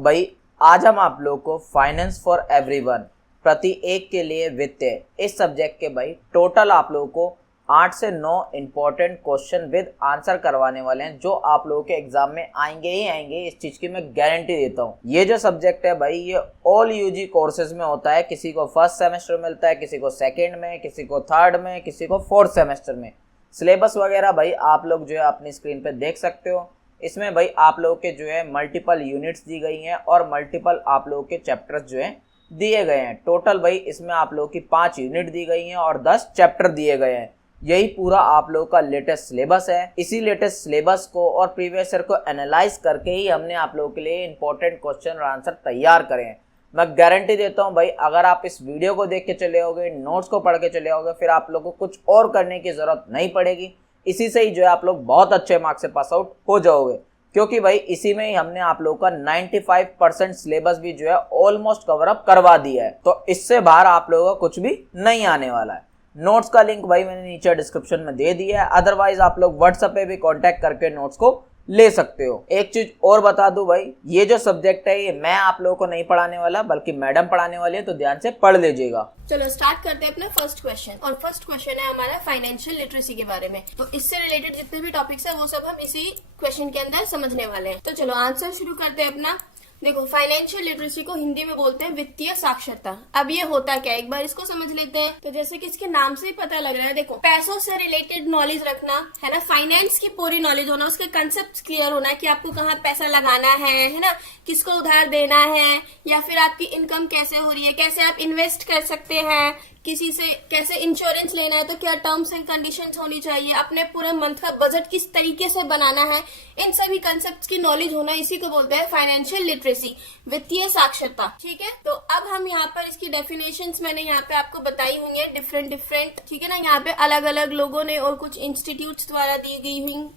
तो भाई आज हम आप लोग को फाइनेंस फॉर एवरीवन प्रति एक के लिए वित्तीय इस सब्जेक्ट के भाई टोटल आप लोगों को 8 से 9 इंपॉर्टेंट क्वेश्चन विद आंसर करवाने वाले हैं जो आप लोगों के एग्जाम में आएंगे ही आएंगे। इस चीज की मैं गारंटी देता हूँ। ये जो सब्जेक्ट है भाई ये ऑल यूजी कोर्सेज में होता है। किसी को फर्स्ट सेमेस्टर में मिलता है, किसी को सेकेंड में, किसी को थर्ड में, किसी को फोर्थ सेमेस्टर में। सिलेबस वगैरह भाई आप लोग जो है अपनी स्क्रीन पे देख सकते हो। इसमें भाई आप लोगों के जो है मल्टीपल यूनिट्स दी गई हैं और मल्टीपल आप लोगों के चैप्टर्स जो है दिए गए हैं। टोटल भाई इसमें आप लोगों की 5 यूनिट दी गई हैं और 10 चैप्टर दिए गए हैं। यही पूरा आप लोगों का लेटेस्ट सिलेबस है। इसी लेटेस्ट सिलेबस को और प्रीवियस ईयर को एनालाइज करके ही हमने आप लोगों के लिए इंपॉर्टेंट क्वेश्चन और आंसर तैयार करे हैं। मैं गारंटी देता हूं भाई अगर आप इस वीडियो को देख के चले होगे, नोट्स को पढ़ के चले होगे, फिर आप लोगों को कुछ और करने की जरूरत नहीं पड़ेगी। इसी से ही जो है आप लोग बहुत अच्छे मार्क्स से पास आउट हो जाओगे, क्योंकि भाई इसी में ही हमने आप लोगों का 95% सिलेबस भी जो है ऑलमोस्ट कवर अप करवा दिया है। तो इससे बाहर आप लोगों का कुछ भी नहीं आने वाला है। नोट्स का लिंक भाई मैंने नीचे डिस्क्रिप्शन में दे दिया है। अदरवाइज आप लोग व्हाट्सएप पे भी कांटेक्ट करके नोट्स को ले सकते हो। एक चीज और बता दूं भाई, ये जो सब्जेक्ट है ये मैं आप लोगों को नहीं पढ़ाने वाला बल्कि मैडम पढ़ाने वाली है, तो ध्यान से पढ़ लीजिएगा। चलो स्टार्ट करते हैं अपना फर्स्ट क्वेश्चन। और फर्स्ट क्वेश्चन है हमारा फाइनेंशियल लिटरेसी के बारे में। तो इससे रिलेटेड जितने भी टॉपिक्स है वो सब हम इसी क्वेश्चन के अंदर समझने वाले हैं। तो चलो आंसर शुरू करते हैं अपना। देखो, फाइनेंशियल लिटरेसी को हिंदी में बोलते हैं वित्तीय साक्षरता। अब ये होता क्या है एक बार इसको समझ लेते हैं। तो जैसे कि इसके नाम से ही पता लग रहा है, देखो पैसों से रिलेटेड नॉलेज रखना है ना, फाइनेंस की पूरी नॉलेज होना, उसके कंसेप्ट क्लियर होना कि आपको कहाँ पैसा लगाना है ना, किसको उधार देना है, या फिर आपकी इनकम कैसे हो रही है, कैसे आप इन्वेस्ट कर सकते हैं, किसी से कैसे इंश्योरेंस लेना है, तो क्या टर्म्स एंड कंडीशंस होनी चाहिए, अपने पूरे मंथ का बजट किस तरीके से बनाना है, इन सभी कंसेप्ट्स की नॉलेज होना, इसी को बोलते हैं फाइनेंशियल लिटरेसी, वित्तीय साक्षरता। ठीक है, तो अब हम यहाँ पर इसकी डेफिनेशंस मैंने यहाँ पे आपको बताई हुई है डिफरेंट, ठीक है ना। यहाँ पे अलग अलग लोगों ने और कुछ इंस्टीट्यूट्स द्वारा दी गई हुई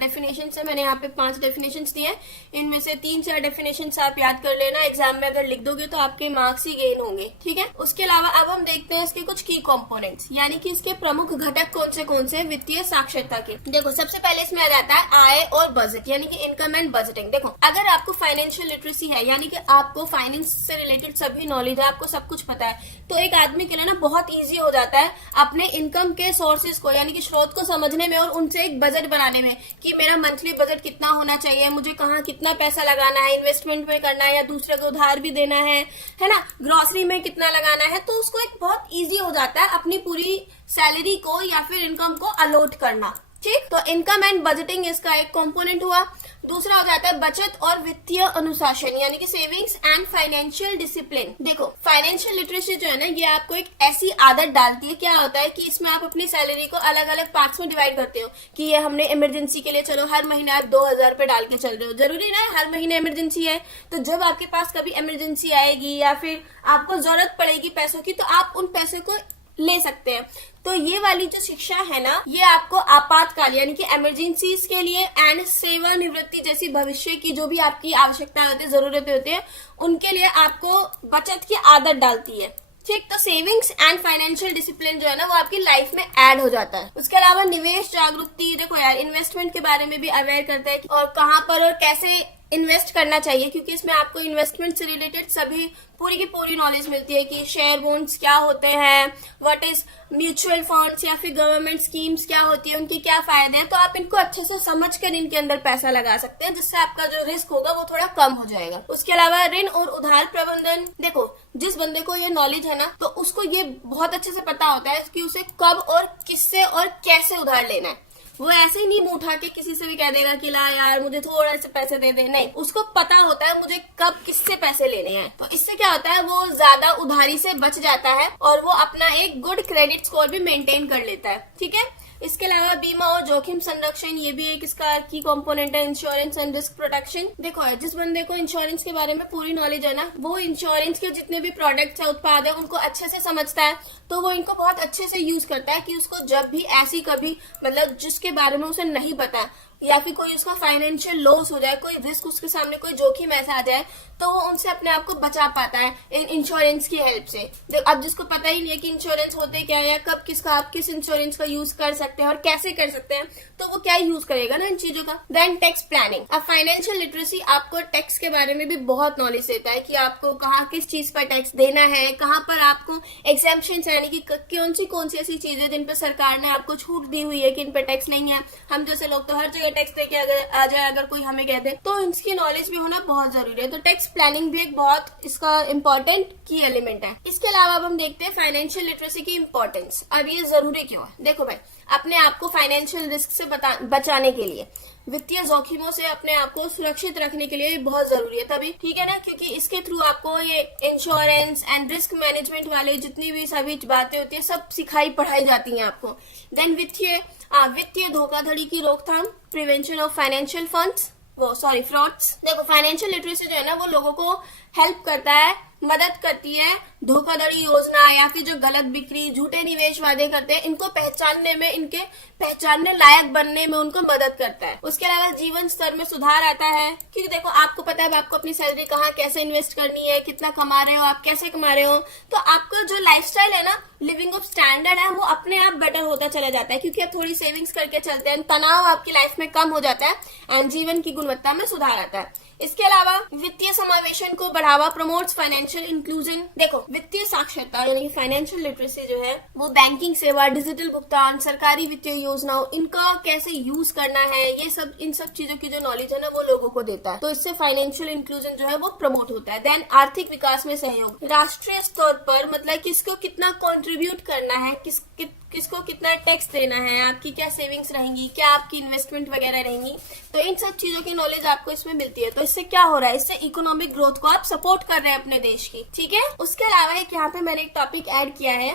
डेफिनेशन है। मैंने यहाँ पे 5 डेफिनेशन दिए, इनमें से 3-4 डेफिनेशन आप याद कर लेना। एग्जाम में अगर लिख दोगे तो आपके मार्क्स ही गेन होंगे। ठीक है, उसके अलावा अब हम देखते हैं इसके कुछ की कंपोनेंट्स, यानी कि इसके प्रमुख घटक कौन से वित्तीय साक्षरता के। देखो, सबसे पहले इसमें आ जाता है आय और बजट, यानी कि इनकम एंड बजटिंग। देखो, अगर आपको फाइनेंशियल लिटरेसी है, यानी कि आपको फाइनेंस से रिलेटेड सभी नॉलेज है, आपको सब कुछ पता है, तो एक आदमी के लिए ना बहुत ईजी हो जाता है अपने इनकम के सोर्सेज को, यानी कि स्रोत को समझने में और उनसे एक बजट बनाने में कि मेरा मंथली बजट कितना होना चाहिए, मुझे कहाँ कितना पैसा लगाना है, इन्वेस्टमेंट में करना है या दूसरे को उधार भी देना है ना, ग्रोसरी में कितना लगाना है। तो उसको एक बहुत इजी हो जाता है अपनी पूरी सैलरी को या फिर इनकम को अलॉट करना। ठीक, तो इनकम एंड बजटिंग इसका एक कंपोनेंट हुआ। दूसरा हो जाता है बचत और वित्तीय अनुशासन, यानी कि सेविंग्स एंड फाइनेंशियल डिसिप्लिन। देखो, फाइनेंशियल लिटरेसी जो है ना, ये आपको एक ऐसी आदत डालती है। क्या होता है कि इसमें आप अपनी सैलरी को अलग अलग पार्ट्स में डिवाइड करते हो कि ये हमने इमरजेंसी के लिए, चलो हर महीने आप 2000 रुपए डाल के चल रहे हो, जरूरी ना हर महीने इमरजेंसी है। तो जब आपके पास कभी इमरजेंसी आएगी या फिर आपको जरूरत पड़ेगी पैसों की, तो आप उन पैसों को ले सकते हैं। तो ये वाली जो शिक्षा है ना, ये आपको आपातकाल यानी कि इमरजेंसीज के लिए एंड सेवानिवृत्ति जैसी भविष्य की जो भी आपकी आवश्यकता होती है, जरूरतें होती है, उनके लिए आपको बचत की आदत डालती है। ठीक, तो सेविंग्स एंड फाइनेंशियल डिसिप्लिन जो है ना, वो आपकी लाइफ में ऐड हो जाता है। उसके अलावा निवेश जागरूकता, देखो यार, इन्वेस्टमेंट के बारे में भी अवेयर करता है और कहाँ पर और कैसे इन्वेस्ट करना चाहिए, क्योंकि इसमें आपको इन्वेस्टमेंट से रिलेटेड सभी पूरी की पूरी नॉलेज मिलती है कि शेयर बॉन्ड्स क्या होते हैं, व्हाट इज म्यूचुअल फंड्स या फिर गवर्नमेंट स्कीम्स क्या होती है, उनके क्या फायदे हैं। तो आप इनको अच्छे से समझकर इनके अंदर पैसा लगा सकते हैं, जिससे आपका जो रिस्क होगा वो थोड़ा कम हो जाएगा। उसके अलावा ऋण और उधार प्रबंधन, देखो जिस बंदे को ये नॉलेज है ना, तो उसको ये बहुत अच्छे से पता होता है कि उसे कब और किससे और कैसे उधार लेना है। वो ऐसे ही नहीं मुंह उठा के किसी से भी कह देगा कि ला यार मुझे थोड़ा से पैसे दे दे, नहीं, उसको पता होता है मुझे कब किससे पैसे लेने हैं। तो इससे क्या होता है, वो ज्यादा उधारी से बच जाता है और वो अपना एक गुड क्रेडिट स्कोर भी मेंटेन कर लेता है। ठीक है, इसके अलावा बीमा और जोखिम संरक्षण, ये भी एक इसका की कंपोनेंट है। इंश्योरेंस एंड रिस्क प्रोटेक्शन, देखो जिस बंदे को इंश्योरेंस के बारे में पूरी नॉलेज है ना, वो इंश्योरेंस के जितने भी प्रोडक्ट्स है, उत्पाद है, उनको अच्छे से समझता है, तो वो इनको बहुत अच्छे से यूज करता है कि उसको जब भी ऐसी कभी मतलब जिसके बारे में उसे नहीं पता है, या फिर कोई उसका फाइनेंशियल लॉस हो जाए, कोई रिस्क उसके सामने, कोई जोखिम ऐसा आ जाए, तो वो उनसे अपने आप को बचा पाता है इन इंश्योरेंस की हेल्प से। अब जिसको पता ही नहीं है कि इंश्योरेंस होते क्या है या कब किसका आप किस इंश्योरेंस का यूज कर सकते हैं और कैसे कर सकते हैं, तो वो क्या यूज करेगा ना इन चीजों का। Then tax planning. अब फाइनेंशियल लिटरेसी आपको टैक्स के बारे में भी बहुत नॉलेज देता है कि आपको कहाँ किस चीज पर टैक्स देना है, कहाँ पर आपको एग्जेम्पशन यानी कि कौन सी ऐसी चीजें जिन पर सरकार ने आपको छूट दी हुई है कि इन पर टैक्स नहीं है। हम जैसे लोग तो हर जगह टैक्स देके आ जाए अगर कोई हमें कह दे, तो इसकी नॉलेज भी होना बहुत जरूरी है। तो टैक्स प्लानिंग भी एक बहुत इसका इम्पोर्टेंट की एलिमेंट है। इसके अलावा अब हम देखते हैं फाइनेंशियल लिटरेसी की इम्पोर्टेंस। अब ये जरूरी क्यों है? देखो भाई, अपने आप को फाइनेंशियल रिस्क से बचाने के लिए, वित्तीय जोखिमों से अपने आप को सुरक्षित रखने के लिए बहुत जरूरी है तभी, ठीक है ना, क्योंकि इसके थ्रू आपको ये इंश्योरेंस एंड रिस्क मैनेजमेंट वाले जितनी भी सभी बातें होती है सब सिखाई पढ़ाई जाती हैं आपको। देन वित्तीय धोखाधड़ी की रोकथाम, प्रिवेंशन ऑफ फाइनेंशियल फ्रॉड्स। देखो फाइनेंशियल लिटरेसी जो है ना वो लोगों को हेल्प करता है, मदद करती है धोखाधड़ी योजना या फिर जो गलत बिक्री, झूठे निवेश वादे करते हैं, इनको पहचानने में, इनके पहचानने लायक बनने में उनको मदद करता है। उसके अलावा जीवन स्तर में सुधार आता है, क्योंकि देखो आपको पता है आपको अपनी सैलरी कहाँ कैसे इन्वेस्ट करनी है, कितना कमा रहे हो आप, कैसे कमा रहे हो, तो आपका जो लाइफस्टाइल है ना, लिविंग ऑफ स्टैंडर्ड है, वो अपने आप बेटर होता चला जाता है, क्योंकि आप थोड़ी सेविंग्स करके चलते हैं, तनाव आपकी लाइफ में कम हो जाता है एंड जीवन की गुणवत्ता में सुधार आता है। इसके अलावा वित्तीय समावेशन को बढ़ावा, प्रमोट्स फाइनेंशियल इंक्लूजन। देखो वित्तीय साक्षरता यानी कि फाइनेंशियल लिटरेसी जो है वो बैंकिंग सेवा, डिजिटल भुगतान, सरकारी वित्तीय योजनाओं, इनका कैसे यूज करना है, ये सब इन सब चीजों की जो नॉलेज है ना वो लोगों को देता है। तो इससे फाइनेंशियल इंक्लूजन जो है वो प्रमोट होता है। देन आर्थिक विकास में सहयोग, राष्ट्रीय स्तर पर मतलब किसको कितना कॉन्ट्रीब्यूट करना है, किसको कितना टैक्स देना है, आपकी क्या सेविंग्स रहेंगी, क्या आपकी इन्वेस्टमेंट वगैरह रहेंगी, तो इन सब चीजों की नॉलेज आपको इसमें मिलती है। तो इससे क्या हो रहा है, इससे इकोनॉमिक ग्रोथ को आप सपोर्ट कर रहे हैं अपने देश की, ठीक है। उसके अलावा एक यहाँ पे मैंने एक टॉपिक ऐड किया है,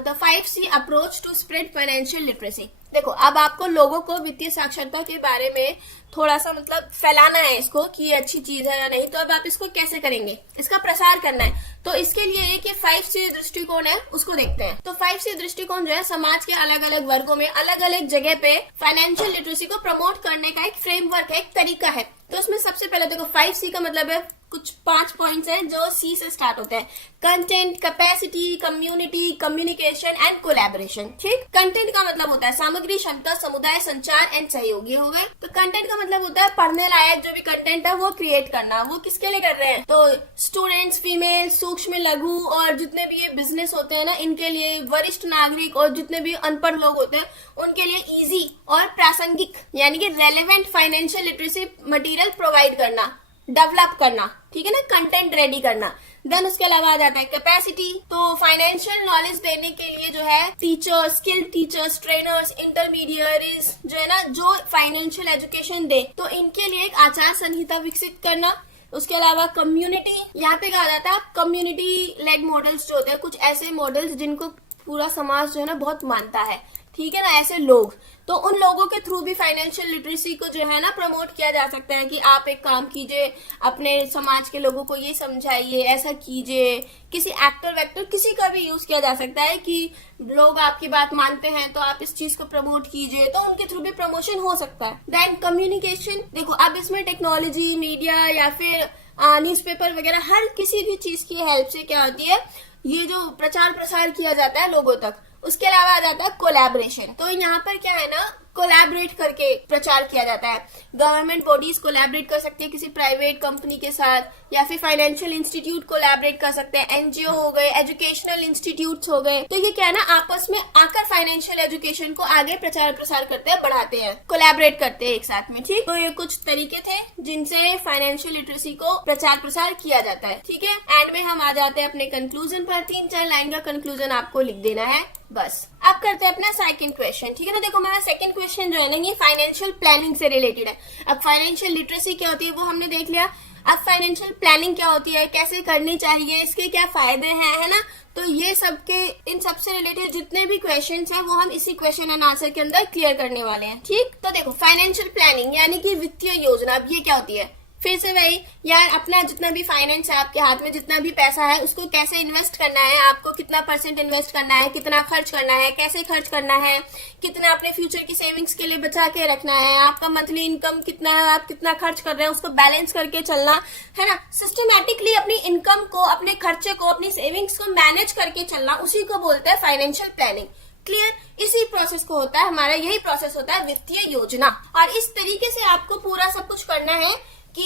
the 5C approach to spread financial literacy. देखो अब आपको लोगों को वित्तीय साक्षरता के बारे में थोड़ा सा मतलब फैलाना है इसको कि ये अच्छी चीज है या नहीं, तो अब आप इसको कैसे करेंगे, इसका प्रसार करना है। तो इसके लिए एक 5C दृष्टिकोण है उसको देखते हैं। तो 5C दृष्टिकोण जो है समाज के अलग अलग वर्गों में अलग अलग जगह पे फाइनेंशियल लिटरेसी को प्रमोट करने का एक फ्रेमवर्क है, एक तरीका है। तो उसमें सबसे पहले देखो 5C का मतलब है कुछ 5 पॉइंट्स हैं जो C से स्टार्ट होते हैं। Content, capacity, community, communication and collaboration. ठीक, कंटेंट का मतलब होता है सामग्री, क्षमता, समुदाय, संचार एंड सहयोग, ये हो गए। तो कंटेंट का मतलब होता है पढ़ने लायक जो भी कंटेंट है वो क्रिएट करना। वो किसके लिए कर रहे हैं, तो स्टूडेंट्स, फीमेल, सूक्ष्म, लघु और जितने भी ये बिजनेस होते हैं ना इनके लिए, वरिष्ठ नागरिक और जितने भी अनपढ़ लोग होते हैं उनके लिए इजी और प्रासंगिक यानी कि relevant financial literacy material provide करना, डेवलप करना, ठीक है ना, कंटेंट रेडी करना। देन उसके अलावा आ जाता है कैपेसिटी। तो फाइनेंशियल नॉलेज देने के लिए जो है teachers, skilled teachers, trainers, intermediaries जो है ना जो फाइनेंशियल एजुकेशन दे, तो इनके लिए एक आचार संहिता विकसित करना। उसके अलावा कम्युनिटी, यहाँ पे कहा जाता है कम्युनिटी लेड मॉडल्स जो होते हैं, कुछ ऐसे मॉडल्स जिनको पूरा समाज जो है ना बहुत मानता है, ठीक है ना, ऐसे लोग, तो उन लोगों के थ्रू भी फाइनेंशियल लिटरेसी को जो है ना प्रमोट किया जा सकता है कि आप एक काम कीजिए, अपने समाज के लोगों को ये समझाइए, ऐसा कीजिए। किसी एक्टर वेक्टर किसी का भी यूज किया जा सकता है कि लोग आपकी बात मानते हैं तो आप इस चीज को प्रमोट कीजिए, तो उनके थ्रू भी प्रमोशन हो सकता है। देन कम्युनिकेशन, देखो अब इसमें टेक्नोलॉजी, मीडिया या फिर न्यूज़पेपर वगैरह हर किसी भी चीज की हेल्प से क्या होती है, ये जो प्रचार प्रसार किया जाता है लोगों तक। उसके अलावा आ जाता है कोलैबोरेशन। तो यहाँ पर क्या है ना, कोलैबोरेट करके प्रचार किया जाता है। गवर्नमेंट बॉडीज कोलैबोरेट कर सकती है किसी प्राइवेट कंपनी के साथ, या फिर फाइनेंशियल इंस्टीट्यूट कोलैबोरेट कर सकते हैं, एनजीओ हो गए, एजुकेशनल इंस्टीट्यूट्स हो गए। तो ये क्या है ना, आपस में आकर फाइनेंशियल एजुकेशन को आगे प्रचार प्रसार करते हैं, बढ़ाते हैं, कोलैबोरेट करते हैं एक साथ में। ठीक, तो ये कुछ तरीके थे जिनसे फाइनेंशियल लिटरेसी को प्रचार प्रसार किया जाता है। ठीक है, एंड में हम आ जाते हैं अपने कंक्लूजन पर। 3-4 लाइन का कंक्लूजन आपको लिख देना है बस। अब करते हैं अपना सेकंड क्वेश्चन, ठीक है ना। देखो मेरा सेकंड क्वेश्चन जो है ना ये फाइनेंशियल प्लानिंग से रिलेटेड है। अब फाइनेंशियल लिटरेसी क्या होती है वो हमने देख लिया। अब फाइनेंशियल प्लानिंग क्या होती है, कैसे करनी चाहिए, इसके क्या फायदे हैं, है ना। तो ये सबके इन सबसे रिलेटेड जितने भी क्वेश्चंस हैं वो हम इसी क्वेश्चन एंड आंसर के अंदर क्लियर करने वाले हैं। ठीक, तो देखो फाइनेंशियल प्लानिंग यानी कि वित्तीय योजना, अब ये क्या होती है, फिर से वही यार, अपना जितना भी फाइनेंस है आपके हाथ में, जितना भी पैसा है उसको कैसे इन्वेस्ट करना है, आपको कितना % इन्वेस्ट करना है, कितना खर्च करना है, कैसे खर्च करना है, कितना अपने फ्यूचर की सेविंग्स के लिए बचा के रखना है, आपका मंथली इनकम कितना है, आप कितना खर्च कर रहे हैं उसको बैलेंस करके चलना है ना। सिस्टमेटिकली अपनी इनकम को, अपने खर्चे को, अपनी सेविंग्स को मैनेज करके चलना, उसी को बोलते हैं फाइनेंशियल प्लानिंग। क्लियर? इसी प्रोसेस को होता है हमारा, यही प्रोसेस होता है वित्तीय योजना। और इस तरीके से आपको पूरा सब कुछ करना है कि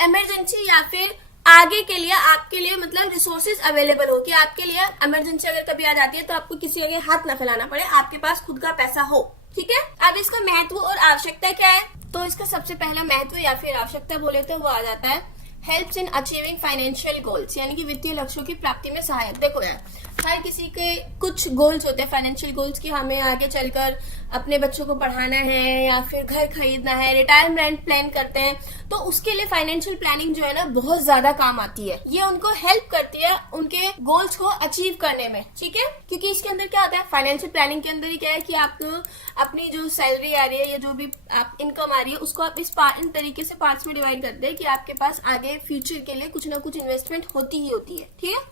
इमरजेंसी या फिर आगे के लिए आपके लिए मतलब रिसोर्सेज अवेलेबल हो, कि आपके लिए इमरजेंसी अगर कभी आ जाती है तो आपको किसी आगे हाथ ना फैलाना पड़े, आपके पास खुद का पैसा हो। ठीक है, अब इसका महत्व और आवश्यकता क्या है? तो इसका सबसे पहला महत्व या फिर आवश्यकता बोले तो वो आ जाता है helps in achieving financial goals, यानी कि वित्तीय लक्ष्यों की प्राप्ति में सहायक। देखो यार, हर किसी के कुछ गोल्स होते हैं, फाइनेंशियल गोल्स, कि हमें आगे चलकर अपने बच्चों को पढ़ाना है या फिर घर खरीदना है, रिटायरमेंट प्लान करते हैं, तो उसके लिए फाइनेंशियल प्लानिंग जो है ना बहुत ज्यादा काम आती है। ये उनको हेल्प करती है उनके गोल्स को अचीव करने में। ठीक है, क्योंकि इसके अंदर क्या होता है, फाइनेंशियल प्लानिंग के अंदर ही क्या है कि आपको अपनी जो सैलरी आ रही है या जो भी आप इनकम आ रही है उसको आप इन तरीके से पार्ट्स में डिवाइड करते हैं कि आपके पास आगे फ्यूचर के लिए कुछ ना कुछ इन्वेस्टमेंट होती ही होती है। ठीक है,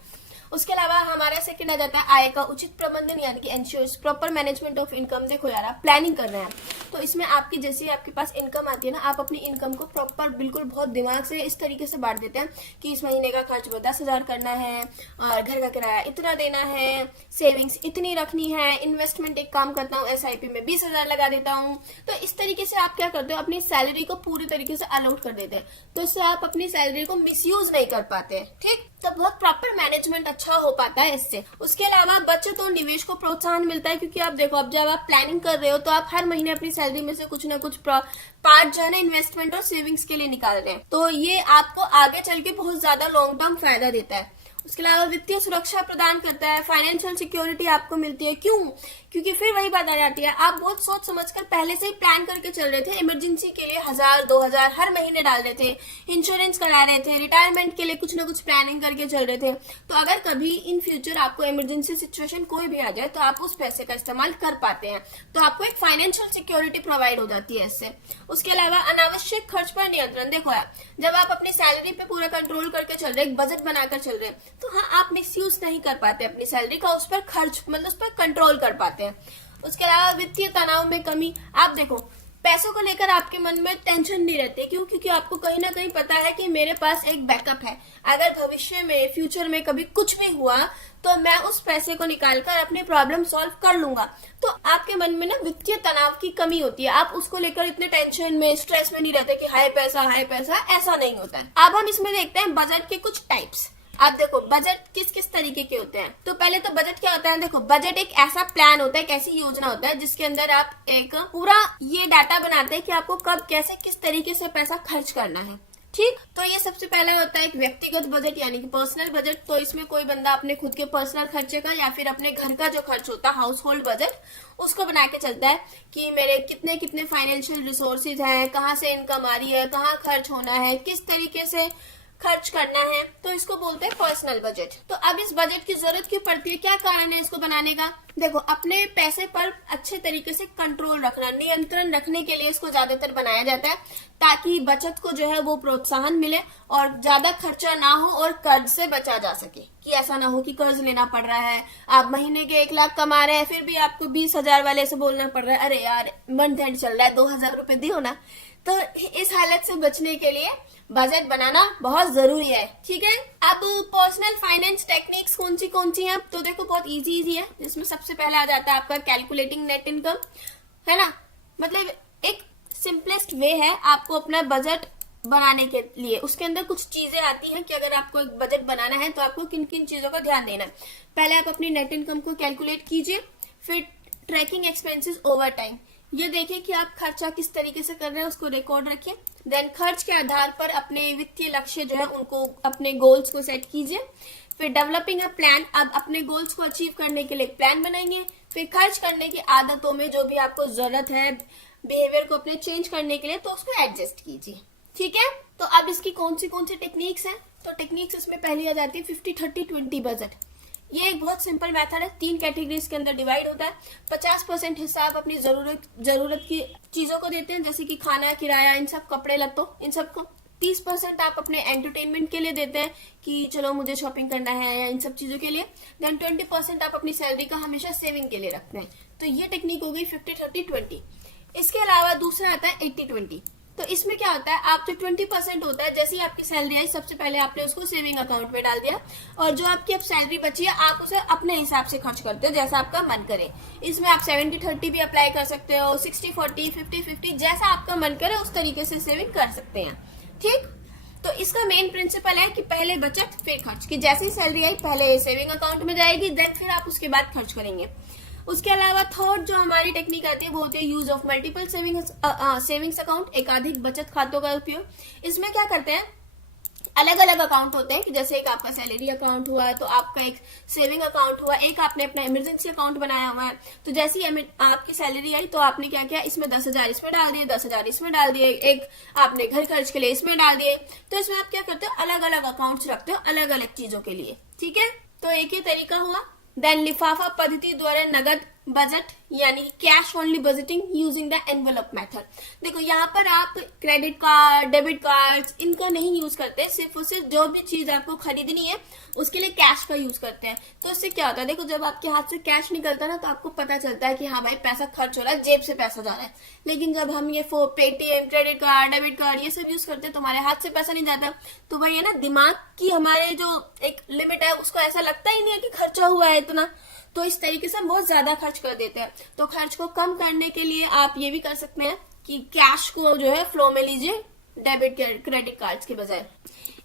उसके अलावा हमारा सेकंड आ जाता है आय का उचित प्रबंधन, यानी कि ensures proper management of income. देखो यार, आप प्लानिंग कर रहे हैं तो इसमें आपकी जैसे आपके पास इनकम आती है ना, आप अपनी इनकम को प्रॉपर बिल्कुल बहुत दिमाग से इस तरीके से बांट देते हैं कि इस महीने का खर्च 10,000 करना है, और घर का किराया इतना देना है, सेविंग्स इतनी रखनी है, इन्वेस्टमेंट एक काम करता हूँ SIP में 20,000 लगा देता हूँ। तो इस तरीके से आप क्या करते हो, अपनी सैलरी को पूरी तरीके से अलॉट कर देते हैं, तो इससे आप अपनी सैलरी को मिसयूज नहीं कर पाते। ठीक, तो बहुत प्रॉपर मैनेजमेंट अच्छा हो पाता है इससे। उसके अलावा बचत और निवेश को प्रोत्साहन मिलता है, क्योंकि आप देखो, अब जब आप प्लानिंग कर रहे हो तो आप हर महीने अपनी सैलरी में से कुछ ना कुछ पार्ट जो है ना इन्वेस्टमेंट और सेविंग्स के लिए निकाल रहे हैं, तो ये आपको आगे चल के बहुत ज्यादा लॉन्ग टर्म फायदा देता है। उसके अलावा वित्तीय सुरक्षा प्रदान करता है, फाइनेंशियल सिक्योरिटी आपको मिलती है। क्यों? क्योंकि फिर वही बात आ जाती है, आप बहुत सोच समझकर पहले से ही प्लान करके चल रहे थे, इमरजेंसी के लिए 1,000-2,000 हर महीने डाल रहे थे, इंश्योरेंस करा रहे थे, रिटायरमेंट के लिए कुछ ना कुछ प्लानिंग करके चल रहे थे। तो अगर कभी इन फ्यूचर आपको इमरजेंसी सिचुएशन कोई भी आ जाए तो आप उस पैसे का इस्तेमाल कर पाते हैं, तो आपको एक फाइनेंशियल सिक्योरिटी प्रोवाइड हो जाती है इससे। उसके अलावा अनावश्यक खर्च पर नियंत्रण। देखो यार, जब आप अपनी सैलरी पे पूरा कंट्रोल करके चल रहे, एक बजट बनाकर चल रहे, तो हाँ, आप मिसयूज नहीं कर पाते अपनी सैलरी का, उस पर खर्च मतलब उस पर कंट्रोल कर पाते हैं। उसके अलावा वित्तीय तनाव में कमी। आप देखो, पैसों को लेकर आपके मन में टेंशन नहीं रहती। क्यों? क्योंकि आपको कहीं ना कहीं पता है कि मेरे पास एक बैकअप है, अगर भविष्य में फ्यूचर में कभी कुछ भी हुआ तो मैं उस पैसे को निकालकर अपनी प्रॉब्लम सॉल्व कर लूंगा। तो आपके मन में ना वित्तीय तनाव की कमी होती है, आप उसको लेकर इतने टेंशन में, स्ट्रेस में नहीं रहते कि हाई पैसा, ऐसा नहीं होता है। अब हम इसमें देखते हैं बजट के कुछ टाइप्स। आप देखो, बजट किस किस तरीके के होते हैं। तो पहले तो बजट क्या होता है, देखो, बजट एक ऐसा प्लान होता है, एक ऐसी योजना होता है जिसके अंदर आप एक पूरा ये डाटा बनाते हैं कि आपको कब, कैसे, किस तरीके से पैसा खर्च करना है। ठीक, तो ये सबसे पहला होता है एक व्यक्तिगत बजट, यानी कि पर्सनल बजट। तो इसमें कोई बंदा अपने खुद के पर्सनल खर्चे का या फिर अपने घर का जो खर्च होता है, हाउस होल्ड बजट, उसको बना के चलता है कि मेरे कितने कितने फाइनेंशियल रिसोर्सेज हैं, कहाँ से इनकम आ रही है, कहाँ खर्च होना है, किस तरीके से खर्च करना है, तो इसको बोलते हैं पर्सनल बजट। तो अब इस बजट की जरूरत क्यों पड़ती है, क्या कारण है इसको बनाने का? देखो, अपने पैसे पर अच्छे तरीके से कंट्रोल रखना, नियंत्रण रखने के लिए इसको ज्यादातर बनाया जाता है, ताकि बचत को जो है वो प्रोत्साहन मिले और ज्यादा खर्चा ना हो और कर्ज से बचा जा सके। कि ऐसा ना हो कि कर्ज लेना पड़ रहा है, आप महीने के 1 लाख कमा रहे हैं फिर भी आपको 20,000 वाले से बोलना पड़ रहा है, अरे यार मंथ एंड चल रहा है, 2,000 रुपए दियो ना। तो इस हालत से बचने के लिए बजट बनाना बहुत जरूरी है। ठीक है, अब पर्सनल फाइनेंस टेक्निक्स कौन सी हैं? तो देखो, बहुत इजी है, जिसमें सबसे पहले आ जाता है आपका कैलकुलेटिंग नेट इनकम, है ना। मतलब एक सिंपलेस्ट वे है आपको अपना बजट बनाने के लिए। उसके अंदर कुछ चीजें आती हैं कि अगर आपको एक बजट बनाना है तो आपको किन किन चीजों का ध्यान देना है। पहले आप अपनी नेट इनकम को कैलकुलेट कीजिए, फिर ट्रैकिंग एक्सपेंसेस ओवर टाइम, ये देखिए कि आप खर्चा किस तरीके से कर रहे हैं, उसको रिकॉर्ड रखिए। देन खर्च के आधार पर अपने वित्तीय लक्ष्य जो है उनको, अपने गोल्स को सेट कीजिए। फिर डेवलपिंग अ प्लान, अब अपने गोल्स को अचीव करने के लिए प्लान बनाएंगे। फिर खर्च करने की आदतों में जो भी आपको जरूरत है, बिहेवियर को अपने चेंज करने के लिए, तो उसको एडजस्ट कीजिए। ठीक है, तो अब इसकी कौन सी टेक्निक्स हैं? तो टेक्निक्स इसमें पहली आ जाती है 50-30-20 बजट। ये एक बहुत सिंपल मेथड है, 3 कैटेगरीज के अंदर डिवाइड होता है। 50% हिस्सा आप अपनी जरूरत की चीजों को देते हैं, जैसे कि खाना, किराया, इन सब, कपड़े लत्तों, इन सब को। 30% आप अपने एंटरटेनमेंट के लिए देते हैं कि चलो मुझे शॉपिंग करना है या इन सब चीजों के लिए, देन 20% आप अपनी सैलरी का हमेशा सेविंग के लिए रखते हैं। तो ये टेक्निक हो गई 50-30-20। इसके अलावा दूसरा आता है 80-20। तो इसमें क्या होता है, आप जो 20% होता है, जैसे ही आपकी सैलरी आई सबसे पहले आपने उसको सेविंग अकाउंट में डाल दिया, और जो आपकी अब सैलरी बची है आप उसे अपने हिसाब से खर्च करते हो जैसा आपका मन करे। इसमें आप 70-30 भी अप्लाई कर सकते हो, 60-40, 50-50, जैसा आपका मन करे उस तरीके से सेविंग कर सकते हैं। ठीक, तो इसका मेन प्रिंसिपल है कि पहले बचत फिर खर्च, कि जैसी सैलरी आई पहले सेविंग अकाउंट में जाएगी, देन फिर आप उसके बाद खर्च करेंगे। उसके अलावा थर्ड जो हमारी टेक्निक आती है वो होती है use of multiple savings account, एकाधिक बचत खातों का उपयोग। इसमें क्या करते हैं, अलग अलग अकाउंट होते हैं कि जैसे एक आपका सैलरी अकाउंट हुआ तो आपका एक सेविंग अकाउंट हुआ, एक आपने अपना इमरजेंसी अकाउंट बनाया हुआ है। तो जैसे ही आपकी सैलरी आई तो आपने क्या किया, इसमें 10,000 इसमें डाल दिए, 10,000 इसमें डाल दिए, एक आपने घर खर्च के लिए इसमें डाल दिए। तो इसमें आप क्या करते हो, अलग अलग अकाउंट्स रखते हो अलग अलग चीजों के लिए। ठीक है, तो एक ही तरीका हुआ। देन लिफाफा पद्धति द्वारा नगद बजट यानी cash only budgeting using the envelope method. देखो यहाँ पर आप क्रेडिट कार्ड, डेबिट कार्ड्स इनका नहीं यूज करते, सिर्फ और सिर्फ जो भी चीज आपको खरीदनी है उसके लिए कैश का यूज करते हैं। तो इससे क्या होता है, देखो जब आपके हाथ से कैश निकलता है ना तो आपको पता चलता है कि हाँ भाई पैसा खर्च हो रहा है, जेब से पैसा जा रहा है। लेकिन जब हम ये Paytm, credit card, debit card ये सब यूज करते हैं तो हमारे हाथ से पैसा नहीं जाता। तो वही है ना, दिमाग की हमारे जो एक लिमिट है उसको ऐसा लगता ही नहीं है कि खर्चा हुआ है इतना, तो इस तरीके से हम बहुत ज्यादा खर्च कर देते हैं। तो खर्च को कम करने के लिए आप ये भी कर सकते हैं कि कैश को जो है फ्लो में लीजिए डेबिट क्रेडिट कार्ड्स के बजाय।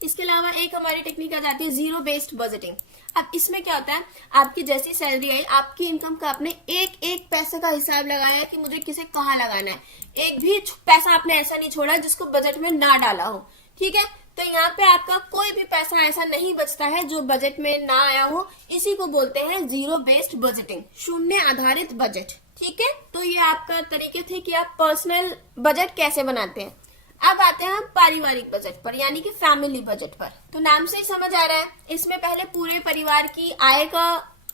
इसके अलावा एक हमारी टेक्निक आ जाती है जीरो बेस्ड बजटिंग। अब इसमें क्या होता है, आपकी जैसी सैलरी आई आपकी इनकम का आपने एक एक पैसे का हिसाब लगाया कि मुझे किसे कहाँ लगाना है, एक भी पैसा आपने ऐसा नहीं छोड़ा जिसको बजट में ना डाला हो। ठीक है, तो यहाँ पे आपका कोई भी पैसा ऐसा नहीं बचता है जो बजट में ना आया हो, इसी को बोलते हैं जीरो बेस्ड बजटिंग, शून्य आधारित बजट। ठीक है, तो ये आपका तरीके थे कि आप पर्सनल बजट कैसे बनाते हैं। अब आते हैं हम पारिवारिक बजट पर यानी कि फैमिली बजट पर। तो नाम से ही समझ आ रहा है, इसमें पहले पूरे परिवार की आय का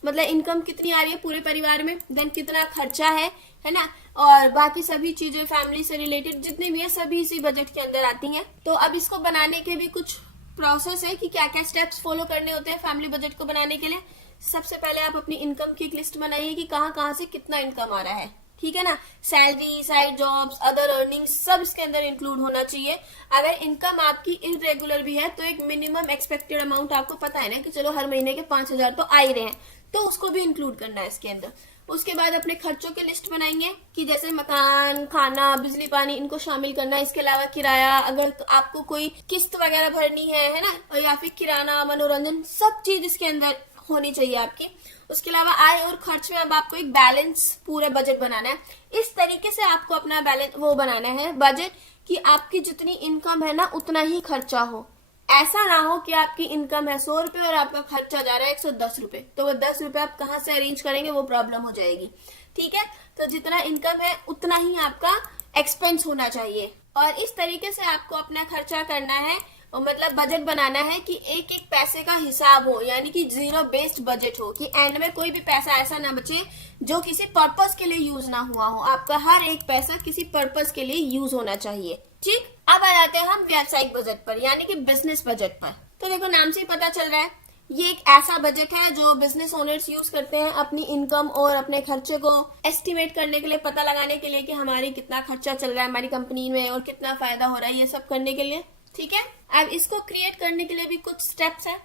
मतलब इनकम कितनी आ रही है पूरे परिवार में, देन कितना खर्चा है ना, और बाकी सभी चीजें फैमिली से रिलेटेड जितने भी है सभी इसी बजट के अंदर आती हैं। तो अब इसको बनाने के भी कुछ प्रोसेस है कि क्या क्या स्टेप्स फॉलो करने होते हैं फैमिली बजट को बनाने के लिए। सबसे पहले आप अपनी इनकम की एक लिस्ट बनाइए कि कहाँ कहाँ से कितना इनकम आ रहा है। ठीक है ना, salary, side jobs, other earnings सब इसके अंदर इंक्लूड होना चाहिए। अगर इनकम आपकी इरेगुलर भी है तो एक मिनिमम एक्सपेक्टेड अमाउंट आपको पता है ना कि चलो हर महीने के 5,000 तो आ ही रहे हैं, तो उसको भी इंक्लूड करना है इसके अंदर। उसके बाद अपने खर्चों की लिस्ट बनाएंगे कि जैसे मकान, खाना, बिजली, पानी इनको शामिल करना है। इसके अलावा किराया, अगर आपको कोई किस्त वगैरह भरनी है ना, और या फिर किराना, मनोरंजन, सब चीज इसके अंदर होनी चाहिए आपकी। उसके अलावा आय और खर्च में अब आपको एक बैलेंस पूरा बजट बनाना है। इस तरीके से आपको अपना बैलेंस वो बनाना है बजट कि आपकी जितनी इनकम है ना उतना ही खर्चा हो। ऐसा ना हो कि आपकी इनकम है 100 रुपए और आपका खर्चा जा रहा है 110 रुपए, तो वो 10 रुपए आप कहाँ से अरेंज करेंगे, वो प्रॉब्लम हो जाएगी। ठीक है, तो जितना इनकम है उतना ही आपका एक्सपेंस होना चाहिए, और इस तरीके से आपको अपना खर्चा करना है, और मतलब बजट बनाना है कि एक एक पैसे का हिसाब हो, यानी कि जीरो बेस्ड बजट हो, कि एंड में कोई भी पैसा ऐसा ना बचे जो किसी पर्पस के लिए यूज ना हुआ हो। आपका हर एक पैसा किसी पर्पस के लिए यूज होना चाहिए। ठीक, अब आ जाते हैं हम व्यावसायिक बजट पर यानी कि बिजनेस बजट पर। तो देखो नाम से ही पता चल रहा है, ये एक ऐसा बजट है जो बिजनेस ओनर्स यूज करते हैं अपनी इनकम और अपने खर्चे को एस्टिमेट करने के लिए, पता लगाने के लिए कि हमारी कितना खर्चा चल रहा है हमारी कंपनी में और कितना फायदा हो रहा है, ये सब करने के लिए। ठीक है, अब इसको क्रिएट करने के लिए भी कुछ स्टेप्स है।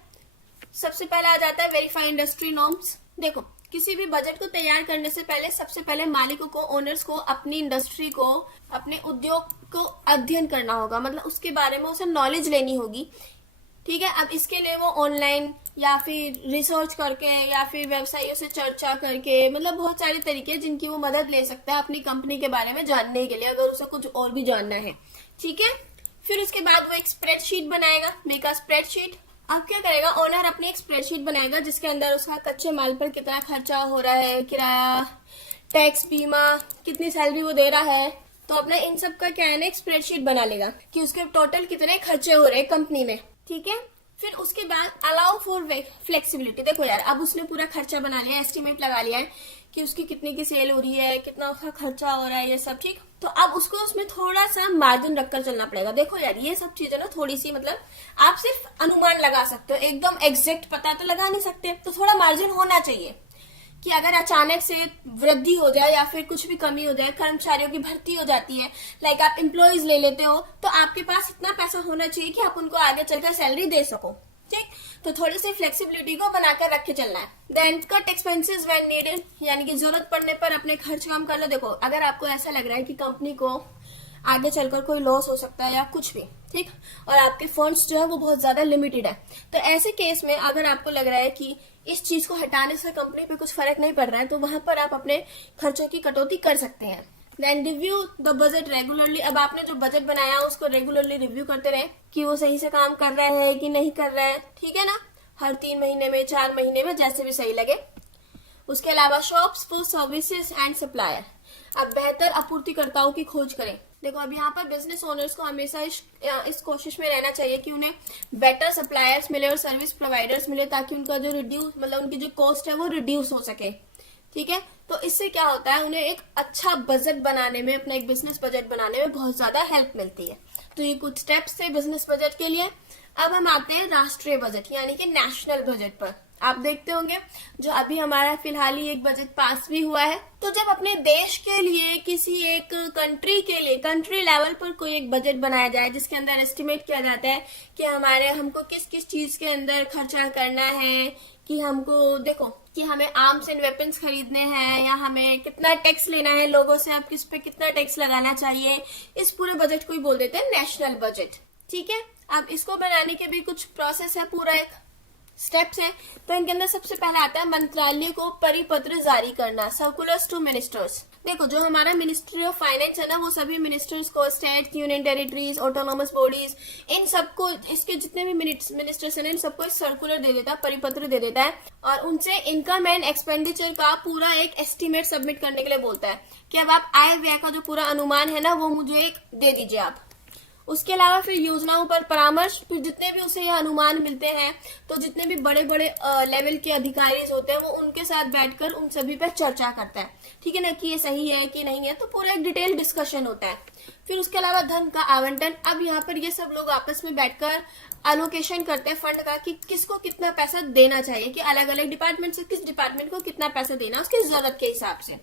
सबसे पहले आ जाता है वेरीफाई इंडस्ट्री नॉर्म्स। देखो किसी भी बजट को तैयार करने से पहले सबसे पहले मालिकों को, ओनर्स को अपनी इंडस्ट्री को, अपने उद्योग को अध्ययन करना होगा, मतलब उसके बारे में उसे नॉलेज लेनी होगी। ठीक है, अब इसके लिए वो ऑनलाइन या फिर रिसर्च करके या फिर व्यवसायियों से चर्चा करके, मतलब बहुत सारे तरीके जिनकी वो मदद ले सकता है अपनी कंपनी के बारे में जानने के लिए, अगर उसे कुछ और भी जानना है। ठीक है, फिर उसके बाद वो एक स्प्रेडशीट बनाएगा, मेक अ स्प्रेडशीट। अब क्या करेगा, ओनर अपनी एक स्प्रेडशीट बनाएगा जिसके अंदर उसका कच्चे माल पर कितना खर्चा हो रहा है, किराया, टैक्स, बीमा, कितनी सैलरी वो दे रहा है, तो अपना इन सब का क्या है ना एक स्प्रेडशीट बना लेगा कि उसके टोटल कितने खर्चे हो रहे हैं कंपनी में। ठीक है, फिर उसके बाद अलाउ फॉर फ्लेक्सिबिलिटी। देखो यार, अब उसने पूरा खर्चा बना लिया, एस्टिमेट लगा लिया है कि उसकी कितने की सेल हो रही है, कितना उसका खर्चा हो रहा है, ये सब ठीक। तो अब उसको उसमें थोड़ा सा मार्जिन रखकर चलना पड़ेगा। देखो यार, ये सब चीजें ना थोड़ी सी, मतलब आप सिर्फ अनुमान लगा सकते हो, एकदम एग्जैक्ट पता तो लगा नहीं सकते, तो थोड़ा मार्जिन होना चाहिए कि अगर अचानक से वृद्धि हो जाए या फिर कुछ भी कमी हो जाए, कर्मचारियों की भर्ती हो जाती है, लाइक आप एम्प्लॉयज ले लेते हो, तो आपके पास इतना पैसा होना चाहिए कि आप उनको आगे चलकर सैलरी दे सको, ठीक। तो थोड़ी सी फ्लेक्सिबिलिटी को बनाकर रख के चलना है। Then cut expenses when needed, यानी कि जरूरत पड़ने पर अपने खर्च कम कर लो। देखो, अगर आपको ऐसा लग रहा है कि कंपनी को आगे चलकर कोई लॉस हो सकता है या कुछ भी, ठीक, और आपके फंड्स जो है वो बहुत ज्यादा लिमिटेड है, तो ऐसे केस में अगर आपको लग रहा है कि इस चीज को हटाने से कंपनी पे कुछ फर्क नहीं पड़ रहा है, तो वहां पर आप अपने खर्चों की कटौती कर सकते हैं। Then review the budget regularly. अब आपने जो बजट बनाया उसको रेगुलरली रिव्यू करते रहे कि वो सही से काम कर रहा है कि नहीं कर रहा है, ठीक है ना, हर 3 महीने में, 4 महीने में, जैसे भी सही लगे। उसके अलावा shops for services and supplier. अब बेहतर आपूर्तिकर्ताओं की खोज करें। देखो, अब यहाँ पर बिजनेस ओनर्स को हमेशा इस कोशिश में रहना चाहिए कि उन्हें बेटर सप्लायर्स मिले और सर्विस प्रोवाइडर्स मिले, ताकि उनका जो रिड्यूस, मतलब उनकी जो कॉस्ट है वो रिड्यूस हो सके, ठीक है। तो इससे क्या होता है, उन्हें एक अच्छा बजट बनाने में, अपना एक बिजनेस बजट बनाने में बहुत ज्यादा हेल्प मिलती है। तो ये कुछ स्टेप्स थे बिजनेस बजट के लिए। अब हम आते हैं राष्ट्रीय बजट यानी कि नेशनल बजट पर। आप देखते होंगे जो अभी हमारा फिलहाल ही एक बजट पास भी हुआ है। तो जब अपने देश के लिए, किसी एक कंट्री के लिए, कंट्री लेवल पर कोई एक बजट बनाया जाए जिसके अंदर एस्टिमेट किया जाता है कि हमको किस किस चीज के अंदर खर्चा करना है, कि हमको देखो कि हमें आर्म्स एंड वेपन्स खरीदने हैं, या हमें कितना टैक्स लेना है लोगों से, अब किस पे कितना टैक्स लगाना चाहिए, इस पूरे बजट को ही बोल देते हैं नेशनल बजट, ठीक है। अब इसको बनाने के भी कुछ प्रोसेस है, पूरा एक स्टेप्स है। तो इनके अंदर सबसे पहले आता है मंत्रालय को परिपत्र जारी करना, सर्कुलर्स टू मिनिस्टर्स। देखो, जो हमारा मिनिस्ट्री ऑफ फाइनेंस है ना, वो सभी मिनिस्टर्स को, state, union territories, autonomous bodies, इन सबको, इसके जितने भी मिनिस्टर्स हैं, इन सबको एक सर्कुलर दे देता है, परिपत्र दे देता है, और उनसे इनकम एंड एक्सपेंडिचर का पूरा एक एस्टिमेट सबमिट करने के लिए बोलता है कि अब आप आय व्यय का जो पूरा अनुमान है ना, वो मुझे एक दे दीजिए आप। उसके अलावा फिर योजनाओं पर परामर्श, फिर जितने भी उसे यह अनुमान मिलते हैं, तो जितने भी बड़े बड़े लेवल के अधिकारी होते हैं, वो उनके साथ बैठकर उन सभी पर चर्चा करता है, ठीक है ना, कि ये सही है कि नहीं है, तो पूरा एक डिटेल डिस्कशन होता है। फिर उसके अलावा धन का आवंटन। अब यहाँ पर ये सब लोग आपस में बैठकर एलोकेशन करते हैं फंड का, कि किसको कितना पैसा देना चाहिए, कि अलग अलग डिपार्टमेंट से किस डिपार्टमेंट को कितना पैसा देना, उसकी जरूरत के हिसाब से।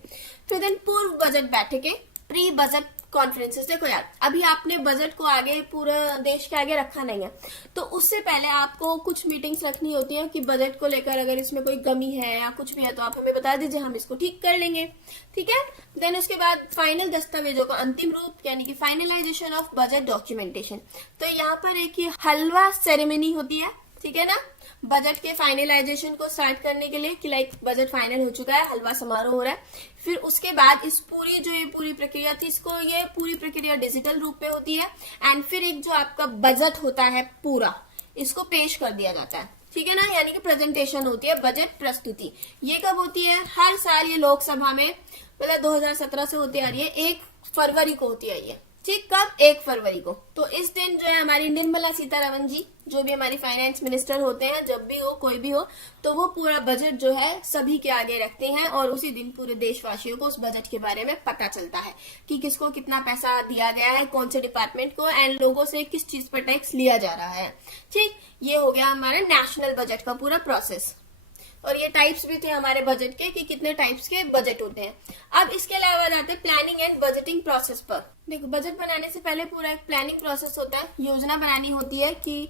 फिर देन पूर्व बजट बैठकें, प्री बजट कॉन्फ्रेंसेस। देखो यार, अभी आपने बजट को आगे पूरा देश के आगे रखा नहीं है, तो उससे पहले आपको कुछ मीटिंग्स रखनी होती है कि बजट को लेकर अगर इसमें कोई कमी है या कुछ भी है तो आप हमें बता दीजिए, हम इसको ठीक कर लेंगे, ठीक है। देन उसके बाद फाइनल दस्तावेजों का अंतिम रूप, यानी कि फाइनलाइजेशन ऑफ बजट डॉक्यूमेंटेशन। तो यहाँ पर एक हलवा सेरेमनी होती है, ठीक है ना, बजट के फाइनलाइजेशन को स्टार्ट करने के लिए, कि लाइक बजट फाइनल हो चुका है, हलवा समारोह हो रहा है। फिर उसके बाद इस पूरी जो ये पूरी प्रक्रिया थी, इसको ये पूरी प्रक्रिया डिजिटल रूप में होती है, एंड फिर एक जो आपका बजट होता है पूरा, इसको पेश कर दिया जाता है, ठीक है ना, यानी कि प्रेजेंटेशन होती है, बजट प्रस्तुति। ये कब होती है? हर साल ये लोकसभा में, मतलब 2017 से होती आ रही है, 1 फरवरी को होती आई है, ठीक। कब? 1 फरवरी को। तो इस दिन जो है हमारी निर्मला सीतारमण जी, जो भी हमारी फाइनेंस मिनिस्टर होते हैं, जब भी हो, कोई भी हो, तो वो पूरा बजट जो है सभी के आगे रखते हैं, और उसी दिन पूरे देशवासियों को उस बजट के बारे में पता चलता है कि किसको कितना पैसा दिया गया है, कौन से डिपार्टमेंट को, एंड लोगों से किस चीज पर टैक्स लिया जा रहा है, ठीक। ये हो गया हमारा नेशनल बजट का पूरा प्रोसेस। और ये टाइप्स भी थे हमारे बजट के, कि कितने टाइप्स के बजट होते हैं। अब इसके अलावा जाते हैं प्लानिंग एंड बजटिंग प्रोसेस पर। देखो, बजट बनाने से पहले पूरा एक प्लानिंग प्रोसेस होता है, योजना बनानी होती है कि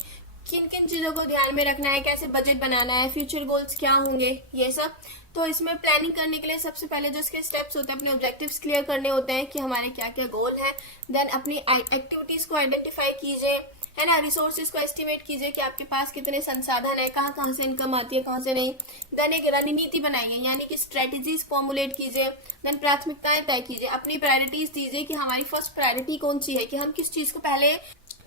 किन किन चीजों को ध्यान में रखना है, कैसे बजट बनाना है, फ्यूचर गोल्स क्या होंगे, ये सब। तो इसमें प्लानिंग करने के लिए सबसे पहले जो इसके स्टेप्स होते हैं, अपने ऑब्जेक्टिव्स क्लियर करने होते हैं कि हमारे क्या क्या गोल है। देन अपनी एक्टिविटीज को आइडेंटिफाई कीजिए, है ना, रिसोर्सेज को एस्टिमेट कीजिए कि आपके पास कितने संसाधन है, कहाँ कहाँ से इनकम आती है, कहाँ से नहीं। देन एक रणनीति बनाइए, यानी कि स्ट्रेटेजीज फॉर्मुलेट कीजिए। देन प्राथमिकताएं तय कीजिए, अपनी प्रायोरिटीज दीजिए कि हमारी फर्स्ट प्रायोरिटी कौन सी है, कि हम किस चीज को पहले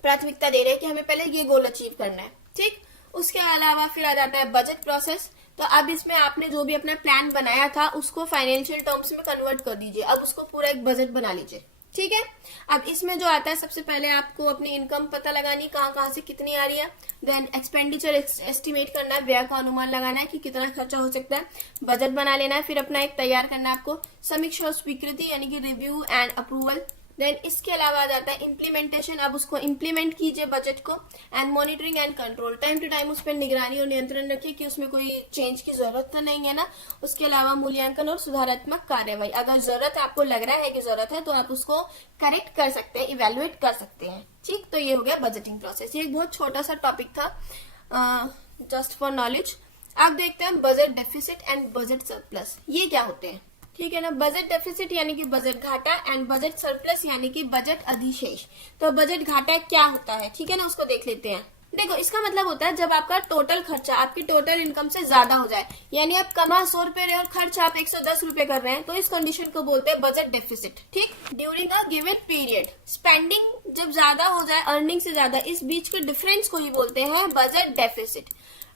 प्राथमिकता दे रहे हैं, कि हमें पहले ये गोल अचीव करना है, ठीक। उसके अलावा फिर आ जाता है बजट प्रोसेस। तो अब इसमें आपने जो भी अपना प्लान बनाया था उसको फाइनेंशियल टर्म्स में कन्वर्ट कर दीजिए, अब उसको पूरा एक बजट बना लीजिए, ठीक है। अब इसमें जो आता है, सबसे पहले आपको अपनी इनकम पता लगानी, कहाँ से कितनी आ रही है। देन एक्सपेंडिचर एस्टिमेट करना है, व्यय का अनुमान लगाना है कि कितना खर्चा हो सकता है। बजट बना लेना है, फिर अपना एक तैयार करना है आपको समीक्षा और स्वीकृति यानी कि रिव्यू एंड अप्रूवल। देन इसके अलावा आ जाता है इम्प्लीमेंटेशन, अब उसको इम्प्लीमेंट कीजिए बजट को। And monitoring and control, time to time उस पर निगरानी और नियंत्रण रखिए कि उसमें कोई चेंज की जरूरत तो नहीं है ना। उसके अलावा मूल्यांकन और सुधारात्मक कार्यवाही, अगर जरूरत आपको लग रहा है कि जरूरत है तो आप उसको करेक्ट कर सकते हैं, इवेलुएट कर सकते हैं। ठीक, तो ये हो गया बजटिंग प्रोसेस। ये एक बहुत छोटा सा टॉपिक था जस्ट फॉर नॉलेज। अब देखते हैं budget deficit and budget surplus, ये क्या होते हैं। ठीक है ना। बजट डेफिसिट यानी कि बजट घाटा एंड बजट सरप्लस यानी कि बजट अधिशेष। तो बजट घाटा क्या होता है, ठीक है ना, उसको देख लेते हैं। देखो, इसका मतलब होता है जब आपका टोटल खर्चा आपकी टोटल इनकम से ज्यादा हो जाए, यानी आप कमा 100 रुपए रहे और खर्च आप 110 रुपए कर रहे हैं, तो इस कंडीशन को बोलते हैं बजट डेफिसिट। ठीक, during a given period spending जब ज्यादा हो जाए अर्निंग से ज्यादा, इस बीच के डिफरेंस को ही बोलते हैं बजट डेफिसिट।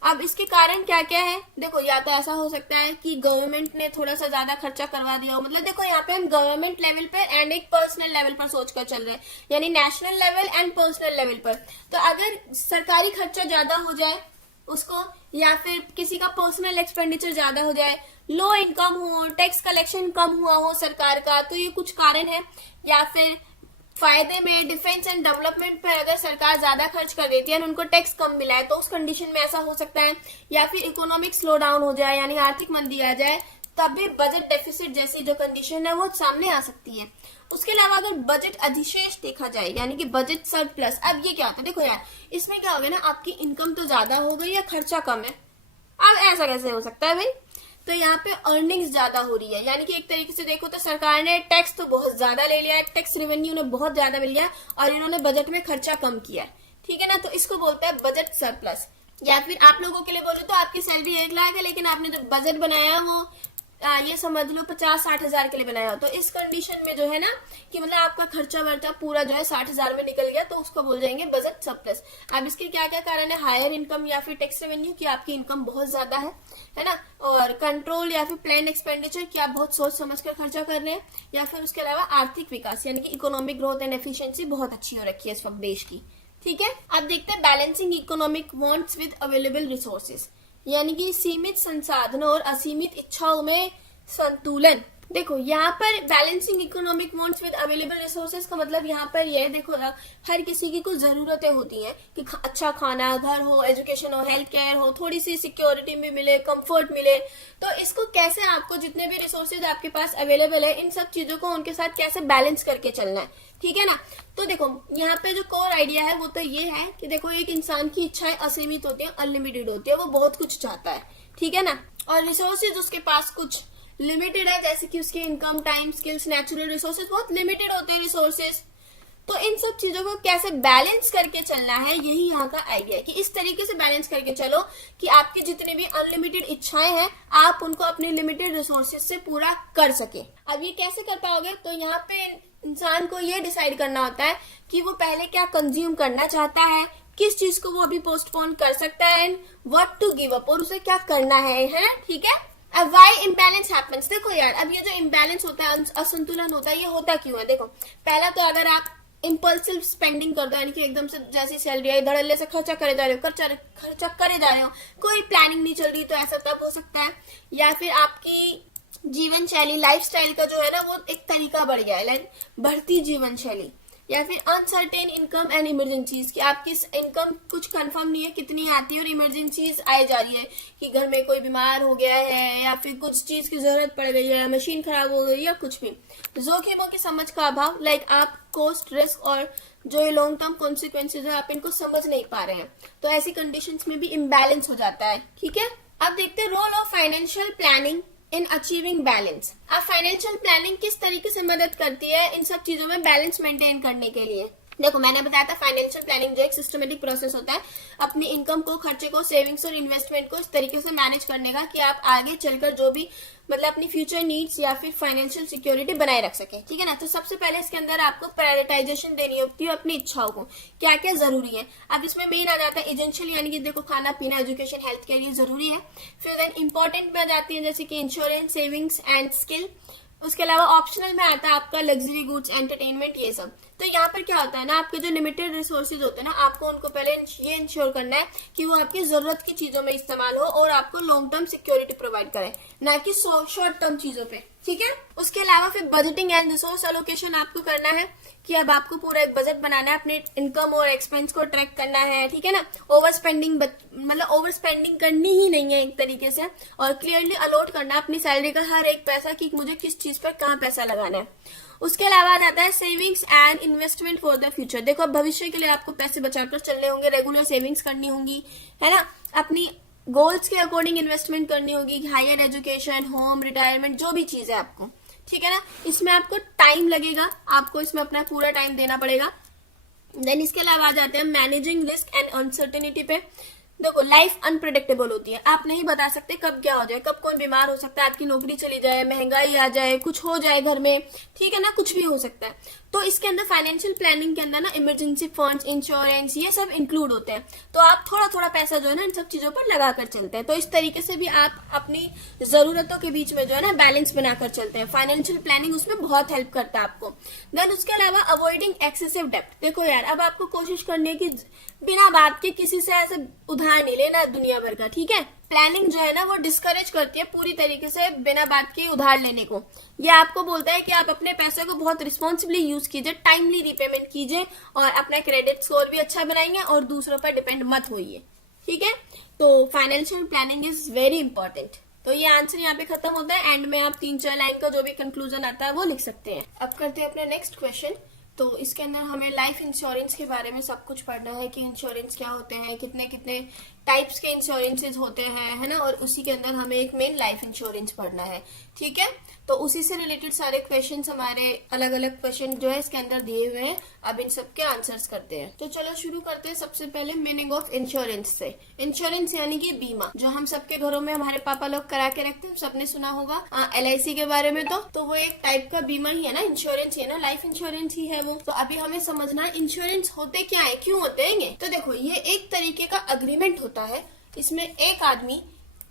अब इसके कारण क्या क्या है, देखो, या तो ऐसा हो सकता है कि गवर्नमेंट ने थोड़ा सा ज्यादा खर्चा करवा दिया हो, मतलब देखो यहाँ पे हम गवर्नमेंट लेवल पे एंड एक पर्सनल लेवल पर सोचकर चल रहे हैं, यानी national level and personal level पर। तो अगर सरकारी खर्चा ज्यादा हो जाए उसको, या फिर किसी का पर्सनल एक्सपेंडिचर ज्यादा हो जाए, लो इनकम हो, टैक्स कलेक्शन कम हुआ हो सरकार का, तो ये कुछ कारण है। या फिर फायदे में डिफेंस एंड डेवलपमेंट पर अगर सरकार ज्यादा खर्च कर देती है और उनको टैक्स कम मिला है, तो उस कंडीशन में ऐसा हो सकता है। या फिर इकोनॉमिक स्लो डाउन हो जाए यानी आर्थिक मंदी आ जाए, तब भी बजट डेफिसिट जैसी जो कंडीशन है वो सामने आ सकती है। उसके अलावा अगर बजट अधिशेष देखा जाए यानी कि बजट सरप्लस, अब ये क्या होता है, देखो यार, इसमें क्या हो गया ना, आपकी इनकम तो ज्यादा हो गई या खर्चा कम है। अब ऐसा कैसे हो सकता है भाई, तो यहाँ पे अर्निंग्स ज्यादा हो रही है, यानी कि एक तरीके से देखो तो सरकार ने टैक्स तो बहुत ज्यादा ले लिया है, टैक्स रेवेन्यू ने बहुत ज्यादा मिल लिया और इन्होंने बजट में खर्चा कम किया है। ठीक है ना, तो इसको बोलते हैं बजट सरप्लस। या फिर आप लोगों के लिए बोलो तो आपकी सैलरी 1 लाख है, लेकिन आपने जो बजट बनाया वो ये समझ लो 50-60 हजार के लिए बनाया हो, तो इस कंडीशन में जो है ना कि मतलब आपका खर्चा वर्चा पूरा जो है 60 हजार में निकल गया, तो उसको बोल जाएंगे बजट सरप्लस। अब इसके क्या क्या कारण है, हायर इनकम या फिर टैक्स रेवेन्यू की आपकी इनकम बहुत ज्यादा है ना, और कंट्रोल या फिर प्लान एक्सपेंडिचर की आप बहुत सोच समझ कर खर्चा कर रहे हैं, या फिर उसके अलावा आर्थिक विकास यानी कि इकोनॉमिक ग्रोथ एंड एफिशिएंसी बहुत अच्छी हो रखी है इस वक्त देश की। ठीक है, अब देखते हैं balancing economic wants with available resources, यानी कि सीमित संसाधनों और असीमित इच्छाओं में संतुलन। देखो यहाँ पर balancing economic wants with available resources का मतलब यहाँ पर ये देखो, हर किसी की कुछ जरूरतें होती हैं कि अच्छा खाना, घर हो, एजुकेशन हो, हेल्थ केयर हो, थोड़ी सी सिक्योरिटी भी मिले, कंफर्ट मिले। तो इसको कैसे आपको जितने भी रिसोर्सेज आपके पास अवेलेबल है, इन सब चीजों को उनके साथ कैसे बैलेंस करके चलना है। ठीक है ना, तो देखो यहाँ पे जो कोर आइडिया है वो तो ये है कि देखो एक इंसान की इच्छाएं असीमित होती है, अनलिमिटेड होती है, वो बहुत कुछ चाहता है। ठीक है ना, और रिसोर्सेज उसके पास कुछ लिमिटेड है, जैसे कि उसके income, time, skills, natural resources बहुत लिमिटेड होते हैं रिसोर्सेज। तो इन सब चीजों को कैसे बैलेंस करके चलना है, यही यहाँ का आइडिया है कि इस तरीके से बैलेंस करके चलो कि आपकी जितनी भी अनलिमिटेड इच्छाएं हैं आप उनको अपने लिमिटेड रिसोर्सेज से पूरा कर सके। अब ये कैसे कर पाओगे, तो यहाँ पे इंसान को ये डिसाइड करना होता है कि वो पहले क्या कंज्यूम करना चाहता है, किस चीज को वो अभी पोस्टपोन कर सकता है, and what to give up, और उसे क्या करना है। ठीक है, अब वाई इम्बैलेंस हैपेंस, देखो यार, अब ये जो इम्बैलेंस होता है, असंतुलन होता है, ये होता क्यों है। देखो पहला तो अगर आप इम्पल्सिव स्पेंडिंग कर दो, यानी कि एकदम से जैसी सैलरी आई धड़ल्ले से खर्चा करे जा रहे हो, खर्चा करे जा रहे हो, कोई प्लानिंग नहीं चल रही, तो ऐसा तब हो सकता है। या फिर आपकी जीवन शैली, लाइफ स्टाइल का जो है ना वो एक तरीका बढ़ गया है, लाइक बढ़ती जीवन शैली। या फिर अनसर्टेन इनकम एंड इमरजेंसीज, कि आपकी इनकम कुछ कंफर्म नहीं है कितनी आती है और इमरजेंसीज आए जा रही है कि घर में कोई बीमार हो गया है या फिर कुछ चीज की जरूरत पड़ गई है, मशीन खराब हो गई या कुछ भी। जोखिमों की समझ का अभाव, लाइक आप कॉस्ट, रिस्क और जो ये लॉन्ग टर्म कॉन्सिक्वेंसेज है आप इनको समझ नहीं पा रहे हैं, तो ऐसी कंडीशंस में भी इम्बैलेंस हो जाता है। ठीक है, अब देखते हैं role of financial planning in achieving balance. अब फाइनेंशियल प्लानिंग किस तरीके से मदद करती है इन सब चीजों में बैलेंस मेंटेन करने के लिए। देखो मैंने बताया था फाइनेंशियल प्लानिंग जो एक सिस्टमेटिक प्रोसेस होता है अपनी इनकम को, खर्चे को, सेविंग्स और इन्वेस्टमेंट को इस तरीके से मैनेज करने का कि आप आगे चलकर जो भी मतलब अपनी फ्यूचर नीड्स या फिर फाइनेंशियल सिक्योरिटी बनाए रख सके। ठीक है ना, तो सबसे पहले इसके अंदर आपको प्रायोरिटाइजेशन देनी होती है अपनी इच्छाओं को, क्या क्या जरूरी है। अब इसमें मेन आ जाता है एसेंशियल, यानी कि देखो खाना पीना, एजुकेशन, हेल्थ केयर ये जरूरी है। फिर देन इंपॉर्टेंट में आ जाती है जैसे कि इंश्योरेंस, सेविंग्स एंड स्किल, उसके अलावा ऑप्शनल में आता है आपका लग्जरी गुड्स, एंटरटेनमेंट, ये सब। तो यहाँ पर क्या होता है ना, आपके जो लिमिटेड रिसोर्सेज होते हैं ना, आपको उनको पहले ये इंश्योर करना है कि वो आपकी जरूरत की चीजों में इस्तेमाल हो और आपको लॉन्ग टर्म सिक्योरिटी प्रोवाइड करे, ना कि शॉर्ट टर्म चीजों पे, ठीक है। उसके अलावा फिर बजटिंग एंड रिसोर्स एलोकेशन आपको करना है कि अब आपको पूरा एक बजट बनाना है, अपने इनकम और एक्सपेंस को ट्रैक करना है, ठीक है ना। ओवर स्पेंडिंग मतलब ओवर स्पेंडिंग करनी ही नहीं है एक तरीके से, और क्लियरली अलॉट करना है अपनी सैलरी का हर एक पैसा कि मुझे किस चीज पर कहाँ पैसा लगाना है। उसके अलावा आ जाता है savings and investment for the future. देखो अब भविष्य के लिए आपको पैसे बचाकर चलने होंगे, रेगुलर सेविंग्स करनी होंगी, है ना, अपनी गोल्स के अकॉर्डिंग इन्वेस्टमेंट करनी होगी, हायर एजुकेशन, होम, रिटायरमेंट, जो भी चीज है आपको, ठीक है ना। इसमें आपको टाइम लगेगा, आपको इसमें अपना पूरा टाइम देना पड़ेगा। देन इसके अलावा आ जाते हैं मैनेजिंग रिस्क एंड अनसर्टेनिटी पे। देखो लाइफ अनप्रेडिक्टेबल होती है, आप नहीं बता सकते कब क्या हो जाए, कब कौन बीमार हो सकता है, आपकी नौकरी चली जाए, महंगाई आ जाए, कुछ हो जाए घर में, ठीक है ना, कुछ भी हो सकता है। तो इसके अंदर फाइनेंशियल प्लानिंग के अंदर ना इमरजेंसी फंड्स, इंश्योरेंस, ये सब इंक्लूड होते हैं। तो आप थोड़ा थोड़ा पैसा जो है ना इन सब चीजों पर लगा कर चलते हैं। तो इस तरीके से भी आप अपनी जरूरतों के बीच में जो है ना बैलेंस बनाकर चलते हैं। फाइनेंशियल प्लानिंग उसमें बहुत हेल्प करता है आपको। देन उसके अलावा अवॉइडिंग एक्सेसिव डेप्ट। देखो यार, अब आपको कोशिश करनी है कि बिना बात के किसी से ऐसे उधार नहीं लेना दुनिया भर का, ठीक है। प्लानिंग जो है ना वो डिस्करेज करती है पूरी तरीके से बिना बात के उधार लेने को। ये आपको बोलता है कि आप अपने पैसे को बहुत रिस्पॉन्सिबली यूज कीजिए, टाइमली रीपेमेंट कीजिए और अपना क्रेडिट स्कोर भी अच्छा बनाएंगे और दूसरों पर डिपेंड मत होइए, ठीक है। तो financial planning is very important. तो ये आंसर यहाँ पे खत्म होता है। एंड में आप 3-4 लाइन का जो भी कंक्लूजन आता है वो लिख सकते हैं। अब करते हैं अपना नेक्स्ट क्वेश्चन। तो इसके अंदर हमें लाइफ इंश्योरेंस के बारे में सब कुछ पढ़ना है कि इंश्योरेंस क्या होते हैं, कितने कितने टाइप्स के इंश्योरेंसेज होते हैं, है ना, और उसी के अंदर हमें एक मेन लाइफ इंश्योरेंस पढ़ना है, ठीक है। तो उसी से रिलेटेड सारे क्वेश्चंस, हमारे अलग अलग क्वेश्चन जो है इसके अंदर दिए हुए हैं। अब इन सब के आंसर्स करते हैं। तो चलो शुरू करते हैं सबसे पहले मीनिंग ऑफ इंश्योरेंस से। इंश्योरेंस यानी कि बीमा, जो हम सबके घरों में हमारे पापा लोग करा के रखते हैं, सबने सुना होगा LIC के बारे में। तो वो एक टाइप का बीमा ही है ना, इंश्योरेंस ही है ना, लाइफ इंश्योरेंस ही है वो। तो अभी हमें समझना है इंश्योरेंस होते क्या है, क्यों होते हैं ये। तो देखो ये एक तरीके का अग्रीमेंट होता है। इसमें एक आदमी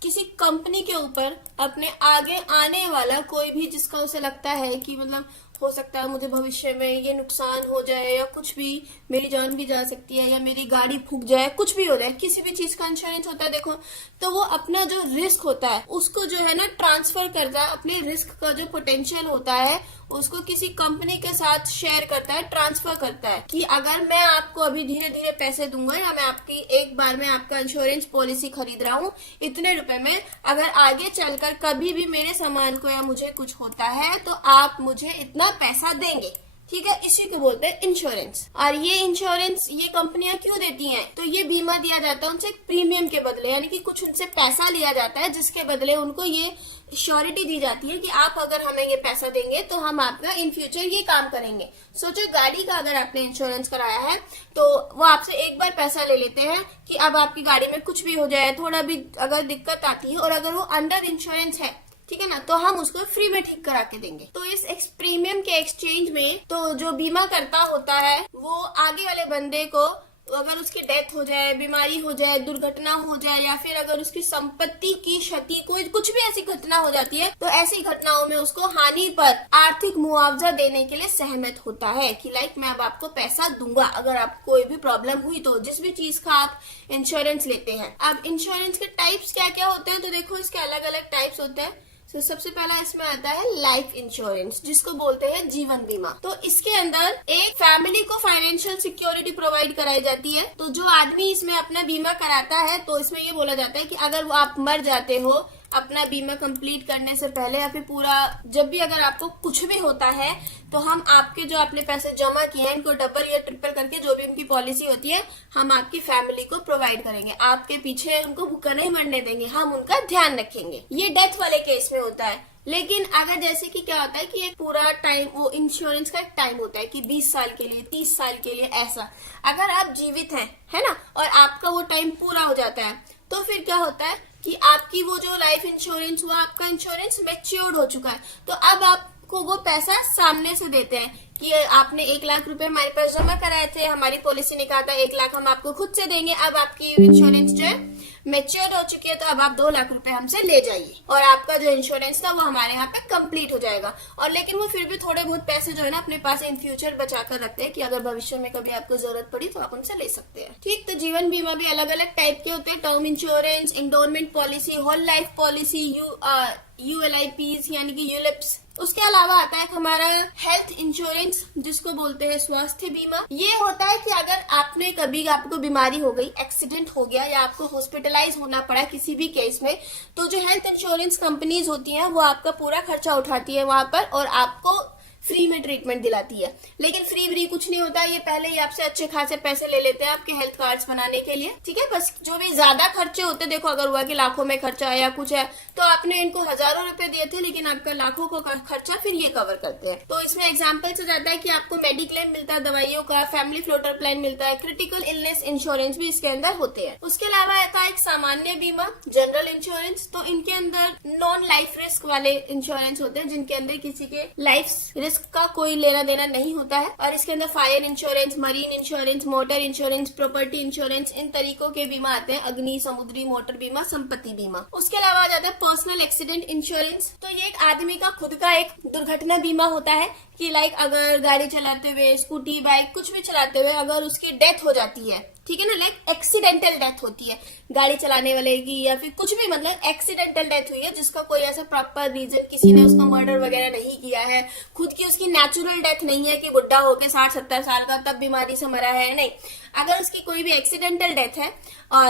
किसी कंपनी के ऊपर अपने आगे आने वाला कोई भी जिसका उसे लगता है कि मतलब हो सकता है मुझे भविष्य में ये नुकसान हो जाए या कुछ भी, मेरी जान भी जा सकती है या मेरी गाड़ी फूक जाए, कुछ भी हो जाए, किसी भी चीज का इंश्योरेंस होता है। देखो तो वो अपना जो रिस्क होता है उसको जो है ना ट्रांसफर करता है, अपने रिस्क का जो पोटेंशियल होता है उसको किसी कंपनी के साथ शेयर करता है, ट्रांसफर करता है कि अगर मैं आपको अभी धीरे धीरे पैसे दूंगा या मैं आपकी एक बार में आपका इंश्योरेंस पॉलिसी खरीद रहा हूँ इतने रुपए में, अगर आगे चलकर कभी भी मेरे सामान को या मुझे कुछ होता है तो आप मुझे इतना पैसा देंगे, ठीक है। इसी को बोलते हैं इंश्योरेंस। और ये इंश्योरेंस ये कंपनियां क्यों देती हैं, तो ये बीमा दिया जाता है उनसे प्रीमियम के बदले, यानी कि कुछ उनसे पैसा लिया जाता है जिसके बदले उनको ये श्योरिटी दी जाती है कि आप अगर हमें ये पैसा देंगे तो हम आपका इन फ्यूचर ये काम करेंगे। सोचो गाड़ी का अगर आपने इंश्योरेंस कराया है तो वो आपसे एक बार पैसा ले लेते हैं कि अब आपकी गाड़ी में कुछ भी हो जाए, थोड़ा भी अगर दिक्कत आती है और अगर वो अंडर इंश्योरेंस है, ठीक है ना, तो हम उसको फ्री में ठीक करा के देंगे। तो इस प्रीमियम के एक्सचेंज में तो जो बीमा करता होता है वो आगे वाले बंदे को अगर उसकी डेथ हो जाए, बीमारी हो जाए, दुर्घटना हो जाए या फिर अगर उसकी संपत्ति की क्षति, कोई कुछ भी ऐसी घटना हो जाती है तो ऐसी घटनाओं में उसको हानि पर आर्थिक मुआवजा देने के लिए सहमत होता है कि लाइक मैं अब आपको पैसा दूंगा अगर आपको कोई भी प्रॉब्लम हुई तो, जिस भी चीज का आप इंश्योरेंस लेते हैं। अब इंश्योरेंस के टाइप्स क्या क्या होते हैं, तो देखो इसके अलग अलग टाइप्स होते हैं। तो सबसे पहला इसमें आता है लाइफ इंश्योरेंस, जिसको बोलते हैं जीवन बीमा। तो इसके अंदर एक फैमिली को फाइनेंशियल सिक्योरिटी प्रोवाइड कराई जाती है। तो जो आदमी इसमें अपना बीमा कराता है तो इसमें ये बोला जाता है कि अगर वो आप मर जाते हो अपना बीमा कंप्लीट करने से पहले या फिर पूरा जब भी अगर आपको कुछ भी होता है तो हम आपके जो आपने पैसे जमा किए हैं इनको डबल या ट्रिपल करके जो भी उनकी पॉलिसी होती है हम आपकी फैमिली को प्रोवाइड करेंगे, आपके पीछे उनको भूखा नहीं मरने देंगे, हम उनका ध्यान रखेंगे। ये डेथ वाले केस में होता है। लेकिन अगर जैसे कि क्या होता है कि एक पूरा टाइम, वो इंश्योरेंस का एक टाइम होता है कि 20 साल के लिए, 30 साल के लिए, ऐसा अगर आप जीवित हैं, है ना, और आपका वो टाइम पूरा हो जाता है तो फिर क्या होता है कि आपकी वो जो लाइफ इंश्योरेंस हुआ, आपका इंश्योरेंस मैच्योर्ड हो चुका है, तो अब आपको वो पैसा सामने से देते हैं कि आपने 1 लाख रुपए हमारे पास जमा कराए थे, हमारी पॉलिसी ने कहा था 1 लाख हम आपको खुद से देंगे, अब आपकी इंश्योरेंस जो है मैच्योर हो चुकी है तो अब आप 2 लाख रुपए हमसे ले जाइए और आपका जो इंश्योरेंस था वो हमारे यहाँ पे कंप्लीट हो जाएगा। और लेकिन वो फिर भी थोड़े बहुत पैसे जो है ना अपने पास इन फ्यूचर बचा कर रखते हैं कि अगर भविष्य में कभी आपको जरूरत पड़ी तो आप उनसे ले सकते हैं। ठीक, तो जीवन बीमा भी अलग अलग टाइप के होते हैं, term insurance, endowment policy, whole life policy, ULIPs यानी कि यूलिप्स। उसके अलावा आता है हमारा हेल्थ इंश्योरेंस जिसको बोलते हैं स्वास्थ्य बीमा। ये होता है कि अगर आपने कभी आपको बीमारी हो गई, एक्सीडेंट हो गया या आपको हॉस्पिटलाइज होना पड़ा किसी भी केस में, तो जो हेल्थ इंश्योरेंस कंपनीज होती हैं वो आपका पूरा खर्चा उठाती है वहां पर और आपको फ्री में ट्रीटमेंट दिलाती है। लेकिन फ्री कुछ नहीं होता, ये पहले ही आपसे अच्छे खासे पैसे ले लेते हैं आपके हेल्थ कार्ड्स बनाने के लिए। ठीक है, बस जो भी ज्यादा खर्चे होते हैं, देखो अगर हुआ कि लाखों में खर्चा है या कुछ है तो आपने इनको हजारों रुपए दिए थे लेकिन आपका लाखों का खर्चा फिर ये कवर करते हैं। तो इसमें एग्जाम्पल से जाता है कि आपको मेडिक्लेम मिलता है दवाइयों का, फैमिली फ्लोटर प्लान मिलता है, क्रिटिकल इलनेस इंश्योरेंस भी इसके अंदर होते हैं। उसके अलावा आता है एक सामान्य बीमा, जनरल इंश्योरेंस। तो इनके अंदर नॉन लाइफ रिस्क वाले इंश्योरेंस होते हैं जिनके अंदर किसी के लाइफ रिस्क का कोई लेना देना नहीं होता है। और इसके अंदर fire insurance, marine insurance, motor insurance, property insurance, इन तरीकों के बीमा आते हैं, अग्नि, समुद्री, मोटर बीमा, संपत्ति बीमा। उसके अलावा आ जाता है पर्सनल एक्सीडेंट इंश्योरेंस। तो ये एक आदमी का खुद का एक दुर्घटना बीमा होता है कि लाइक अगर गाड़ी चलाते हुए, स्कूटी, बाइक कुछ भी चलाते हुए अगर उसकी डेथ हो जाती है, ठीक है ना, लाइक एक्सीडेंटल डेथ होती है गाड़ी चलाने वाले की या फिर कुछ भी, मतलब एक्सीडेंटल डेथ हुई है जिसका कोई ऐसा प्रॉपर रीजन, किसी ने उसका मर्डर वगैरह नहीं किया है, खुद की उसकी नेचुरल डेथ नहीं है कि बुढ़ा होके 60-70 साल का तब बीमारी से मरा है, नहीं। अगर उसकी कोई भी एक्सीडेंटल डेथ है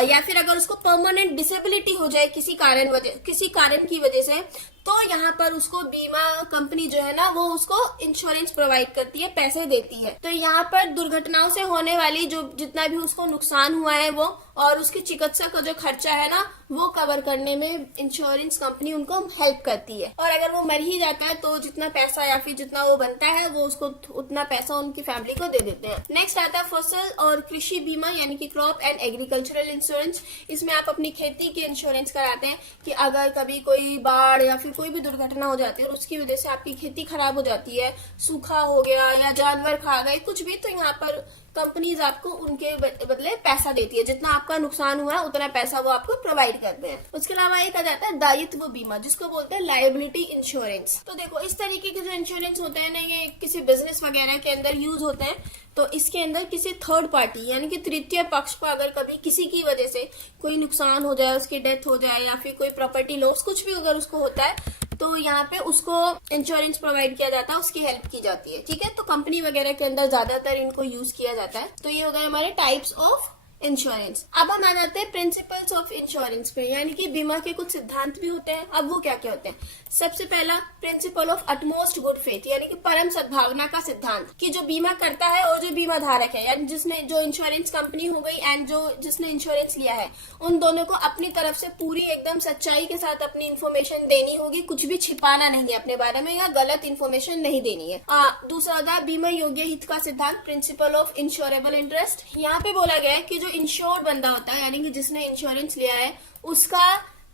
या फिर अगर उसको परमानेंट डिसेबिलिटी हो जाए किसी कारण की वजह से, तो यहाँ पर उसको बीमा कंपनी जो है ना वो उसको इंश्योरेंस प्रोवाइड करती है, पैसे देती है। तो यहाँ पर दुर्घटनाओं से होने वाली जो जितना भी उसको नुकसान हुआ है वो और उसकी चिकित्सा का जो खर्चा है ना वो कवर करने में इंश्योरेंस कंपनी उनको हेल्प करती है। और अगर वो मर ही जाता है तो जितना पैसा या फिर जितना वो बनता है वो उसको उतना पैसा उनकी फैमिली को दे देते हैं। नेक्स्ट आता है फसल और कृषि बीमा यानी कि क्रॉप एंड एग्रीकल्चरल इंश्योरेंस। इसमें आप अपनी खेती की इंश्योरेंस कराते हैं कि अगर कभी कोई बाढ़ या फिर कोई भी दुर्घटना हो जाती है और उसकी वजह से आपकी खेती खराब हो जाती है, सूखा हो गया या जानवर खा गए कुछ भी, तो यहाँ पर कंपनीज आपको उनके बदले पैसा देती है, जितना आपका नुकसान हुआ है उतना पैसा वो आपको प्रोवाइड करते हैं। उसके अलावा एक आ जाता है दायित्व बीमा जिसको बोलते हैं लायबिलिटी इंश्योरेंस। तो देखो इस तरीके के जो इंश्योरेंस होते हैं ना ये किसी बिजनेस वगैरह के अंदर यूज होते हैं। तो इसके अंदर किसी थर्ड पार्टी यानी कि तृतीय पक्ष को अगर कभी किसी की वजह से कोई नुकसान हो जाए, उसकी डेथ हो जाए या फिर कोई प्रॉपर्टी लॉस कुछ भी अगर उसको होता है तो यहाँ पे उसको इंश्योरेंस प्रोवाइड किया जाता है, उसकी हेल्प की जाती है। ठीक है, तो कंपनी वगैरह के अंदर ज्यादातर इनको यूज किया जाता है। तो ये हो गए हमारे टाइप्स ऑफ इंश्योरेंस। अब हम आ जाते हैं प्रिंसिपल्स ऑफ इंश्योरेंस पे, यानी कि बीमा के कुछ सिद्धांत भी होते हैं। अब वो क्या क्या होते हैं? सबसे पहला principle of utmost good faith यानी कि परम सद्भावना का सिद्धांत, कि जो बीमा करता है और जो बीमा धारक है यानी जिसने जो इंश्योरेंस कंपनी हो गई एंड जो जिसने इंश्योरेंस लिया है, उन दोनों को अपनी तरफ से पूरी एकदम सच्चाई के साथ अपनी इन्फॉर्मेशन देनी होगी, कुछ भी छिपाना नहीं है अपने बारे में या गलत इन्फॉर्मेशन नहीं देनी है। दूसरा था बीमा योग्य हित का सिद्धांत, प्रिंसिपल ऑफ इंश्योरेबल इंटरेस्ट। यहाँ पे बोला गया है कि जो इंश्योर्ड बंदा होता है यानी कि जिसने इंश्योरेंस लिया है उसका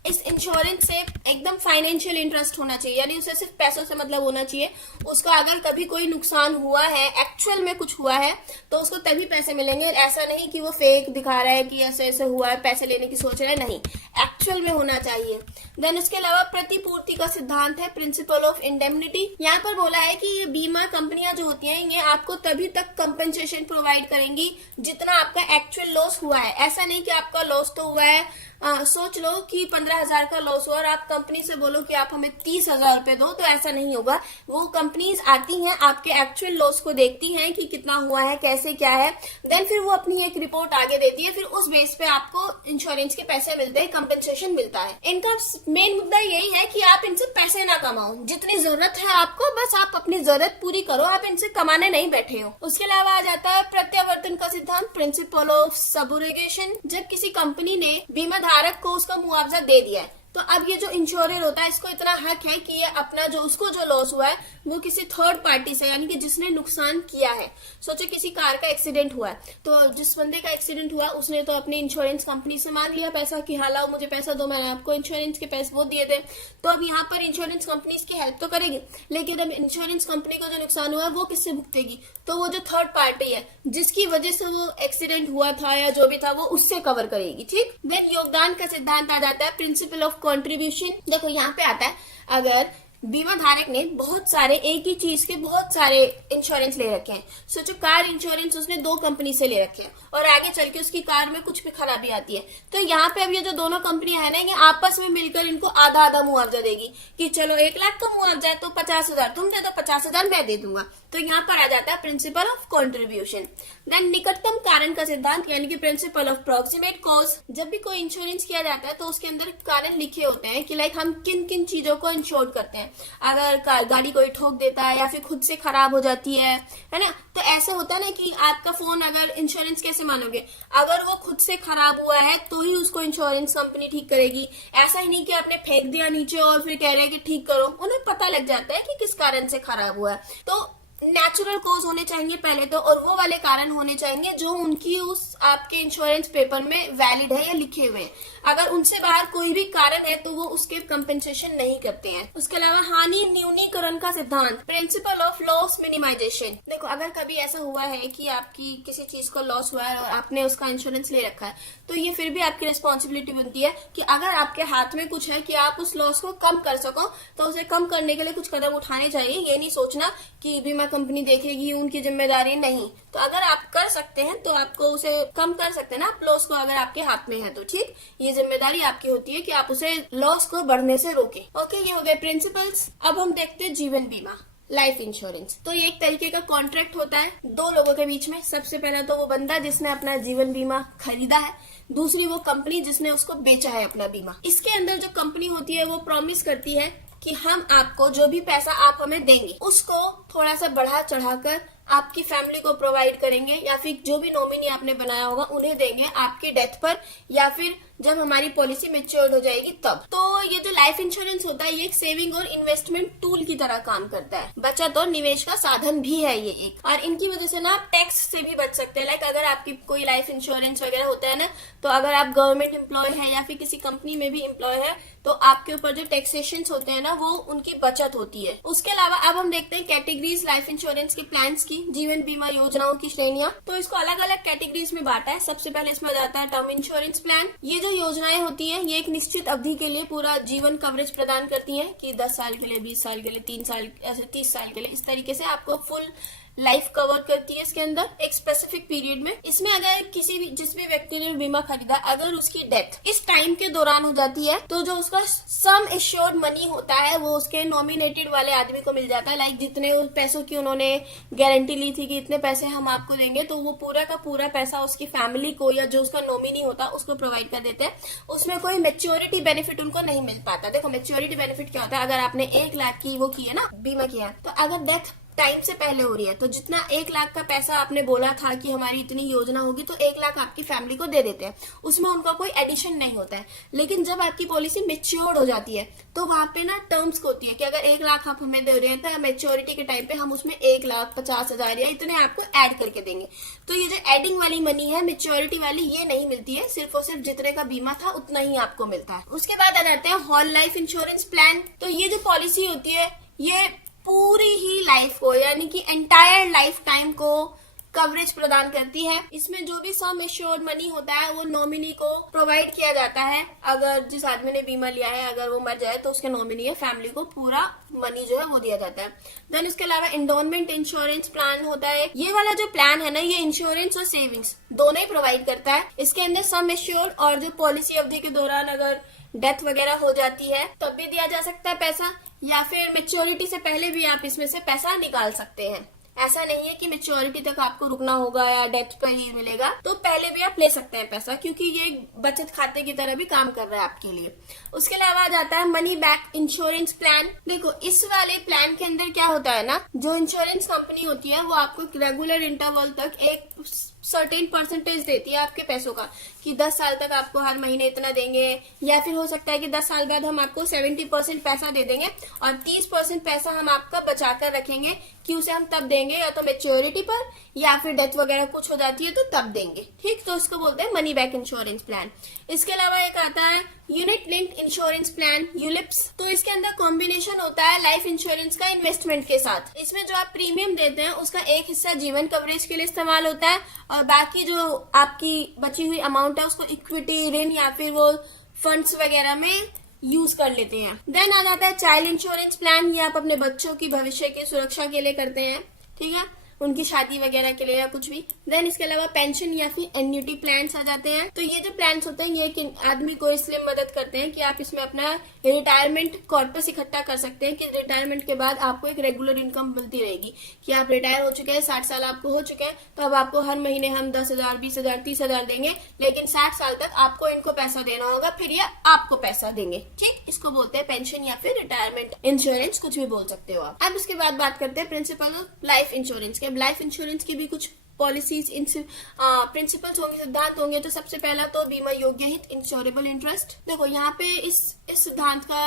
इस इंश्योरेंस से एकदम फाइनेंशियल इंटरेस्ट होना चाहिए, यानी उसे सिर्फ पैसों से मतलब होना चाहिए। उसका अगर कभी कोई नुकसान हुआ है, एक्चुअल में कुछ हुआ है, तो उसको तभी पैसे मिलेंगे। ऐसा नहीं कि वो फेक दिखा रहा है कि ऐसे ऐसे हुआ है, पैसे लेने की सोच रहा है, नहीं, एक्चुअल में होना चाहिए। देन उसके अलावा प्रतिपूर्ति का सिद्धांत है, प्रिंसिपल ऑफ इंडेमनिटी। यहाँ पर बोला है कि ये बीमा कंपनियां जो होती हैं ये आपको तभी तक कंपेंसेशन प्रोवाइड करेंगी जितना आपका एक्चुअल लॉस हुआ है। ऐसा नहीं कि आपका लॉस तो हुआ है, सोच लो कि 15,000 का लॉस हुआ और आप कंपनी से बोलो कि आप हमें 30,000 रुपए दो, तो ऐसा नहीं होगा। वो कंपनीज आती हैं, आपके एक्चुअल लॉस को देखती हैं कि कितना हुआ है, कैसे क्या है, देन फिर वो अपनी एक रिपोर्ट आगे देती है, फिर उस बेस पे आपको इंश्योरेंस के पैसे मिलते हैं, कंपेंसेशन मिलता है। इनका मेन मुद्दा यही है कि आप इनसे पैसे ना कमाओ, जितनी जरूरत है आपको बस आप अपनी जरूरत पूरी करो, आप इनसे कमाने नहीं बैठे हो। उसके अलावा आ जाता है प्रत्यावर्तन का सिद्धांत, प्रिंसिपल ऑफ सबोरोगेशन। जब किसी कंपनी ने बीमा धारक को उसका मुआवजा दे दिया है, तो अब ये जो इंश्योरर होता है इसको इतना हक है कि ये अपना जो उसको जो लॉस हुआ है वो किसी थर्ड पार्टी से, यानी कि जिसने नुकसान किया है, सोचो किसी कार का एक्सीडेंट हुआ है, तो जिस बंदे का एक्सीडेंट हुआ उसने तो अपनी इंश्योरेंस कंपनी से मांग लिया पैसा कि हाँ लाओ मुझे पैसा दो, मैंने आपको इंश्योरेंस के पैसे वो दिए थे। तो अब यहाँ पर इंश्योरेंस कंपनी इसकी हेल्प तो करेगी, लेकिन अब इंश्योरेंस कंपनी को जो नुकसान हुआ है वो किससे भुगतेगी? तो वो जो थर्ड पार्टी है जिसकी वजह से वो एक्सीडेंट हुआ था या जो भी था वो उससे कवर करेगी। ठीक, देन योगदान का सिद्धांत आ जाता है, प्रिंसिपल ऑफ कंट्रीब्यूशन। देखो यहाँ पे आता है, अगर बीमा धारक ने बहुत सारे एक ही चीज के बहुत सारे इंश्योरेंस ले रखे हैं, सोचो कार इंश्योरेंस उसने 2 कंपनी से ले रखे हैं और आगे चल के उसकी कार में कुछ भी खराबी आती है, तो यहाँ पे अब ये जो दोनों कंपनियां है ना ये आपस में मिलकर इनको आधा आधा मुआवजा देगी कि चलो 1 लाख का मुआवजा है तो 50,000 तुम दे दो, 50,000 मैं दे दूंगा। तो यहाँ पर आ जाता है प्रिंसिपल ऑफ कंट्रीब्यूशन। देन निकटतम कारण का सिद्धांत यानी कि प्रिंसिपल ऑफ प्रॉक्सिमेट कॉज। जब भी कोई इंश्योरेंस किया जाता है तो उसके अंदर कारण लिखे होते हैं कि लाइक हम किन किन चीजों को इंश्योर करते हैं। अगर गाड़ी कोई ठोक देता है या फिर खुद से खराब हो जाती है ना, तो ऐसे होता है ना कि आपका फोन अगर इंश्योरेंस कैसे मानोगे, अगर वो खुद से खराब हुआ है तो ही उसको इंश्योरेंस कंपनी ठीक करेगी। ऐसा ही नहीं कि आपने फेंक दिया नीचे और फिर कह रहे हैं कि ठीक करो, उन्हें पता लग जाता है कि किस कारण से खराब हुआ है। तो नेचुरल कॉज होने चाहिए पहले तो, और वो वाले कारण होने चाहिए जो उनकी उस आपके इंश्योरेंस पेपर में वैलिड है या लिखे हुए हैं। अगर उनसे बाहर कोई भी कारण है तो वो उसके कंपेंसेशन नहीं करते हैं। उसके अलावा हानि न्यूनीकरण का सिद्धांत, प्रिंसिपल ऑफ लॉस मिनिमाइजेशन। देखो अगर कभी ऐसा हुआ है कि आपकी किसी चीज को लॉस हुआ है और आपने उसका इंश्योरेंस ले रखा है, तो ये फिर भी आपकी रिस्पॉन्सिबिलिटी बनती है कि अगर आपके हाथ में कुछ है कि आप उस लॉस को कम कर सको तो उसे कम करने के लिए कुछ कदम उठाने चाहिए। ये नहीं सोचना कि बीमा कंपनी देखेगी, उनकी जिम्मेदारी नहीं। तो अगर आप कर सकते हैं तो आपको उसे कम कर सकते हैं ना आप लॉस को, अगर आपके हाथ में है तो ठीक, ये जिम्मेदारी आपकी होती है कि आप उसे लॉस को बढ़ने से रोकें। ओके, ये हो गए प्रिंसिपल्स। अब हम देखते हैं जीवन बीमा, लाइफ इंश्योरेंस। तो ये एक तरीके का कॉन्ट्रैक्ट होता है 2 लोगों के बीच में। सबसे पहला तो वो बंदा जिसने अपना जीवन बीमा खरीदा है, दूसरी वो कंपनी जिसने उसको बेचा है अपना बीमा। इसके अंदर जो कंपनी होती है वो प्रॉमिस करती है कि हम आपको जो भी पैसा आप हमें देंगे उसको थोड़ा सा बढ़ा चढ़ाकर आपकी फैमिली को प्रोवाइड करेंगे, या फिर जो भी नॉमिनी आपने बनाया होगा उन्हें देंगे आपकी डेथ पर, या फिर जब हमारी पॉलिसी मैच्योर हो जाएगी तब। तो ये जो लाइफ इंश्योरेंस होता है ये एक सेविंग और इन्वेस्टमेंट टूल की तरह काम करता है, बचत और निवेश का साधन भी है ये एक। और इनकी वजह से ना आप टैक्स से भी बच सकते हैं। लाइक अगर आपकी कोई लाइफ इंश्योरेंस वगैरह होता है ना, तो अगर आप गवर्नमेंट एम्प्लॉय है या फिर किसी कंपनी में भी एम्प्लॉय है तो आपके ऊपर जो टैक्सेशन होते हैं ना वो उनकी बचत होती है। उसके अलावा अब हम देखते हैं कैटेगरीज लाइफ इंश्योरेंस के प्लान्स की, जीवन बीमा योजनाओं की श्रेणियां। तो इसको अलग अलग कैटेगरीज में बांटा है। सबसे पहले इसमें आ जाता है टर्म इंश्योरेंस प्लान। ये जो योजनाएं होती हैं ये एक निश्चित अवधि के लिए पूरा जीवन कवरेज प्रदान करती हैं कि 10 साल के लिए, 20 साल के लिए, 3 साल, ऐसे 30 साल के लिए, इस तरीके से आपको फुल लाइफ कवर करती है इसके अंदर एक स्पेसिफिक पीरियड में। इसमें अगर किसी भी जिस भी व्यक्ति ने बीमा खरीदा अगर उसकी डेथ इस टाइम के दौरान हो जाती है तो जो उसका सम एश्योर्ड मनी होता है वो उसके नॉमिनेटेड वाले आदमी को मिल जाता है। लाइक जितने पैसों की उन्होंने गारंटी ली थी कि इतने पैसे हम आपको देंगे, तो वो पूरा का पूरा पैसा उसकी फैमिली को या जो उसका नॉमिनी होता है उसको प्रोवाइड कर देते हैं। उसमें कोई मेच्योरिटी बेनिफिट उनको नहीं मिल पाता। देखो मेच्योरिटी बेनिफिट क्या होता है, अगर आपने 1 लाख की वो की है ना बीमा किया, तो अगर डेथ टाइम से पहले हो रही है तो जितना 1 लाख का पैसा आपने बोला था कि हमारी इतनी योजना होगी तो 1 लाख आपकी फैमिली को दे देते हैं, उसमें उनका कोई एडिशन नहीं होता है। लेकिन जब आपकी पॉलिसी मेच्योर्ड हो जाती है तो वहां पे ना टर्म्स होती है कि अगर 1 लाख आप हमें दे रहे हैं तो मेच्योरिटी के टाइम पे हम उसमें 1,50,000 या इतने आपको ऐड करके देंगे। तो ये जो एडिंग वाली मनी है मेच्योरिटी वाली ये नहीं मिलती है, सिर्फ और सिर्फ जितने का बीमा था उतना ही आपको मिलता है। उसके बाद आ जाते हैं होल लाइफ इंश्योरेंस प्लान। तो ये जो पॉलिसी होती है ये पूरी ही लाइफ को यानी कि एंटायर लाइफ टाइम को कवरेज प्रदान करती है। इसमें जो भी सम एश्योर्ड मनी होता है वो नॉमिनी को प्रोवाइड किया जाता है। अगर जिस आदमी ने बीमा लिया है अगर वो मर जाए तो उसके नॉमिनी या फैमिली को पूरा मनी जो है वो दिया जाता है। देन उसके अलावा एंडोनमेंट इंश्योरेंस प्लान होता है। ये वाला जो प्लान है ना ये इंश्योरेंस और सेविंग्स दोनों ही प्रोवाइड करता है। इसके अंदर सम एश्योर्ड और जो पॉलिसी अवधि के दौरान अगर डेथ वगैरह हो जाती है तब भी दिया जा सकता है पैसा, या फिर मेच्योरिटी से पहले भी आप इसमें से पैसा निकाल सकते हैं। ऐसा नहीं है कि मेच्योरिटी तक आपको रुकना होगा या डेथ पर ही मिलेगा, तो पहले भी आप ले सकते हैं पैसा, क्योंकि ये एक बचत खाते की तरह भी काम कर रहा है आपके लिए। उसके अलावा आ जाता है मनी बैक इंश्योरेंस प्लान। देखो इस वाले प्लान के अंदर क्या होता है ना, जो इंश्योरेंस कंपनी होती है वो आपको रेगुलर इंटरवल तक एक सर्टेन परसेंटेज देती है आपके पैसों का, कि 10 साल तक आपको हर महीने इतना देंगे, या फिर हो सकता है कि 10 साल बाद हम आपको 70% पैसा दे देंगे और 30% पैसा हम आपका बचा कर रखेंगे कि उसे हम तब देंगे या तो मैच्योरिटी पर या फिर डेथ वगैरह कुछ हो जाती है तो तब देंगे। ठीक, तो इसको बोलते हैं मनी बैक इंश्योरेंस प्लान। इसके अलावा एक आता है unit linked insurance plan, ULIPs. तो इसके अंदर कॉम्बिनेशन होता है लाइफ इंश्योरेंस का इन्वेस्टमेंट के साथ। इसमें जो आप प्रीमियम देते हैं उसका एक हिस्सा जीवन कवरेज के लिए इस्तेमाल होता है और बाकी जो आपकी बची हुई अमाउंट है उसको इक्विटी, ऋण या फिर वो फंड्स वगैरह में यूज कर लेते हैं। देन आ जाता है चाइल्ड इंश्योरेंस प्लान। ये आप अपने बच्चों की भविष्य की सुरक्षा के लिए करते हैं, ठीक है, उनकी शादी वगैरह के लिए या कुछ भी। देन इसके अलावा पेंशन या फिर एन्युटी प्लान्स आ जाते हैं। तो ये जो प्लान्स होते हैं ये एक आदमी को इसलिए मदद करते हैं कि आप इसमें अपना रिटायरमेंट कॉर्पस इकट्ठा कर सकते हैं कि रिटायरमेंट के बाद आपको एक रेगुलर इनकम मिलती रहेगी, कि आप रिटायर हो चुके हैं, 60 साल आपको हो चुके हैं, तो अब आपको हर महीने हम 10,000, 20,000, 30,000 देंगे, लेकिन 60 साल तक आपको इनको पैसा देना होगा, फिर ये आपको पैसा देंगे। ठीक, इसको बोलते हैं पेंशन या फिर रिटायरमेंट इंश्योरेंस, कुछ भी बोल सकते हो आप। अब उसके बाद बात करते हैं प्रिंसिपल ऑफ लाइफ इंश्योरेंस के। लाइफ इंश्योरेंस की भी कुछ पॉलिसीज, प्रिंसिपल्स होंगे, सिद्धांत होंगे। तो सबसे पहला तो बीमा योग्य हित, इंश्योरेबल इंटरेस्ट। देखो यहाँ पे इस सिद्धांत का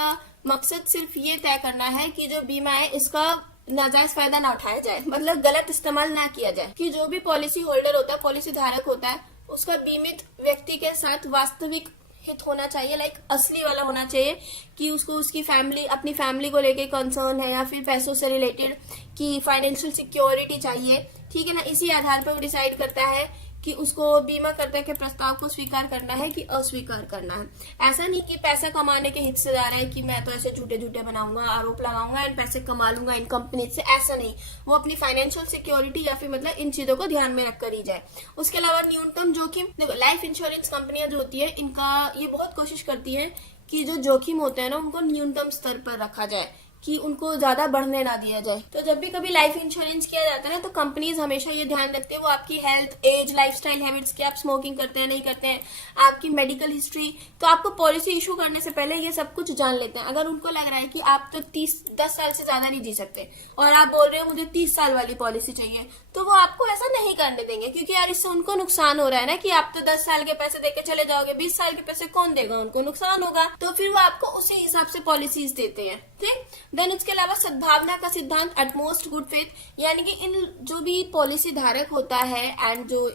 मकसद सिर्फ ये तय करना है कि जो बीमा है इसका नाजायज फायदा ना उठाया जाए, मतलब गलत इस्तेमाल ना किया जाए, कि जो भी पॉलिसी होल्डर होता है, पॉलिसी धारक होता है, उसका बीमित व्यक्ति के साथ वास्तविक हित होना चाहिए, लाइक असली वाला होना चाहिए, कि उसको उसकी फैमिली, अपनी फैमिली को लेके कंसर्न है या फिर पैसों से रिलेटेड की फाइनेंशियल सिक्योरिटी चाहिए, ठीक है ना। इसी आधार पर वो डिसाइड करता है कि उसको बीमा करने के प्रस्ताव को स्वीकार करना है कि अस्वीकार करना है। ऐसा नहीं कि पैसा कमाने के हित से जा रहा है कि मैं तो ऐसे झूठे झूठे बनाऊंगा, आरोप लगाऊंगा एंड पैसे कमा लूंगा इन कंपनी से, ऐसा नहीं। वो अपनी फाइनेंशियल सिक्योरिटी या फिर मतलब इन चीजों को ध्यान में रखकर ही जाए। उसके अलावा न्यूनतम जोखिम। देखो लाइफ इंश्योरेंस कंपनियां जो होती है इनका ये बहुत कोशिश करती है कि जो जोखिम होते हैं ना उनको न्यूनतम स्तर पर रखा जाए, कि उनको ज्यादा बढ़ने ना दिया जाए। तो जब भी कभी लाइफ इंश्योरेंस किया जाता है ना तो कंपनीज हमेशा ये ध्यान रखते हैं वो आपकी हेल्थ, एज, लाइफस्टाइल हैबिट्स, कि आप स्मोकिंग करते हैं नहीं करते हैं, आपकी मेडिकल हिस्ट्री। तो आपको पॉलिसी इशू करने से पहले ये सब कुछ जान लेते हैं। अगर उनको लग रहा है कि आप तो 10 साल से ज्यादा नहीं जी सकते और आप बोल रहे हो मुझे 30 साल वाली पॉलिसी चाहिए, तो वो आपको ऐसा नहीं करने देंगे, क्योंकि यार इससे उनको नुकसान हो रहा है ना, कि आप तो 10 साल के पैसे देके चले जाओगे, 20 साल के पैसे कौन देगा, उनको नुकसान होगा। तो फिर वो आपको उसी हिसाब से पॉलिसीज देते हैं, ठीक। देन उसके अलावा सद्भावना का सिद्धांत, एटमोस्ट गुड फेथ, यानी कि इन जो भी पॉलिसी धारक होता है एंड जो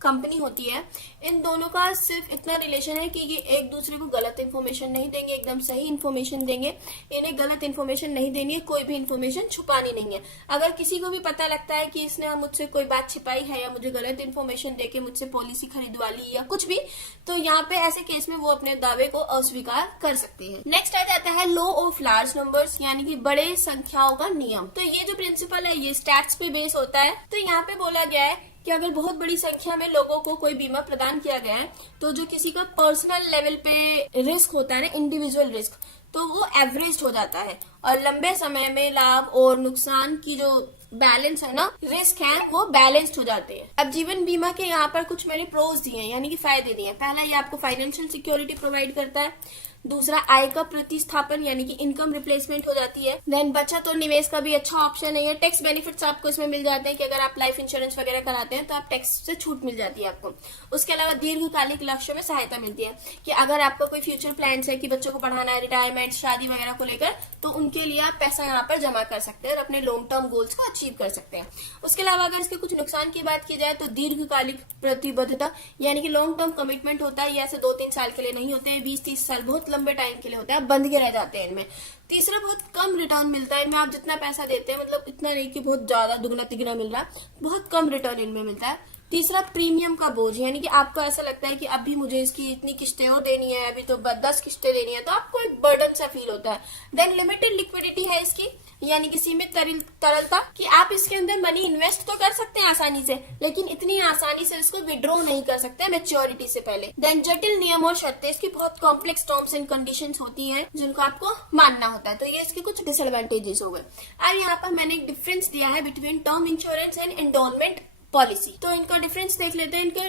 कंपनी होती है, इन दोनों का सिर्फ इतना रिलेशन है कि ये एक दूसरे को गलत इन्फॉर्मेशन नहीं देंगे, एकदम सही इन्फॉर्मेशन देंगे। इन्हें गलत इन्फॉर्मेशन नहीं देनी है, कोई भी इन्फॉर्मेशन छुपानी नहीं है। अगर किसी को भी पता लगता है कि इसने मुझसे कोई बात छिपाई है या मुझे गलत इन्फॉर्मेशन देके मुझसे पॉलिसी खरीदवा ली या कुछ भी, तो यहाँ पे ऐसे केस में वो अपने दावे को अस्वीकार कर सकती है। नेक्स्ट आ जाता है लॉ ऑफ लार्ज नंबर्स, यानी कि बड़े संख्याओं का नियम। तो ये जो प्रिंसिपल है ये स्टैट्स पे बेस होता है। तो यहाँ पे बोला गया है कि अगर बहुत बड़ी संख्या में लोगों को कोई बीमा प्रदान किया गया है तो जो किसी का पर्सनल लेवल पे रिस्क होता है ना, इंडिविजुअल रिस्क, तो वो एवरेज हो जाता है और लंबे समय में लाभ और नुकसान की जो बैलेंस है ना, रिस्क है, वो बैलेंस्ड हो जाते हैं। अब जीवन बीमा के यहाँ पर कुछ मैंने प्रोज दिए हैं, यानी कि फायदे दिए हैं। पहला, ये आपको फाइनेंशियल सिक्योरिटी प्रोवाइड करता है। दूसरा, आय का प्रतिस्थापन यानी कि इनकम रिप्लेसमेंट हो जाती है। देन बचत और निवेश का भी अच्छा ऑप्शन है। टैक्स बेनिफिट्स आपको इसमें मिल जाते हैं कि अगर आप लाइफ इंश्योरेंस वगैरह कराते हैं तो आप टैक्स से छूट मिल जाती है आपको। उसके अलावा दीर्घकालिक लक्ष्य में सहायता मिलती है, कि अगर आपका कोई फ्यूचर प्लान है कि बच्चों को पढ़ाना है, रिटायरमेंट, शादी वगैरह को लेकर, तो उनके लिए आप पैसा यहाँ पर जमा कर सकते हैं और अपने लॉन्ग टर्म गोल्स को अचीव कर सकते हैं। उसके अलावा अगर इसके कुछ नुकसान की बात की जाए तो दीर्घकालिक प्रतिबद्धता, यानी कि लॉन्ग टर्म कमिटमेंट होता है, ये ऐसे 2-3 साल के लिए नहीं होते हैं, 20-30 साल बहुत लंबे टाइम के लिए होता है, बंद के रह जाते हैं इनमें। तीसरा, बहुत कम रिटर्न मिलता है इनमें। आप जितना पैसा देते हैं, मतलब इतना नहीं कि बहुत ज्यादा दुगना तिगुना मिल रहा है, बहुत कम रिटर्न इनमें मिलता है। तीसरा, प्रीमियम का बोझ, यानी कि आपको ऐसा लगता है कि अभी मुझे इसकी इतनी किस्तें और देनी है, अभी तो 10 किस्तें देनी है, तो आपको एक बर्डन सा फील होता है। देन लिमिटेड लिक्विडिटी है इसकी, यानी कि सीमित तरलता, कि आप इसके अंदर मनी इन्वेस्ट तो कर सकते हैं आसानी से, लेकिन इतनी आसानी से इसको विड्रॉ नहीं कर सकते मैच्योरिटी से पहले। देन जटिल नियम और शर्तें, इसकी बहुत कॉम्प्लेक्स टर्म्स एंड कंडीशंस होती हैं जिनको आपको मानना होता है, तो ये इसके कुछ डिसएडवांटेजेस हो गए। अब यहाँ पर मैंने एक डिफरेंस दिया है between term insurance and endowment policy. तो इनका डिफरेंस देख लेते हैं। इनका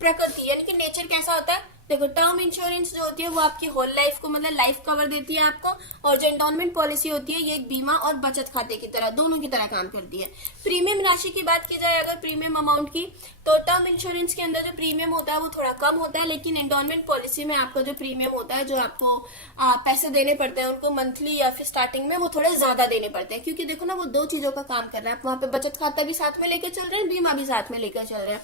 प्रकृति यानी कि नेचर कैसा होता है, देखो टर्म इंश्योरेंस जो होती है वो आपकी होल लाइफ को मतलब लाइफ कवर देती है आपको, और जो एंडोनमेंट पॉलिसी होती है ये एक बीमा और बचत खाते की तरह दोनों की तरह काम करती है। प्रीमियम राशि की बात की जाए अगर प्रीमियम अमाउंट की, तो टर्म इंश्योरेंस के अंदर जो प्रीमियम होता है वो थोड़ा कम होता है, लेकिन एंडोनमेंट पॉलिसी में आपका जो प्रीमियम होता है, जो आपको पैसे देने पड़ते हैं उनको मंथली या फिर स्टार्टिंग में, वो थोड़े ज्यादा देने पड़ते हैं, क्योंकि देखो ना वो दो चीजों का काम कर रहा है। आप वहां पे बचत खाता भी साथ में लेकर चल रहे हैं, बीमा भी साथ में लेकर चल रहे हैं।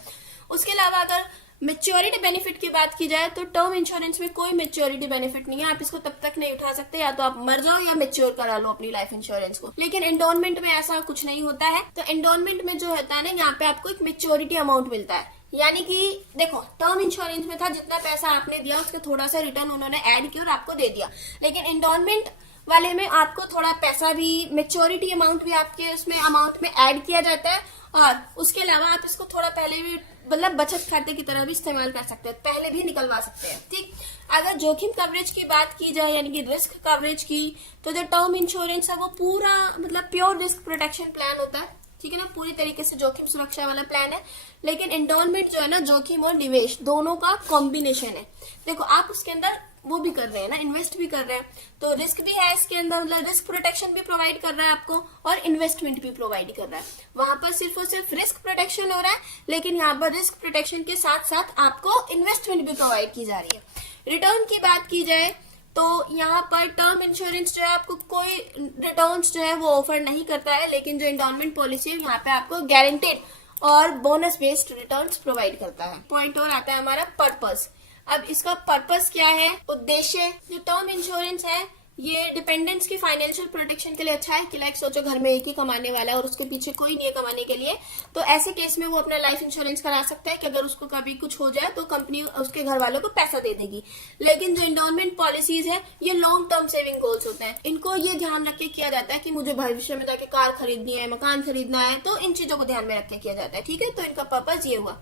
उसके अलावा अगर मेच्योरिटी बेनिफिट की बात की जाए तो टर्म इंश्योरेंस में कोई मेच्योरिटी बेनिफिट नहीं है, आप इसको तब तक नहीं उठा सकते, या तो आप मर जाओ या मेच्योर करा लो अपनी लाइफ इंश्योरेंस को। लेकिन एंडोनमेंट में ऐसा कुछ नहीं होता है। तो एंडोनमेंट में जो होता है ना, यहाँ पे आपको एक मेच्योरिटी अमाउंट मिलता है, यानी कि देखो टर्म इंश्योरेंस में था जितना पैसा आपने दिया उसका थोड़ा सा रिटर्न उन्होंने ऐड किया और आपको दे दिया, लेकिन एंडोनमेंट वाले में आपको थोड़ा पैसा भी, मेच्योरिटी अमाउंट भी आपके उसमें अमाउंट में ऐड किया जाता है, और उसके अलावा आप इसको थोड़ा पहले भी मतलब बचत खाते की तरह भी इस्तेमाल कर सकते हैं, पहले भी निकलवा सकते हैं। ठीक, अगर जोखिम कवरेज की बात की जाए यानी कि रिस्क कवरेज की, तो जो टर्म इंश्योरेंस है वो पूरा मतलब प्योर रिस्क प्रोटेक्शन प्लान होता है, ठीक है ना, पूरी तरीके से जोखिम सुरक्षा वाला प्लान है। लेकिन एंडोनमेंट जो है ना, जोखिम और निवेश दोनों का कॉम्बिनेशन है। देखो आप उसके अंदर वो भी कर रहे हैं ना, इन्वेस्ट भी कर रहे हैं, तो रिस्क भी है इसके अंदर, मतलब रिस्क प्रोटेक्शन भी प्रोवाइड कर रहा है आपको और इन्वेस्टमेंट भी प्रोवाइड कर रहा है। वहां पर सिर्फ और सिर्फ रिस्क प्रोटेक्शन हो रहा है, लेकिन यहाँ पर रिस्क प्रोटेक्शन के साथ साथ आपको इन्वेस्टमेंट भी प्रोवाइड की जा रही है। रिटर्न की बात की जाए तो यहाँ पर टर्म इंश्योरेंस जो है आपको कोई रिटर्न्स जो है वो ऑफर नहीं करता है, लेकिन जो एंडोनमेंट पॉलिसी है यहाँ पे आपको गारंटेड और बोनस बेस्ड रिटर्न्स प्रोवाइड करता है। पॉइंट और आता है हमारा पर्पस। अब इसका पर्पस क्या है, उद्देश्य। जो टर्म इंश्योरेंस है ये डिपेंडेंट्स की फाइनेंशियल प्रोटेक्शन के लिए अच्छा है कि लाइक सोचो घर में एक ही कमाने वाला है और उसके पीछे कोई नहीं है कमाने के लिए, तो ऐसे केस में वो अपना लाइफ इंश्योरेंस करा सकता है कि अगर उसको कभी कुछ हो जाए तो कंपनी उसके घर वालों को पैसा दे देगी। लेकिन जो एंडोनमेंट पॉलिसीज है ये लॉन्ग टर्म सेविंग गोल्स होते हैं, इनको ये ध्यान रख के किया जाता है कि मुझे भविष्य में जाके कार खरीदनी है, मकान खरीदना है, तो इन चीजों को ध्यान में रख के किया जाता है। ठीक है, तो इनका पर्पज ये हुआ।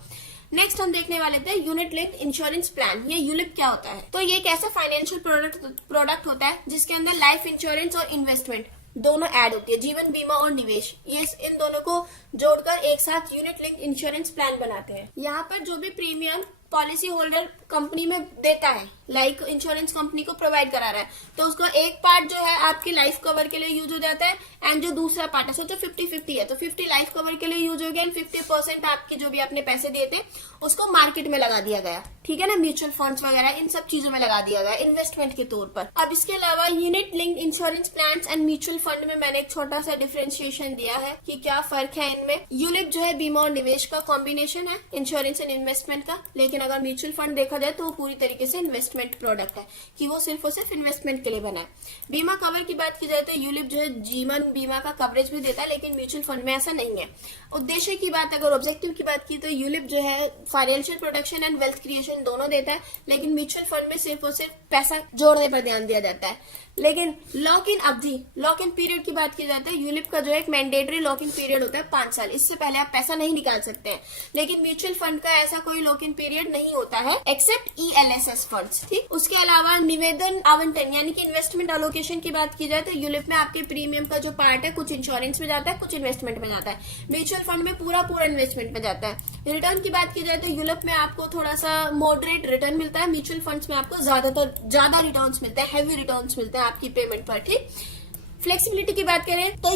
नेक्स्ट हम देखने वाले थे यूनिट लिंक्ड इंश्योरेंस प्लान। ये यूलिप क्या होता है, तो ये एक ऐसा फाइनेंशियल प्रोडक्ट होता है जिसके अंदर लाइफ इंश्योरेंस और इन्वेस्टमेंट दोनों ऐड होती है, जीवन बीमा और निवेश, ये इन दोनों को जोड़कर एक साथ यूनिट लिंक्ड इंश्योरेंस प्लान बनाते हैं। यहाँ पर जो भी प्रीमियम पॉलिसी होल्डर कंपनी में देता है, लाइक इंश्योरेंस कंपनी को प्रोवाइड करा रहा है, तो उसका एक पार्ट जो है आपके लाइफ कवर के लिए यूज हो जाता है, एंड जो दूसरा पार्ट है सोचो 50-50 है, तो 50 लाइफ कवर के लिए यूज हो गया एंड 50% आपके जो भी आपने पैसे दिए थे उसको मार्केट में लगा दिया गया। ठीक है ना, म्यूचुअल फंड्स वगैरह इन सब चीजों में लगा दिया गया इन्वेस्टमेंट के तौर पर। अब इसके अलावा unit linked insurance plan and mutual fund में मैंने एक छोटा सा डिफरेंशिएशन दिया है कि क्या फर्क है इनमें। यूलिप जो है बीमा और निवेश का कॉम्बिनेशन है, इंश्योरेंस एंड इन्वेस्टमेंट का, लेकिन अगर म्यूचुअल फंड देखा जाए तो वो पूरी तरीके से इन्वेस्टमेंट प्रोडक्ट है कि वो सिर्फ और सिर्फ इन्वेस्टमेंट के लिए बना है। बीमा कवर की बात की जाए तो यूलिप जो है जीवन बीमा का कवरेज भी देता है, लेकिन म्यूचुअल फंड में ऐसा नहीं है। उद्देश्य की बात, अगर ऑब्जेक्टिव की बात की तो यूलिप जो है financial protection and wealth creation दोनों देता है, लेकिन म्यूचुअल फंड में सिर्फ और सिर्फ पैसा जोड़ने पर ध्यान दिया जाता है। लेकिन लॉक इन अवधि, लॉक इन पीरियड की बात की जाती है, यूलिप का जो एक मैंडेटरी लॉक इन पीरियड होता है 5 साल, इससे पहले आप पैसा नहीं निकाल सकते हैं। लेकिन म्यूचुअल फंड का ऐसा कोई लॉक इन पीरियड नहीं होता है एक्सेप्ट ELSS फंड्स। ठीक, उसके अलावा निवेदन आवंटन यानी कि इन्वेस्टमेंट एलोकेशन की बात की जाए तो यूलिप में आपके प्रीमियम का जो पार्ट है कुछ इंश्योरेंस में जाता है, कुछ इन्वेस्टमेंट में जाता है, म्यूचुअल फंड में पूरा इन्वेस्टमेंट में जाता है। रिटर्न की बात की जाए तो यूलिप में आपको थोड़ा सा मॉडरेट रिटर्न मिलता है, म्यूचुअल फंड्स में आपको ज्यादा रिटर्न्स मिलते हैं, हैवी रिटर्न्स मिलते हैं आपकी पेमेंट पर। ठीक, फ्लेक्सिबिलिटी की बात करें तो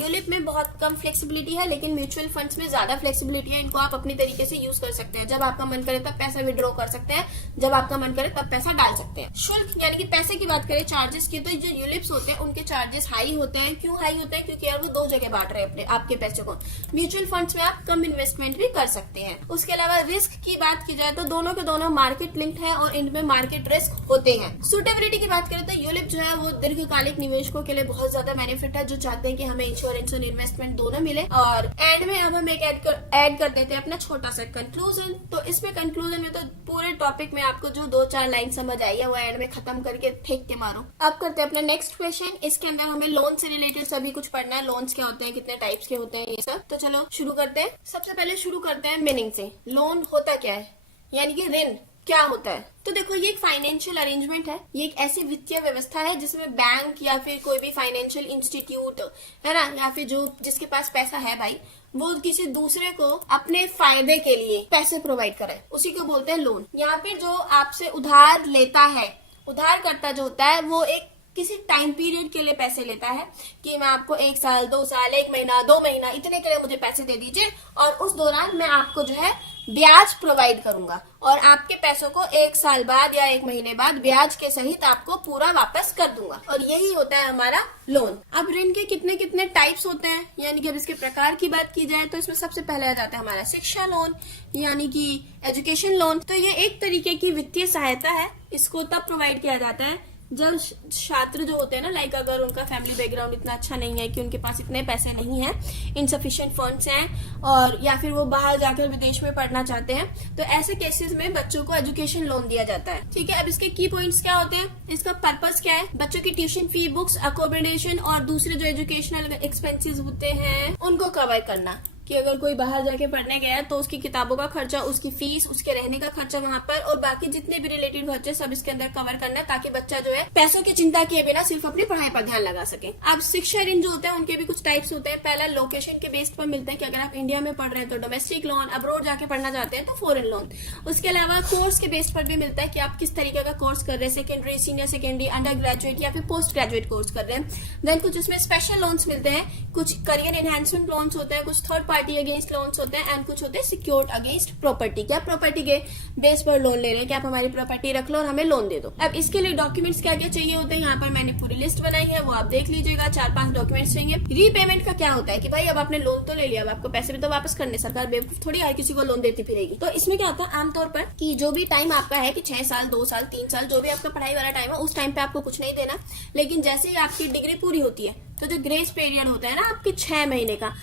यूलिप में बहुत कम फ्लेक्सिबिलिटी है, लेकिन म्यूचुअल फंड्स में ज्यादा फ्लेक्सिबिलिटी है, इनको आप अपनी तरीके से यूज कर सकते हैं, जब आपका मन करे तब पैसा विड्रॉ कर सकते हैं, जब आपका मन करे तब पैसा डाल सकते हैं। शुल्क यानी कि पैसे की बात करें, चार्जेस की, तो जो यूलिप्स होते हैं उनके चार्जेस हाई होते हैं। क्यों हाई होते हैं, क्योंकि यार वो दो जगह बांट रहे हैं अपने आपके पैसे को। म्यूचुअल फंड्स में आप कम इन्वेस्टमेंट भी कर सकते हैं। उसके अलावा रिस्क की बात की जाए तो दोनों के दोनों मार्केट लिंक्ड है और इनमें मार्केट रिस्क होते हैं। सुटेबिलिटी की बात करें तो यूलिप जो है वो दीर्घकालिक निवेशकों के लिए बहुत ज्यादा बेनिफिट है, जो चाहते हैं कि हमें इंश्योरेंस और इन्वेस्टमेंट दोनों मिले। और एंड में अब हम एक ऐड कर देते हैं अपना छोटा सा कंक्लूजन। तो इसमें कंक्लूजन में तो पूरे टॉपिक में आपको जो 2-4 लाइन समझ आई है वो एंड में खत्म करके फेंक के मारो। अब करते हैं अपना नेक्स्ट क्वेश्चन। इसके अंदर हमें लोन से रिलेटेड सभी कुछ पढ़ना है, लोन्स क्या होते हैं, कितने टाइप्स के होते हैं, ये सब। तो चलो शुरू करते हैं। सबसे पहले शुरू करते हैं मीनिंग से। लोन होता क्या है, यानी कि ऋण क्या होता है? तो देखो, ये एक फाइनेंशियल अरेंजमेंट है, ये एक ऐसी वित्तीय व्यवस्था है जिसमें बैंक या फिर कोई भी फाइनेंशियल इंस्टीट्यूट है ना, या फिर जो जिसके पास पैसा है भाई, वो किसी दूसरे को अपने फायदे के लिए पैसे प्रोवाइड करे, उसी को बोलते हैं लोन। यहाँ पे जो आपसे उधार लेता है, उधारकर्ता जो होता है, वो एक किसी टाइम पीरियड के लिए पैसे लेता है कि मैं आपको 1 साल, 2 साल, 1 महीना, 2 महीना, इतने के लिए मुझे पैसे दे दीजिए, और उस दौरान मैं आपको जो है ब्याज प्रोवाइड करूंगा, और आपके पैसों को 1 साल बाद या 1 महीने बाद ब्याज के सहित आपको पूरा वापस कर दूंगा। और यही होता है हमारा लोन। अब ऋण के कितने कितने टाइप्स होते हैं, यानी कि अब इसके प्रकार की बात की जाए तो इसमें सबसे पहले आ जाता है हमारा शिक्षा लोन, यानी कि एजुकेशन लोन। तो ये एक तरीके की वित्तीय सहायता है, इसको तब प्रोवाइड किया जाता है जब छात्र जो होते हैं ना, लाइक अगर उनका फैमिली बैकग्राउंड इतना अच्छा नहीं है कि उनके पास इतने पैसे नहीं है, इनसफिशिएंट फंड्स हैं, और या फिर वो बाहर जाकर विदेश में पढ़ना चाहते हैं, तो ऐसे केसेस में बच्चों को एजुकेशन लोन दिया जाता है। ठीक है, अब इसके की पॉइंट्स क्या होते हैं, इसका पर्पस क्या है? बच्चों की ट्यूशन फी, बुक्स, अकोमोडेशन और दूसरे जो एजुकेशनल एक्सपेंसेस होते हैं उनको कवर करना, कि अगर कोई बाहर जाके पढ़ने गया है तो उसकी किताबों का खर्चा, उसकी फीस, उसके रहने का खर्चा वहां पर, और बाकी जितने भी रिलेटेड खर्चे सब इसके अंदर कवर करना है, ताकि बच्चा जो है पैसों की चिंता किए बिना सिर्फ अपनी पढ़ाई पर ध्यान लगा सके। अब शिक्षा ऋण जो होते हैं उनके भी कुछ टाइप्स होते हैं। पहला लोकेशन के बेस पर मिलते हैं, कि अगर आप इंडिया में पढ़ रहे हैं तो डोमेस्टिक लोन, अब्रोड जाके पढ़ना चाहते हैं तो फॉरेन लोन। उसके अलावा कोर्स के बेस पर भी मिलता है कि आप किस तरीके का कोर्स कर रहे हैं, secondary, senior secondary, under graduate या फिर पोस्ट ग्रेजुएट कोर्स कर रहे हैं। देन कुछ इसमें स्पेशल लोन्स मिलते हैं, कुछ करियर एनहांसमेंट लोन्स होते हैं, कुछ थर्ड पार्टी अगेंस्ट लोन्स होते हैं, एंड कुछ होते हैं सिक्योर्ड अगेंस्ट प्रॉपर्टी, क्या प्रॉपर्टी के बेस पर लोन ले रहे हैं कि आप हमारी प्रॉपर्टी रख लो और हमें लोन दे दो। अब इसके लिए डॉक्यूमेंट्स क्या क्या चाहिए होते हैं, यहाँ पर मैंने पूरी लिस्ट बनाई है, वो आप देख लीजिएगा। 4-5 डॉक्यूमेंट्स चाहिए। रीपेमेंट का क्या होता है कि भाई अब आपने लोन तो ले लिया, अब आपको पैसे भी तो वापस करने, सरकार बेवकूफ थोड़ी हर किसी को लोन देती फिरेगी। तो इसमें क्या होता है आमतौर पर कि जो भी टाइम आपका है कि 6 साल, 2 साल, 3 साल, जो भी आपका पढ़ाई वाला टाइम है, उस टाइम पे आपको कुछ नहीं देना, लेकिन जैसे ही आपकी डिग्री पूरी होती है तो जो ग्रेस पीरियड होता है ना आपके 6 महीने का,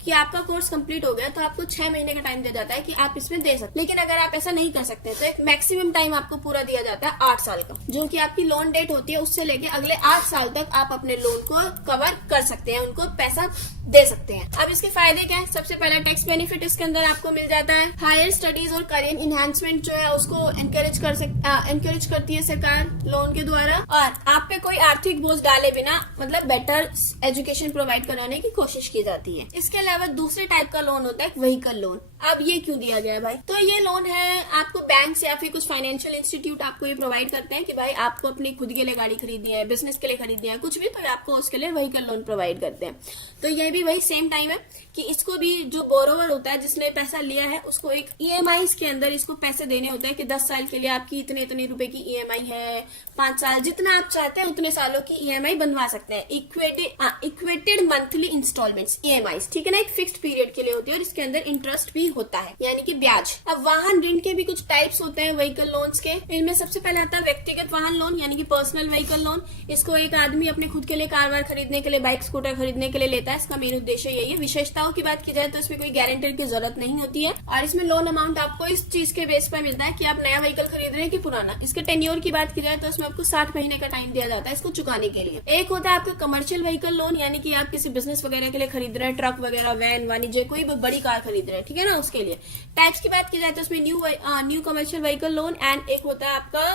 कि आपका कोर्स कंप्लीट हो गया तो आपको 6 महीने का टाइम दिया जाता है कि आप इसमें दे सकते। लेकिन अगर आप ऐसा नहीं कर सकते तो एक मैक्सिमम टाइम आपको पूरा दिया जाता है 8 साल का, जो कि आपकी लोन डेट होती है उससे लेके अगले 8 साल तक आप अपने लोन को कवर कर सकते हैं, उनको पैसा दे सकते हैं। अब इसके फायदे क्या है? सबसे पहला टैक्स बेनिफिट इसके अंदर आपको मिल जाता है। हायर स्टडीज और करियर इनहेंसमेंट जो है उसको एनकरेज करती है सरकार लोन के द्वारा, और आप पे कोई आर्थिक बोझ डाले बिना मतलब बेटर एजुकेशन प्रोवाइड कराने की कोशिश की जाती है। इसके अलावा दूसरे टाइप का लोन होता है व्हीकल लोन। अब ये क्यों दिया गया है भाई? तो ये लोन है आपको बैंक या फिर कुछ फाइनेंशियल इंस्टीट्यूट आपको ये प्रोवाइड करते हैं कि भाई आपको अपनी खुद के लिए गाड़ी खरीदनी है, बिजनेस के लिए खरीदनी है, कुछ भी, तो आपको उसके लिए व्हीकल लोन प्रोवाइड करते हैं। तो ये भी वही सेम टाइम है कि इसको भी जो बोरोवर होता है जिसने पैसा लिया है उसको एक ईएमआई के अंदर इसको पैसे देने होते हैं कि 10 साल के लिए आपकी इतने इतने रुपए की ईएमआई है, 5 साल, जितना आप चाहते हैं उतने सालों की ईएमआई बनवा सकते हैं। इक्वेटेड मंथली इंस्टॉलमेंट्स ईएमआई, ठीक है ना, एक फिक्स्ड पीरियड के लिए होती है और इसके अंदर इंटरेस्ट भी होता है, यानी कि ब्याज। अब वाहन ऋण के भी कुछ टाइप्स होते हैं व्हीकल लोन्स के। इनमें सबसे पहले आता है व्यक्तिगत वाहन लोन, यानी कि पर्सनल व्हीकल लोन। इसको एक आदमी अपने खुद के लिए कार वार खरीदने के लिए, बाइक स्कूटर खरीदने के लिए लेता है। इसका मेन उद्देश्य यही है। विशेषताओं की बात की जाए तो इसमें कोई गारंटर की जरूरत नहीं होती है, और इसमें लोन अमाउंट आपको इस चीज के बेस पर मिलता है कि आप नया व्हीकल खरीद रहे हैं कि पुराना। इसके टेन्योर की बात की जाए तो इसमें आपको 60 महीने का टाइम दिया जाता है इसको चुकाने के लिए। एक होता है आपका कमर्शियल व्हीकल लोन, यानी कि आप किसी बिजनेस वगैरह के लिए खरीद रहे हैं, ट्रक वगैरह, वैन, वाणिज्य, कोई भी बड़ी कार खरीद रहे हैं, ठीक है ना, उसके लिए। टाइप्स की बात की जाए तो उसमें new commercial vehicle loan, and एक होता है आपका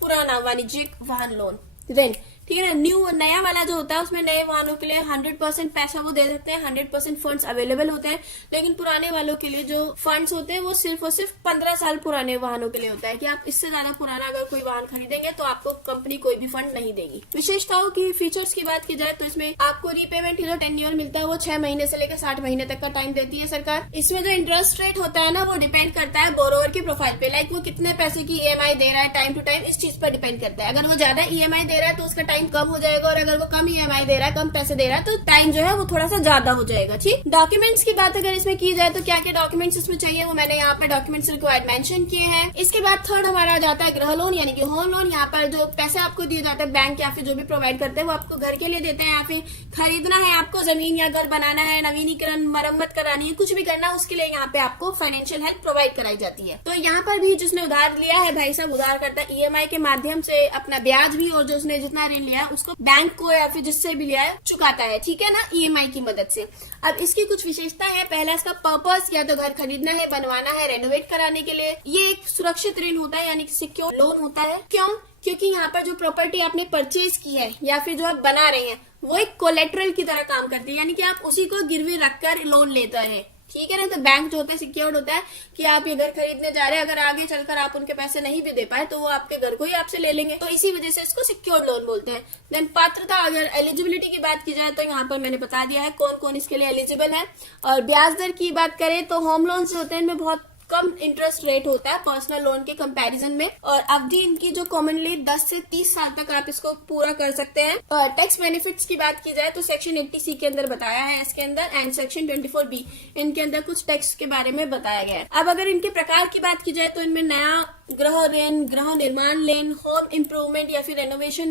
पुराना वाणिज्यिक वाहन लोन रेंट, ठीक है ना। नया वाला जो होता है उसमें नए वाहनों के लिए 100% पैसा वो दे सकते हैं, 100% फंड्स अवेलेबल होते हैं। लेकिन पुराने वालों के लिए जो फंड्स होते हैं वो सिर्फ और सिर्फ 15 साल पुराने वाहनों के लिए होता है कि आप इससे ज्यादा पुराना अगर कोई वाहन खरीदेंगे तो आपको कंपनी कोई भी फंड नहीं देगी। विशेषताओं की, फीचर्स की बात की जाए तो इसमें आपको रीपेमेंट जो टेन्योर मिलता है वो 6 महीने से लेकर 60 महीने तक का टाइम देती है सरकार। इसमें जो इंटरेस्ट रेट होता है ना वो डिपेंड करता है बोरोवर की प्रोफाइल पे, लाइक वो कितने पैसे की ईएमआई दे रहा है टाइम टू टाइम, इस चीज पर डिपेंड करता है। अगर वो ज्यादा ईएमआई दे रहा है तो उसका टाइम कम हो जाएगा, और अगर वो कम ईएमआई दे रहा है, कम पैसे दे रहा है, तो टाइम जो है वो थोड़ा सा ज्यादा हो जाएगा। ठीक, डॉक्यूमेंट्स की बात अगर इसमें की जाए तो क्या क्या डॉक्यूमेंट्स इसमें चाहिए वो मैंने यहाँ पे डॉक्यूमेंट्स रिक्वायर्ड मेंशन किए हैं। इसके बाद थर्ड हमारा आ जाता है गृह लोन, यानी कि होम लोन। यहाँ पर जो पैसे आपको दिए जाते हैं बैंक या फिर जो भी प्रोवाइड करते हैं वो आपको घर के लिए देते हैं, या फिर खरीदना है आपको, जमीन या घर बनाना है, नवीनीकरण, मरम्मत करानी है, कुछ भी करना उसके लिए यहाँ पे आपको फाइनेंशियल हेल्प प्रोवाइड कराई जाती है। तो यहाँ पर भी जिसने उधार लिया है भाई साहब, उधार करता है ईएमआई के माध्यम से अपना ब्याज भी, और जो उसने जितना ऋण लिया है उसको बैंक को या फिर जिससे भी लिया है चुकाता है, ठीक है ना, ईएमआई की मदद से। अब इसकी कुछ विशेषता है। पहला, इसका पर्पस या तो घर खरीदना है, बनवाना है, रेनोवेट कराने के लिए। ये एक सुरक्षित ऋण होता है, यानी कि सिक्योर लोन होता है। क्यों? क्योंकि यहाँ पर जो प्रॉपर्टी आपने परचेज की है या फिर जो आप बना रहे हैं वो एक कोलेट्रल की तरह काम करती है, यानी कि आप उसी को गिरवी रखकर लोन लेते हैं, ठीक है ना। तो बैंक जो होता है सिक्योर्ड होता है कि आप ये घर खरीदने जा रहे हैं, अगर आगे चलकर आप उनके पैसे नहीं भी दे पाए तो वो आपके घर को ही आपसे ले लेंगे, तो इसी वजह से इसको सिक्योर्ड लोन बोलते हैं। देन पात्रता, अगर एलिजिबिलिटी की बात की जाए तो यहाँ पर मैंने बता दिया है कौन कौन इसके लिए एलिजिबल है। और ब्याज दर की बात करें तो होम लोन जो होते हैं इनमें बहुत कम इंटरेस्ट रेट होता है पर्सनल लोन के कंपैरिजन में, और अवधि इनकी जो कॉमनली 10 से 30 साल तक आप इसको पूरा कर सकते हैं। और टैक्स बेनिफिट्स की बात की जाए तो सेक्शन 80C के अंदर बताया है इसके अंदर, एंड सेक्शन 24B इनके अंदर कुछ टैक्स के बारे में बताया गया है। अब अगर इनके प्रकार की बात की जाए तो इनमें नया गृह ऋण, गृह निर्माण ऋण, होम इम्प्रूवमेंट या फिर रेनोवेशन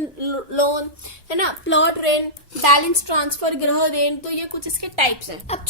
लोन, है ना, प्लॉट ऋण, बैलेंस ट्रांसफर गृह ऋण, तो ये कुछ इसके टाइप्स हैं। अब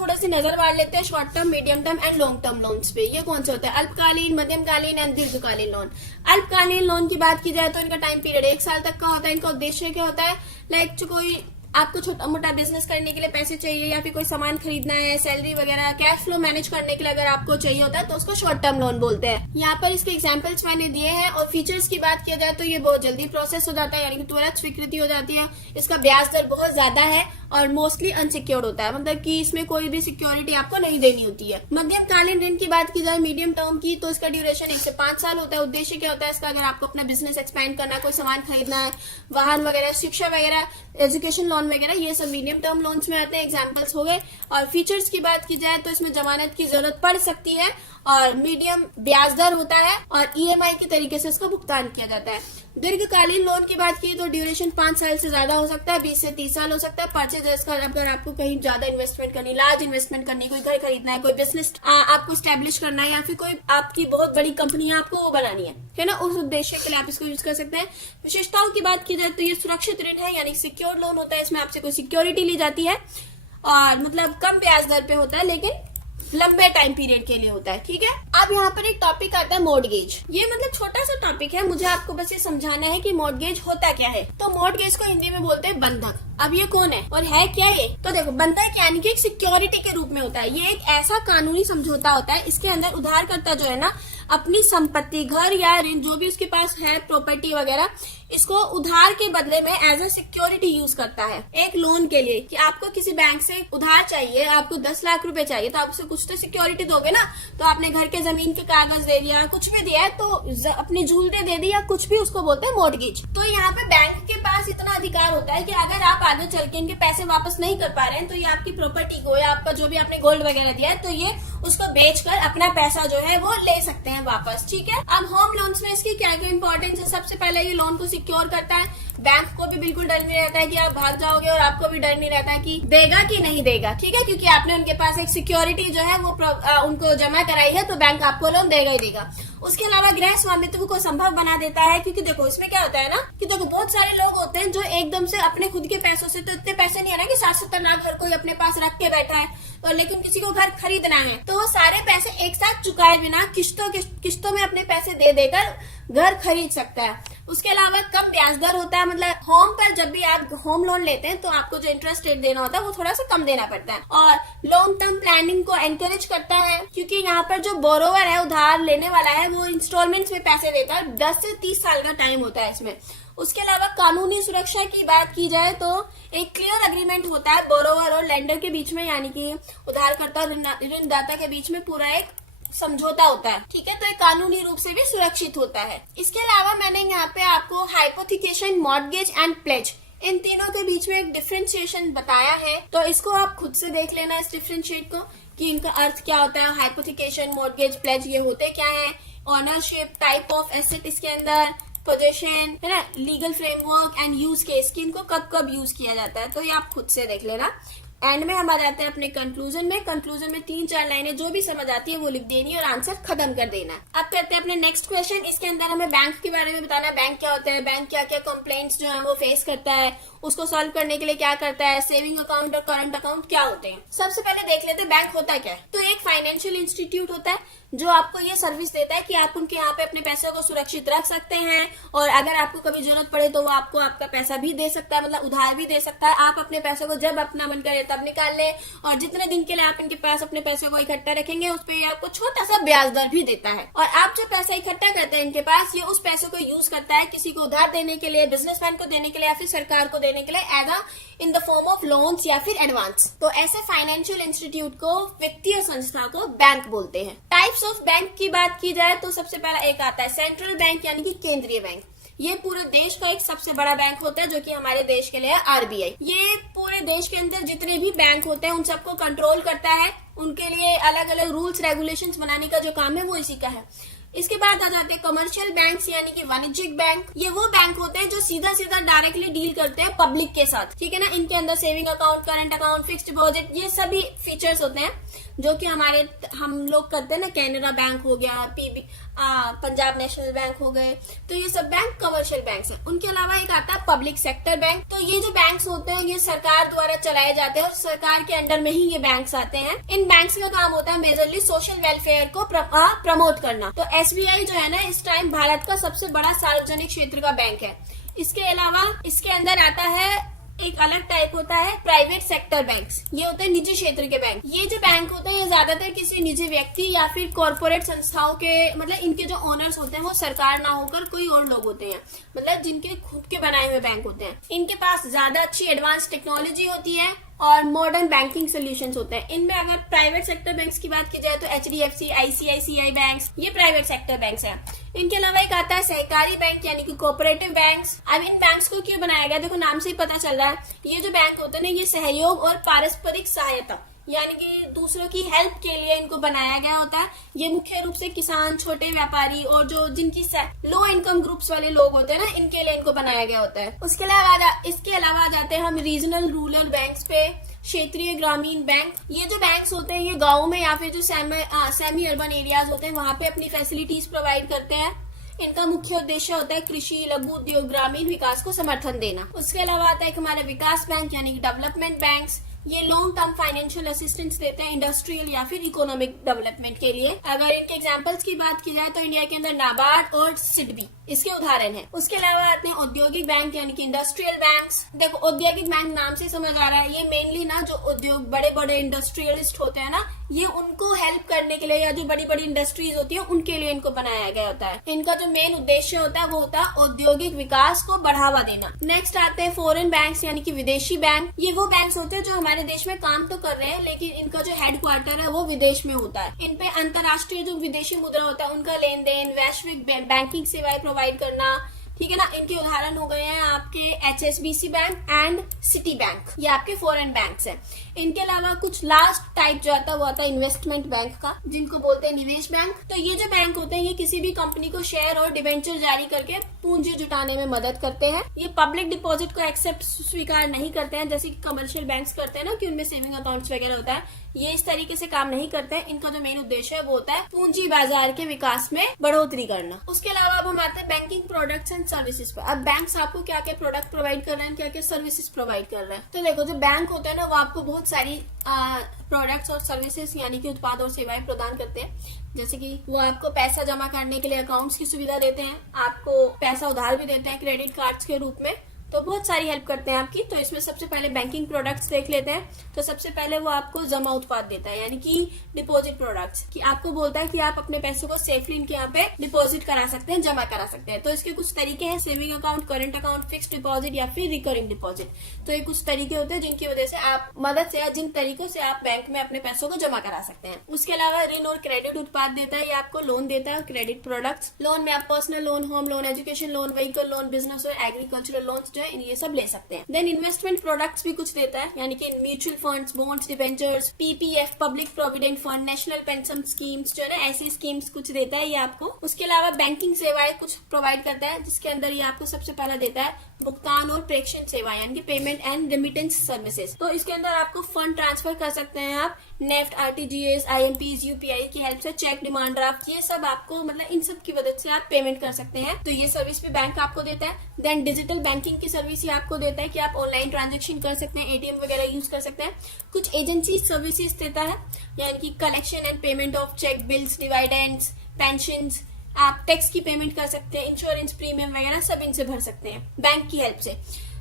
थोड़ा सी नजर मार लेते हैं short term, medium term and long term loans पे। ये कौन से होते हैं? अल्पकालीन, मध्यमकालीन एंड दीर्घकालीन लोन। अल्पकालीन लोन की बात की जाए तो इनका टाइम पीरियड 1 साल तक का होता है। इनका उद्देश्य क्या होता है? लाइक कोई आपको छोटा मोटा बिजनेस करने के लिए पैसे चाहिए या फिर कोई सामान खरीदना है, सैलरी वगैरह, कैश फ्लो मैनेज करने के लिए अगर आपको चाहिए होता है तो उसको शॉर्ट टर्म लोन बोलते हैं। यहाँ पर इसके एग्जांपल्स मैंने दिए हैं। और फीचर्स की बात किया जाए तो ये बहुत जल्दी प्रोसेस हो जाता है, यानी कि तुरंत स्वीकृति हो जाती है। इसका ब्याज दर बहुत ज्यादा है और मोस्टली अनसिक्योर्ड होता है, मतलब कि इसमें कोई भी सिक्योरिटी आपको नहीं देनी होती है। मध्यमकालीन ऋण की बात की जाए, मीडियम टर्म की, तो इसका ड्यूरेशन 1 से 5 साल होता है। उद्देश्य क्या होता है इसका? अगर आपको अपना बिजनेस एक्सपैंड करना है, कोई सामान खरीदना है, वाहन वगैरह, शिक्षा वगैरह, एजुकेशन लोन वगैरह, ये सब मीडियम टर्म लोन्स में आते हैं। एग्जांपल्स हो गए। और फीचर्स की बात की जाए तो इसमें जमानत की जरूरत पड़ सकती है और मीडियम ब्याज दर होता है और ईएमआई के तरीके से इसका भुगतान किया जाता है। दीर्घकालीन लोन की बात की तो ड्यूरेशन 5 साल से ज्यादा हो सकता है, 20 से 30 साल हो सकता है। परचेज का अगर आपको कहीं ज्यादा इन्वेस्टमेंट करनी, लार्ज इन्वेस्टमेंट करनी, कोई घर खरीदना है, कोई बिजनेस आपको स्टैब्लिश करना है या फिर कोई आपकी बहुत बड़ी कंपनी आपको वो बनानी है ना, उस उद्देश्य के लिए आप इसको यूज कर सकते हैं। विशेषताओं की बात की जाए तो ये सुरक्षित ऋण है, यानी सिक्योर लोन होता है। इसमें आपसे कोई सिक्योरिटी ली जाती है और मतलब कम ब्याज दर पे होता है, लेकिन लंबे टाइम पीरियड के लिए होता है, ठीक है। अब यहाँ पर एक टॉपिक आता है मॉर्टगेज। ये मतलब छोटा सा टॉपिक है, मुझे आपको बस ये समझाना है कि मॉर्टगेज होता क्या है। तो मॉर्टगेज को हिंदी में बोलते हैं बंधक। अब ये कौन है और है क्या ये? तो देखो, बंधक यानी कि एक सिक्योरिटी के रूप में होता है। ये एक ऐसा कानूनी समझौता होता है, इसके अंदर उधारकर्ता जो है ना अपनी संपत्ति, घर या ऋण जो भी उसके पास है, प्रॉपर्टी वगैरह, इसको उधार के बदले में एज ए सिक्योरिटी यूज करता है एक लोन के लिए। कि आपको किसी बैंक से उधार चाहिए, आपको 10 लाख रुपए चाहिए, तो आप उसे कुछ तो सिक्योरिटी दोगे ना। तो आपने घर के जमीन के कागज दे दिया, कुछ भी दिया है, तो अपनी जूलते दे दी या कुछ भी, उसको बोलते हैं मॉर्टगेज। तो यहाँ पे बैंक के पास इतना अधिकार होता है कि अगर आप आगे चल के इनके पैसे वापस नहीं कर पा रहे हैं तो ये आपकी प्रॉपर्टी को या आपका जो भी आपने गोल्ड वगैरह दिया है तो ये उसको बेचकर अपना पैसा जो है वो ले सकते हैं वापस, ठीक है। अब होम लोन्स में इसकी क्या क्या इंपॉर्टेंस है? सबसे पहले ये लोन को सिक्योर करता है। बैंक को भी बिल्कुल डर नहीं रहता है कि आप भाग जाओगे और आपको भी डर नहीं रहता है कि देगा कि नहीं देगा, ठीक है, क्योंकि आपने उनके पास एक सिक्योरिटी जो है वो उनको जमा कराई है, तो बैंक आपको लोन देगा ही देगा। उसके अलावा गृह स्वामित्व को संभव बना देता है, क्योंकि देखो इसमें क्या होता है ना कि देखो बहुत सारे लोग होते हैं जो एकदम से अपने खुद के पैसों से, तो इतने पैसे नहीं है ना कि 60-70 लाख हर कोई अपने पास रख के बैठा है, और लेकिन किसी को घर खरीदना है तो वो सारे पैसे एक साथ चुकाए बिना किस्तों में अपने पैसे दे देकर घर खरीद सकता है। उसके अलावा कम ब्याज दर होता है, मतलब होम पर जब भी आप होम लोन लेते हैं तो आपको जो इंटरेस्ट रेट देना होता है वो थोड़ा सा कम देना पड़ता है। और लॉन्ग टर्म प्लानिंग को एनकरेज करता है, क्योंकि यहाँ पर जो बोरोवर है, उधार लेने वाला है, वो इंस्टॉलमेंट्स में पैसे देता है। 10 से 30 साल का टाइम होता है इसमें। उसके अलावा कानूनी सुरक्षा की बात की जाए तो एक क्लियर एग्रीमेंट होता है बोरोवर और लेंडर के बीच में, यानी कि उधारकर्ता और ऋणदाता के बीच में पूरा एक समझौता होता है, ठीक है। तो ये कानूनी रूप से भी सुरक्षित होता है। इसके अलावा मैंने यहाँ पे आपको हाइपोथिकेशन, मॉर्टगेज एंड प्लेज, इन तीनों के बीच में एक डिफरेंशिएशन बताया है, तो इसको आप खुद से देख लेना इस डिफरेंशिएट को कि इनका अर्थ क्या होता है। हाइपोथिकेशन, मॉर्टगेज, प्लेज ये होते क्या है? ऑनरशिप, टाइप ऑफ एसेट इसके अंदर, पोजीशन, है ना, legal framework and use case, कि इनको कब कब यूज किया जाता है, तो ये आप खुद से देख लेना। एंड में हम आ जाते हैं अपने कंक्लूजन में। कंक्लूजन में 3-4 लाइनें जो भी समझ आती है वो लिख देनी है और आंसर खत्म कर देना है। अब करते हैं अपने नेक्स्ट क्वेश्चन। इसके अंदर हमें बैंक के बारे में बताना है, बैंक क्या होता है, बैंक क्या क्या कंप्लेंट्स जो है वो फेस करता है, उसको सॉल्व करने के लिए क्या करता है, सेविंग अकाउंट और करंट अकाउंट क्या होते हैं। सबसे पहले देख लेते हैं बैंक होता क्या है। तो एक फाइनेंशियल इंस्टीट्यूट होता है जो आपको ये सर्विस देता है कि आप उनके यहाँ पे अपने पैसे को सुरक्षित रख सकते हैं और अगर आपको कभी जरूरत पड़े तो वो आपको आपका पैसा भी दे सकता है, मतलब उधार भी दे सकता है। आप अपने पैसे को जब अपना मन करे तब निकाल लें और जितने दिन के लिए आप इनके पास अपने पैसे को इकट्ठा रखेंगे उस पर आपको छोटा सा ब्याज दर भी देता है। और आप जो पैसा इकट्ठा करते हैं इनके पास, ये उस पैसे को यूज करता है किसी को उधार देने के लिए, बिजनेसमैन को देने के लिए या फिर सरकार को देने के लिए as a in the form of loans या फिर एडवांस। तो ऐसे फाइनेंशियल इंस्टीट्यूट को, वित्तीय संस्था को बैंक बोलते हैं। टाइप्स ऑफ बैंक की बात की जाए तो सबसे पहला एक आता है सेंट्रल बैंक यानी कि केंद्रीय बैंक। ये पूरे देश का एक सबसे बड़ा बैंक होता है जो कि हमारे देश के लिए आरबीआई। ये पूरे देश के अंदर जितने भी बैंक होते हैं उन सबको कंट्रोल करता है, उनके लिए अलग अलग रूल्स रेगुलेशंस बनाने का जो काम है वो इसी का है। इसके बाद आ जाते हैं कमर्शियल बैंक्स यानी कि वाणिज्यिक बैंक। ये वो बैंक होते हैं जो सीधा सीधा डायरेक्टली डील करते हैं पब्लिक के साथ, ठीक है ना। इनके अंदर saving account, current account, fixed deposit, ये सभी फीचर्स होते हैं जो कि हम लोग करते हैं ना। कैनरा बैंक हो गया, पंजाब नेशनल बैंक हो गए, तो ये सब बैंक कमर्शियल बैंक्स हैं। उनके अलावा एक आता है पब्लिक सेक्टर बैंक। तो ये जो बैंक्स होते हैं ये सरकार द्वारा चलाए जाते हैं और सरकार के अंडर में ही ये बैंक्स आते हैं। इन बैंक्स का काम होता है मेजरली सोशल वेलफेयर को प्रमोट करना। तो एसबीआई जो है ना इस टाइम भारत का सबसे बड़ा सार्वजनिक क्षेत्र का बैंक है। इसके अलावा इसके अंदर आता है एक अलग टाइप होता है प्राइवेट सेक्टर बैंक्स। ये होते हैं निजी क्षेत्र के बैंक। ये जो बैंक होते हैं ये ज्यादातर किसी निजी व्यक्ति या फिर कॉर्पोरेट संस्थाओं के, मतलब इनके जो ओनर्स होते हैं वो सरकार ना होकर कोई और लोग होते हैं, मतलब जिनके खुद के बनाए हुए बैंक होते हैं। इनके पास ज्यादा अच्छी एडवांस टेक्नोलॉजी होती है और मॉडर्न बैंकिंग सोल्यूशंस होते हैं। इनमें अगर प्राइवेट सेक्टर बैंक्स की बात की जाए तो एचडीएफसी, आईसीआईसीआई बैंक्स, ये प्राइवेट सेक्टर बैंक्स हैं। इनके अलावा एक आता है सहकारी बैंक यानी कि कोऑपरेटिव बैंक्स। अब इन बैंक्स को क्यों बनाया गया, देखो नाम से ही पता चल रहा है, ये जो बैंक होते हैं ना ये सहयोग और पारस्परिक सहायता यानी कि दूसरों की हेल्प के लिए इनको बनाया गया होता है। ये मुख्य रूप से किसान, छोटे व्यापारी और जो जिनकी लो इनकम ग्रुप्स वाले लोग होते हैं ना, इनके लिए इनको बनाया गया होता है। इसके अलावा आ जाते हैं हम रीजनल रूरल बैंक्स पे, क्षेत्रीय ग्रामीण बैंक। ये जो बैंक्स होते हैं ये गाँव में या फिर जो सेमी अर्बन एरियाज होते हैं वहां पे अपनी फैसिलिटीज प्रोवाइड करते हैं। इनका मुख्य उद्देश्य होता है कृषि, लघु उद्योग, ग्रामीण विकास को समर्थन देना। उसके अलावा आता है हमारे विकास बैंक यानी कि डेवलपमेंट बैंक्स। ये लॉन्ग टर्म फाइनेंशियल असिस्टेंस देते हैं इंडस्ट्रियल या फिर इकोनॉमिक डेवलपमेंट के लिए। अगर इनके एग्जांपल्स की बात की जाए तो इंडिया के अंदर नाबार्ड और सिडबी इसके उदाहरण हैं। उसके अलावा आते हैं औद्योगिक बैंक यानी कि इंडस्ट्रियल बैंक्स। देखो औद्योगिक बैंक नाम से समझ आ रहा है, ये मेनली ना जो उद्योग बड़े बड़े इंडस्ट्रियलिस्ट होते हैं ना, ये उनको हेल्प करने के लिए या जो बड़ी बड़ी इंडस्ट्रीज होती है उनके लिए इनको बनाया गया होता है। इनका जो मेन उद्देश्य होता है वो होता है औद्योगिक विकास को बढ़ावा देना। नेक्स्ट आते हैं फॉरेन बैंक्स यानी कि विदेशी बैंक। ये वो बैंक्स होते हैं जो हमारे देश में काम तो कर रहे हैं लेकिन इनका जो हेडक्वार्टर है वो विदेश में होता है। इन पे अंतर्राष्ट्रीय जो विदेशी मुद्रा होता है उनका लेन देन, वैश्विक बैंकिंग सेवाएं प्रोवाइड करना, ठीक है ना। इनके उदाहरण हो गए हैं आपके HSBC bank and city bank, ये आपके फॉरेन बैंक्स हैं। इनके अलावा कुछ लास्ट टाइप जो आता है वो आता है इन्वेस्टमेंट बैंक का, जिनको बोलते हैं निवेश बैंक। तो ये जो बैंक होते हैं ये किसी भी कंपनी को शेयर और डिबेंचर जारी करके पूंजी जुटाने में मदद करते हैं। ये पब्लिक डिपॉजिट को एक्सेप्ट स्वीकार नहीं करते हैं जैसे कमर्शियल बैंक्स करते हैं ना कि उनमें सेविंग अकाउंट्स वगैरह होता है। ये इस तरीके से काम नहीं करते हैं। इनका जो मेन उद्देश्य है वो होता है पूंजी बाजार के विकास में बढ़ोतरी करना। उसके अलावा अब हम आते हैं बैंकिंग प्रोडक्ट्स एंड सर्विसेज पर। अब बैंक्स आपको क्या क्या प्रोडक्ट प्रोवाइड कर रहे हैं, क्या क्या सर्विसेज प्रोवाइड कर रहे हैं। तो देखो जो बैंक होता है ना वो आपको बहुत सारी प्रोडक्ट्स और सर्विसेज यानी कि उत्पाद और सेवाएं प्रदान करते हैं। जैसे कि वो आपको पैसा जमा करने के लिए अकाउंट्स की सुविधा देते हैं, आपको पैसा उधार भी देते हैं क्रेडिट कार्ड्स के रूप में, तो बहुत सारी हेल्प करते हैं आपकी। तो इसमें सबसे पहले बैंकिंग प्रोडक्ट्स देख लेते हैं। तो सबसे पहले वो आपको जमा उत्पाद देता है यानी कि डिपॉजिट प्रोडक्ट्स, कि आपको बोलता है कि आप अपने पैसों को सेफली इनके यहाँ पे डिपॉजिट करा सकते हैं, जमा करा सकते हैं। तो इसके कुछ तरीके हैं, saving account, current account, fixed deposit या फिर रिकरिंग डिपॉजिट। तो ये कुछ तरीके होते हैं जिनकी वजह से आप मदद से या जिन तरीकों से आप बैंक में अपने पैसों को जमा करा सकते हैं। उसके अलावा ऋण और क्रेडिट उत्पाद देता है, ये आपको लोन देता है, क्रेडिट प्रोडक्ट्स। लोन में आप personal loan, home loan, education loan, vehicle loan, business और एग्रीकल्चरल लोन जो जो है ये सब ले सकते हैं। देन इन्वेस्टमेंट प्रोडक्ट्स भी कुछ देता है, यानी कि mutual funds, bonds, debentures, PPF, public provident fund, national pension schemes, जो है ना ऐसी स्कीम्स कुछ देता है ये आपको। उसके अलावा बैंकिंग सेवाएं कुछ प्रोवाइड करता है, जिसके अंदर ये आपको सबसे पहला देता है भुगतान और प्रेषण सेवाएं, यानी कि पेमेंट एंड रेमिटेंस सर्विसेज। तो इसके अंदर आपको फंड ट्रांसफर कर सकते हैं आप, नेफ्ट, आरटीजीएस, आईएमपीज, यूपीआई की हेल्प से, चेक, डिमांड ड्राफ्ट, ये सब आपको मतलब इन सब की मदद से आप पेमेंट कर सकते हैं। तो ये सर्विस भी बैंक आपको देता है। देन डिजिटल बैंकिंग की सर्विस ही आपको देता है कि आप ऑनलाइन ट्रांजेक्शन कर सकते हैं, एटीएम वगैरह यूज कर सकते हैं। कुछ एजेंसी सर्विसेज देता है, यानी कि collection and payment of cheque, bills, dividends, pensions, आप टैक्स की पेमेंट कर सकते हैं, इंश्योरेंस प्रीमियम वगैरह सब इनसे भर सकते हैं बैंक की हेल्प से।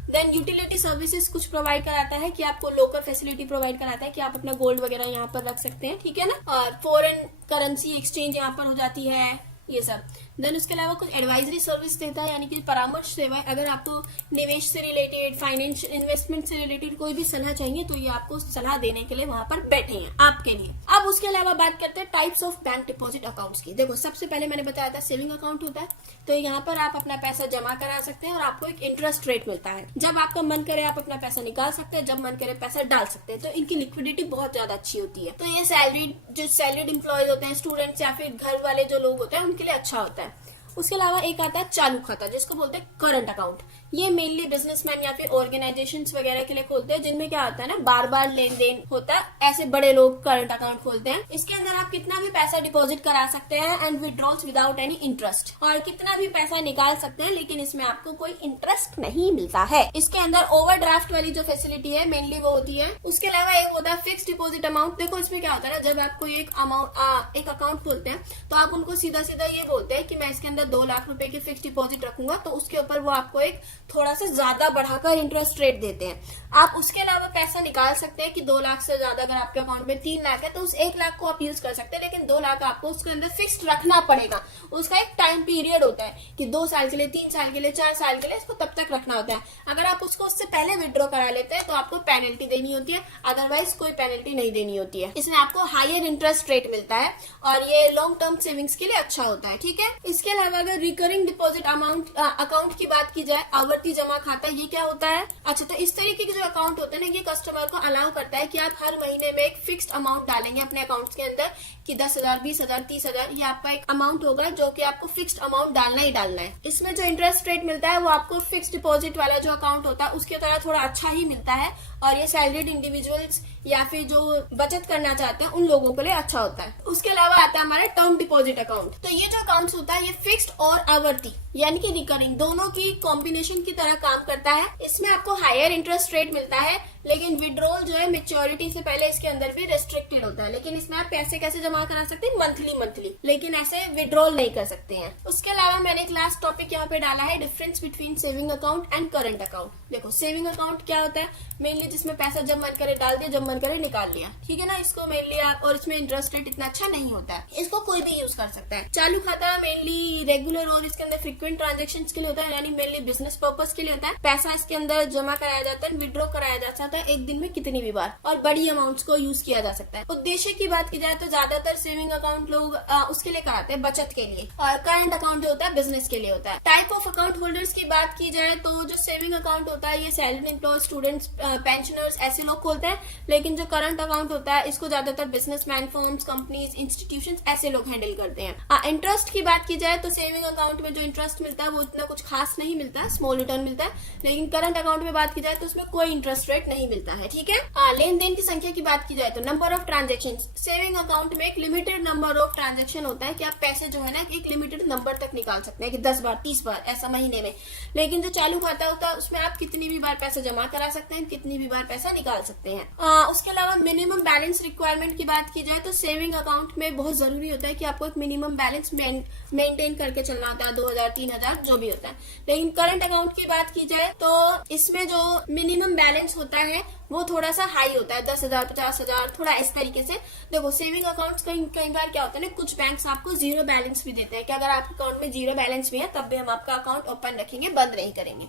देन यूटिलिटी सर्विसेज कुछ प्रोवाइड कराता है कि आपको लोकल फैसिलिटी प्रोवाइड कराता है कि आप अपना गोल्ड वगैरह यहाँ पर रख सकते हैं, ठीक है ना। और फॉरेन करेंसी एक्सचेंज यहाँ पर हो जाती है, ये सब। देन उसके अलावा कुछ एडवाइजरी सर्विस देता है, यानी कि परामर्श सेवाएं। अगर आपको निवेश से रिलेटेड, फाइनेंशियल इन्वेस्टमेंट से रिलेटेड कोई भी सलाह चाहिए तो ये आपको सलाह देने के लिए वहां पर बैठे हैं आपके लिए। अब उसके अलावा बात करते हैं types of bank deposit accounts की। देखो सबसे पहले मैंने बताया था सेविंग अकाउंट होता है, तो यहाँ पर आप अपना पैसा जमा करा सकते हैं और आपको एक इंटरेस्ट रेट मिलता है। जब आपका मन करे आप अपना पैसा निकाल सकते हैं, जब मन करे पैसा डाल सकते हैं। तो इनकी लिक्विडिटी बहुत ज्यादा अच्छी होती है। तो ये सैलरीड एम्प्लॉयज होते हैं, स्टूडेंट्स या फिर घर वाले जो लोग होते हैं उनके लिए अच्छा होता है। उसके अलावा एक आता है चालू खाता, जिसको बोलते हैं करंट अकाउंट। ये मेनली बिजनेसमैन या फिर ऑर्गेनाइजेशंस वगैरह के लिए खोलते हैं, जिनमें क्या होता है ना, बार बार लेन देन होता है। ऐसे बड़े लोग करंट अकाउंट खोलते हैं। इसके अंदर आप कितना भी पैसा डिपॉजिट करा सकते हैं and withdrawals without any interest, और कितना भी पैसा निकाल सकते हैं, लेकिन इसमें आपको कोई इंटरेस्ट नहीं मिलता है। इसके अंदर ओवरड्राफ्ट वाली जो फैसिलिटी है मेनली वो होती है। उसके अलावा एक होता है फिक्स डिपॉजिट अमाउंट। देखो इसमें क्या होता है ना, जब आप कोई एक अकाउंट खोलते हैं तो आप उनको सीधा सीधा ये बोलते हैं कि मैं इसके अंदर 2 लाख रुपए की फिक्स डिपॉजिट रखूंगा, तो उसके ऊपर वो आपको एक थोड़ा सा ज्यादा बढ़ाकर इंटरेस्ट रेट देते हैं। आप उसके अलावा पैसा निकाल सकते हैं कि 2 लाख से ज्यादा अगर आपके अकाउंट में 3 लाख है तो उस 1 लाख को आप यूज कर सकते हैं, लेकिन 2 लाख आपको उसके अंदर फिक्स्ड रखना पड़ेगा। उसका एक टाइम पीरियड होता है कि 2 साल के लिए, 3 साल के लिए, 4 साल के लिए, इसको तब तक रखना होता है। अगर आप उसको उससे पहले विड्रॉ करा लेते हैं तो आपको पेनल्टी देनी होती है, अदरवाइज कोई पेनल्टी नहीं देनी होती है। इसमें आपको हायर इंटरेस्ट रेट मिलता है और ये लॉन्ग टर्म सेविंग्स के लिए अच्छा होता है, ठीक है। इसके अलावा अगर रिकरिंग डिपॉजिट अकाउंट की बात की जाए, आवर्ती जमा खाता, ये क्या होता है? अच्छा, तो इस तरीके के जो अकाउंट होते हैं ना, ये कस्टमर को अलाउ करता है कि आप हर महीने में एक फिक्स्ड अमाउंट डालेंगे अपने अकाउंट के अंदर कि 10,000, 20,000, 30,000, ये आपका एक अमाउंट होगा जो कि आपको फिक्स्ड अमाउंट डालना ही डालना है। इसमें जो इंटरेस्ट रेट मिलता है वो आपको फिक्स्ड डिपॉजिट वाला जो अकाउंट होता है उसके तरह थोड़ा अच्छा ही मिलता है, और ये सैलरीड इंडिविजुअल्स या फिर जो बचत करना चाहते हैं उन लोगों के लिए अच्छा होता है। उसके अलावा आता है हमारा टर्म डिपॉजिट अकाउंट। तो ये जो अकाउंट होता है ये फिक्स्ड और आवर्ती यानी कि रिकरिंग दोनों की कॉम्बिनेशन की तरह काम करता है। इसमें आपको हायर इंटरेस्ट रेट मिलता है, लेकिन विड्रॉल जो है मेच्योरिटी से पहले इसके अंदर भी रेस्ट्रिक्टेड होता है। लेकिन इसमें आप पैसे कैसे जमा करा सकते हैं? मंथली, लेकिन ऐसे विड्रॉल नहीं कर सकते हैं। उसके अलावा मैंने एक लास्ट टॉपिक यहाँ पे डाला है, difference between saving account and current account. देखो सेविंग अकाउंट क्या होता है? मेनली जिसमें पैसा जब मन करे डाल दिया, जब मन करे निकाल लिया, ठीक है ना। इसको मेनली आप, और इसमें इंटरेस्ट रेट इतना अच्छा नहीं होता है, इसको कोई भी यूज कर सकता है। चालू खाता मेनली रेगुलर और इसके अंदर फ्रीक्वेंट ट्रांजेक्शन के लिए होता है, यानी मेनली बिजनेस पर्पज के लिए होता है। पैसा इसके अंदर जमा कराया जाता है, विड्रॉ कराया जा सकता है एक दिन में कितनी भी बार, और बड़ी अमाउंट्स को यूज किया जा सकता है। उद्देश्य की बात की जाए तो ज्यादातर सेविंग अकाउंट लोग उसके लिए कराते हैं, बचत के लिए, और करंट अकाउंट जो होता है बिजनेस के लिए होता है। टाइप ऑफ अकाउंट होल्डर्स की बात की जाए तो जो सेविंग अकाउंट होता है ये सैलरी एम्प्लॉय, स्टूडेंट्स, पेंशनर्स ऐसे लोग खोलते हैं, लेकिन जो करंट अकाउंट होता है इसको ज्यादातर बिजनेसमैन, फर्म्स, कंपनीज, इंस्टीट्यूशंस ऐसे लोग हैंडल करते हैं। इंटरेस्ट की बात की जाए तो सेविंग अकाउंट में जो इंटरेस्ट मिलता है वो इतना कुछ खास नहीं मिलता है, स्मॉल रिटर्न मिलता है, लेकिन करंट अकाउंट में बात की जाए तो उसमें कोई इंटरेस्ट रेट नहीं मिलता है, ठीक है। लेन देन की संख्या की बात की जाए तो number of transaction, saving account में एक लिमिटेड नंबर ऑफ ट्रांजेक्शन होता है कि आप पैसे जो है ना एक लिमिटेड नंबर तक निकाल सकते हैं कि 10 बार, 30 बार ऐसा महीने में। लेकिन जो चालू खाता होता है उसमें आप कितनी भी बार पैसा जमा करा सकते हैं, कितनी भी बार पैसा निकाल सकते हैं। उसके अलावा मिनिमम बैलेंस रिक्वायरमेंट की बात की जाए तो सेविंग अकाउंट में बहुत जरूरी होता है कि आपको एक मिनिमम बैलेंस मेंटेन करके चलना होता है, 2,000, 3,000 जो भी होता है। लेकिन करंट अकाउंट की बात की जाए तो इसमें जो मिनिमम बैलेंस होता है वो थोड़ा सा हाई होता है, 10,000, 50,000, थोड़ा इस तरीके से। देखो सेविंग अकाउंट्स कई बार क्या होता है ना, कुछ बैंक्स आपको जीरो बैलेंस भी देते हैं कि अगर आपके अकाउंट में जीरो बैलेंस भी है तब भी हम आपका अकाउंट ओपन रखेंगे, बंद नहीं करेंगे।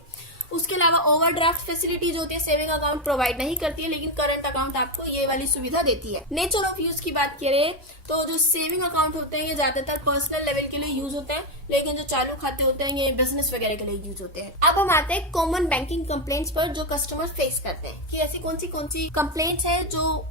उसके अलावा ओवरड्राफ्ट फैसिलिटी जो होती है सेविंग अकाउंट प्रोवाइड नहीं करती है, लेकिन करंट अकाउंट आपको ये वाली सुविधा देती है। नेचर ऑफ यूज की बात करें तो जो सेविंग अकाउंट होते हैं ये ज्यादातर पर्सनल लेवल के लिए यूज होते हैं, लेकिन जो चालू खाते होते हैं ये बिजनेस वगैरह के लिए यूज होते हैं। अब हम आते हैं कॉमन बैंकिंग कंप्लेंट्स पर जो कस्टमर फेस करते हैं कि ऐसी कौन सी कंप्लेंट्स है जो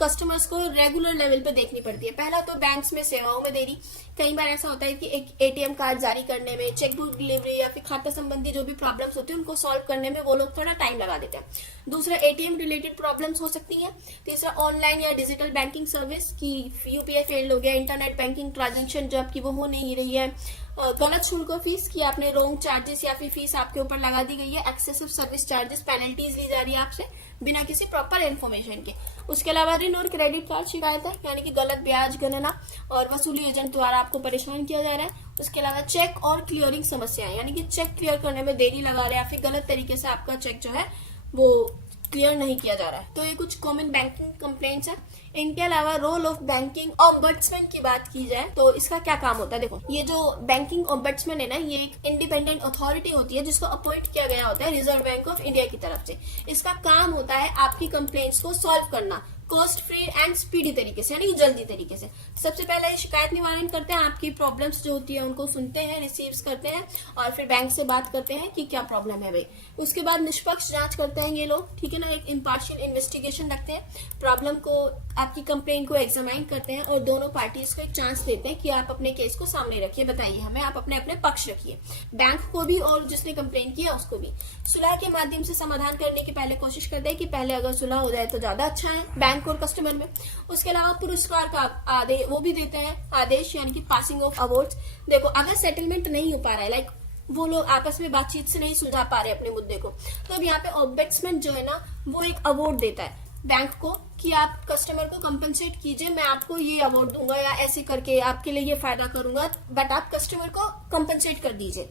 कस्टमर्स को रेगुलर लेवल पे देखनी पड़ती है। पहला तो बैंक्स में सेवाओं में देरी। कई बार ऐसा होता है कि एक एटीएम कार्ड जारी करने में, चेकबुक डिलीवरी या फिर खाता संबंधी जो भी प्रॉब्लम्स होती है उनको सॉल्व करने में वो लोग थोड़ा टाइम लगा देते हैं। दूसरा, एटीएम रिलेटेड प्रॉब्लम्स हो सकती है। तीसरा, ऑनलाइन या डिजिटल बैंकिंग सर्विस की यूपीआई फेल हो गया, इंटरनेट बैंकिंग ट्रांजेक्शन जो आपकी वो हो नहीं रही है, गलत शुल्क फीस की आपने रॉन्ग चार्जेस या फिर फीस आपके ऊपर लगा दी गई है, एक्सेसिव सर्विस चार्जेस पेनल्टीज ली जा रही है आपसे बिना किसी प्रॉपर इन्फॉर्मेशन के। उसके अलावा ऋण और क्रेडिट कार्ड शिकायत है, यानी कि गलत ब्याज गणना और वसूली एजेंट द्वारा आपको परेशान किया जा रहा है। उसके अलावा चेक और क्लियरिंग समस्याएं, यानी कि चेक क्लियर करने में देरी लगा रहे हैं या फिर गलत तरीके से आपका चेक जो है वो क्लियर नहीं किया जा रहा है। तो ये कुछ कॉमन बैंकिंग कंप्लेंट्स है। इनके अलावा रोल ऑफ बैंकिंग ऑम्बड्समैन की बात की जाए तो इसका क्या काम होता है। देखो, ये जो बैंकिंग ऑम्बड्समैन है ना, ये एक इंडिपेंडेंट अथॉरिटी होती है जिसको अपॉइंट किया गया होता है रिजर्व बैंक ऑफ इंडिया की तरफ से। इसका काम होता है आपकी कंप्लेंट्स को सॉल्व करना कॉस्ट फ्री एंड स्पीडी तरीके से, यानी कि जल्दी तरीके से। सबसे पहले ये शिकायत निवारण करते हैं, आपकी प्रॉब्लम्स जो होती है उनको सुनते हैं, रिसीव्स करते हैं और फिर बैंक से बात करते हैं कि क्या प्रॉब्लम है भाई। उसके बाद निष्पक्ष जांच करते हैं ये लोग, ठीक है ना, एक इम्पार्शियल इन्वेस्टिगेशन रखते हैं, प्रॉब्लम को आपकी कंप्लेंट को एग्जामाइन करते हैं और दोनों पार्टीज को एक चांस देते हैं कि आप अपने केस को सामने रखिए, बताइए हमें, आप अपने अपने पक्ष रखिए, बैंक को भी और जिसने कंप्लेंट किया उसको भी। सुलह के माध्यम से समाधान करने की पहले कोशिश करते हैं कि पहले अगर सुलह हो जाए तो ज्यादा अच्छा है बैंक और कस्टमर में। उसके अलावा पुरस्कार का आदेश वो भी देते हैं, आदेश यानी कि पासिंग ऑफ अवार्ड्स। देखो, अगर सेटलमेंट नहीं हो पा रहा है, लाइक वो लोग आपस में बातचीत से नहीं सुलझा पा रहे अपने मुद्दे को, तो अब यहाँ पे ऑम्बड्समैन जो है ना वो एक अवार्ड देता है बैंक को कि आप कस्टमर को कंपनसेट कीजिए, मैं आपको ये अवार्ड दूंगा या ऐसे करके आपके लिए ये फायदा करूंगा, बट आप कस्टमर को कंपनसेट कर दीजिए।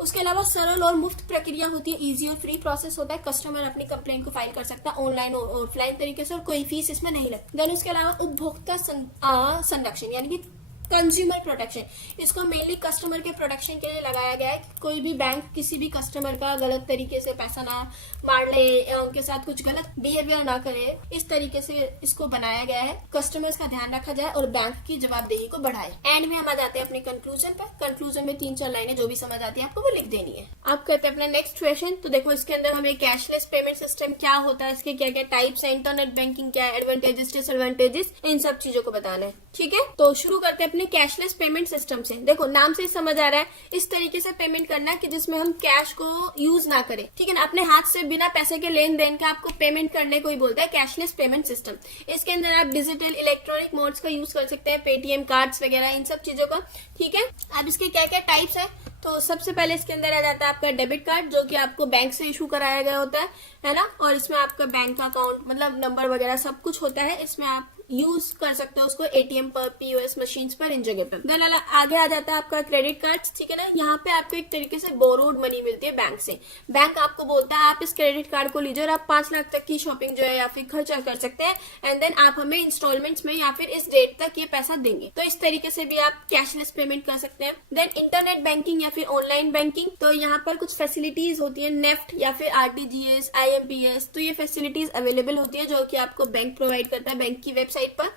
उसके अलावा सरल और मुफ्त प्रक्रिया होती है, इजी और फ्री प्रोसेस होता है, कस्टमर अपनी कंप्लेंट को फाइल कर सकता है ऑनलाइन और ऑफलाइन तरीके से और कोई फीस इसमें नहीं लगती। देन उसके अलावा उपभोक्ता संरक्षण यानी कि कंज्यूमर प्रोटेक्शन, इसको मेनली कस्टमर के प्रोटेक्शन के लिए लगाया गया है कि कोई भी बैंक किसी भी कस्टमर का गलत तरीके से पैसा ना मार ले या उनके साथ कुछ गलत बिहेवियर ना करे, इस तरीके से इसको बनाया गया है, कस्टमर्स का ध्यान रखा जाए और बैंक की जवाबदेही को बढ़ाए। एंड में हम आ जाते हैं अपने कंक्लूजन पर। कंक्लूजन में 3-4 लाइनें जो भी समझ आती है आपको वो लिख देनी है। आप करते हैं अपना नेक्स्ट क्वेश्चन। तो देखो, इसके अंदर हमें कैशलेस पेमेंट सिस्टम क्या होता है, इसके क्या क्या टाइप्स है, इंटरनेट बैंकिंग क्या है, एडवांटेजेस डिसएडवांटेजेस, इन सब चीजों को बताना है, ठीक है। तो शुरू करते हैं अपने कैशलेस पेमेंट सिस्टम से। देखो, नाम से समझ आ रहा है, इस तरीके से पेमेंट करना है कि जिसमें हम कैश को यूज ना करें, ठीक है ना, अपने हाथ से बिना पैसे के लेन देन का आपको पेमेंट करने को ही बोलता है कैशलेस पेमेंट सिस्टम। इसके अंदर आप डिजिटल इलेक्ट्रॉनिक मोड्स का यूज कर सकते हैं, पेटीएम कार्ड्स वगैरह इन सब चीजों का, ठीक है। अब इसके क्या क्या टाइप्स है, तो सबसे पहले इसके अंदर आ जाता है आपका डेबिट कार्ड, जो कि आपको बैंक से इशू कराया गया होता है ना, और इसमें आपका बैंक का अकाउंट मतलब नंबर वगैरह सब कुछ होता है, इसमें आप यूज कर सकते हो उसको एटीएम पर, पीओएस मशीन पर, इन जगह पर। देन आगे आ जाता है आपका क्रेडिट कार्ड, ठीक है ना, यहाँ पे आपको एक तरीके से बोरोड मनी मिलती है बैंक से। बैंक आपको बोलता है आप इस क्रेडिट कार्ड को लीजिए और आप 5 लाख तक की शॉपिंग जो है या फिर खर्चा कर सकते हैं, एंड देन आप हमें इंस्टॉलमेंट्स में या फिर इस डेट तक ये पैसा देंगे। तो इस तरीके से भी आप कैशलेस पेमेंट कर सकते हैं। देन इंटरनेट बैंकिंग या फिर ऑनलाइन बैंकिंग, तो यहाँ पर कुछ फैसिलिटीज होती है, नेफ्ट या फिर आरटीजीएस, आईएमपीएस, तो ये फैसिलिटीज अवेलेबल होती है जो कि आपको बैंक प्रोवाइड करता है बैंक की वेबसाइट पर,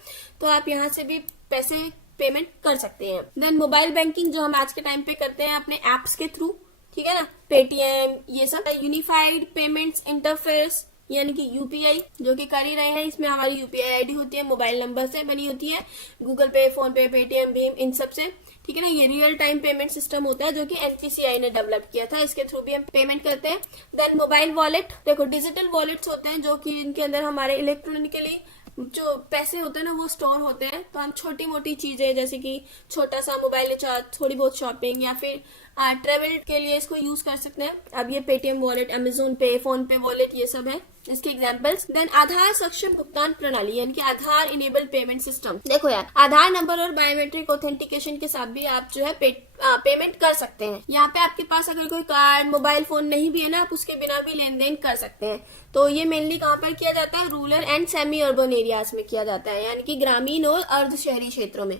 तो आप यहाँ से भी पैसे पेमेंट कर सकते हैं। देन मोबाइल बैंकिंग जो हम आज के टाइम पे करते हैं अपने एप्स के थ्रू, ठीक है ना, पेटीएम, ये सब। यूनिफाइड पेमेंट्स इंटरफेस यानी कि यूपीआई जो कि कर ही रहे हैं, इसमें हमारी यूपीआई आईडी होती है, मोबाइल नंबर से बनी होती है, गूगल पे, फोन पे, पेटीएम, भीम, इन सब से, ठीक है ना। ये रियल टाइम पेमेंट सिस्टम होता है जो कि एनपीसीआई ने डेवलप किया था, इसके थ्रू भी हम पेमेंट करते हैं। देन मोबाइल वॉलेट, देखो डिजिटल वॉलेट्स होते हैं जो कि इनके अंदर हमारे इलेक्ट्रॉनिकली जो पैसे होते हैं ना वो स्टोर होते हैं, तो हम छोटी मोटी चीजें जैसे कि छोटा सा मोबाइल रिचार्ज, थोड़ी बहुत शॉपिंग या फिर ट्रेवल के लिए इसको यूज कर सकते हैं। अब ये पेटीएम वॉलेट, अमेजोन पे, फोन पे वॉलेट, ये सब है इसके एग्जांपल्स। देन आधार सक्षम भुगतान प्रणाली यानी कि आधार इनेबल पेमेंट सिस्टम। देखो यार, आधार नंबर और बायोमेट्रिक ऑथेंटिकेशन के साथ भी आप जो है पेमेंट कर सकते हैं। यहाँ पे आपके पास अगर कोई कार्ड, मोबाइल फोन नहीं भी है ना, आप उसके बिना भी लेन देन कर सकते हैं। तो ये मेनली कहाँ पर किया जाता है, rural and semi urban areas में किया जाता है, यानी कि ग्रामीण और अर्ध शहरी क्षेत्रों में।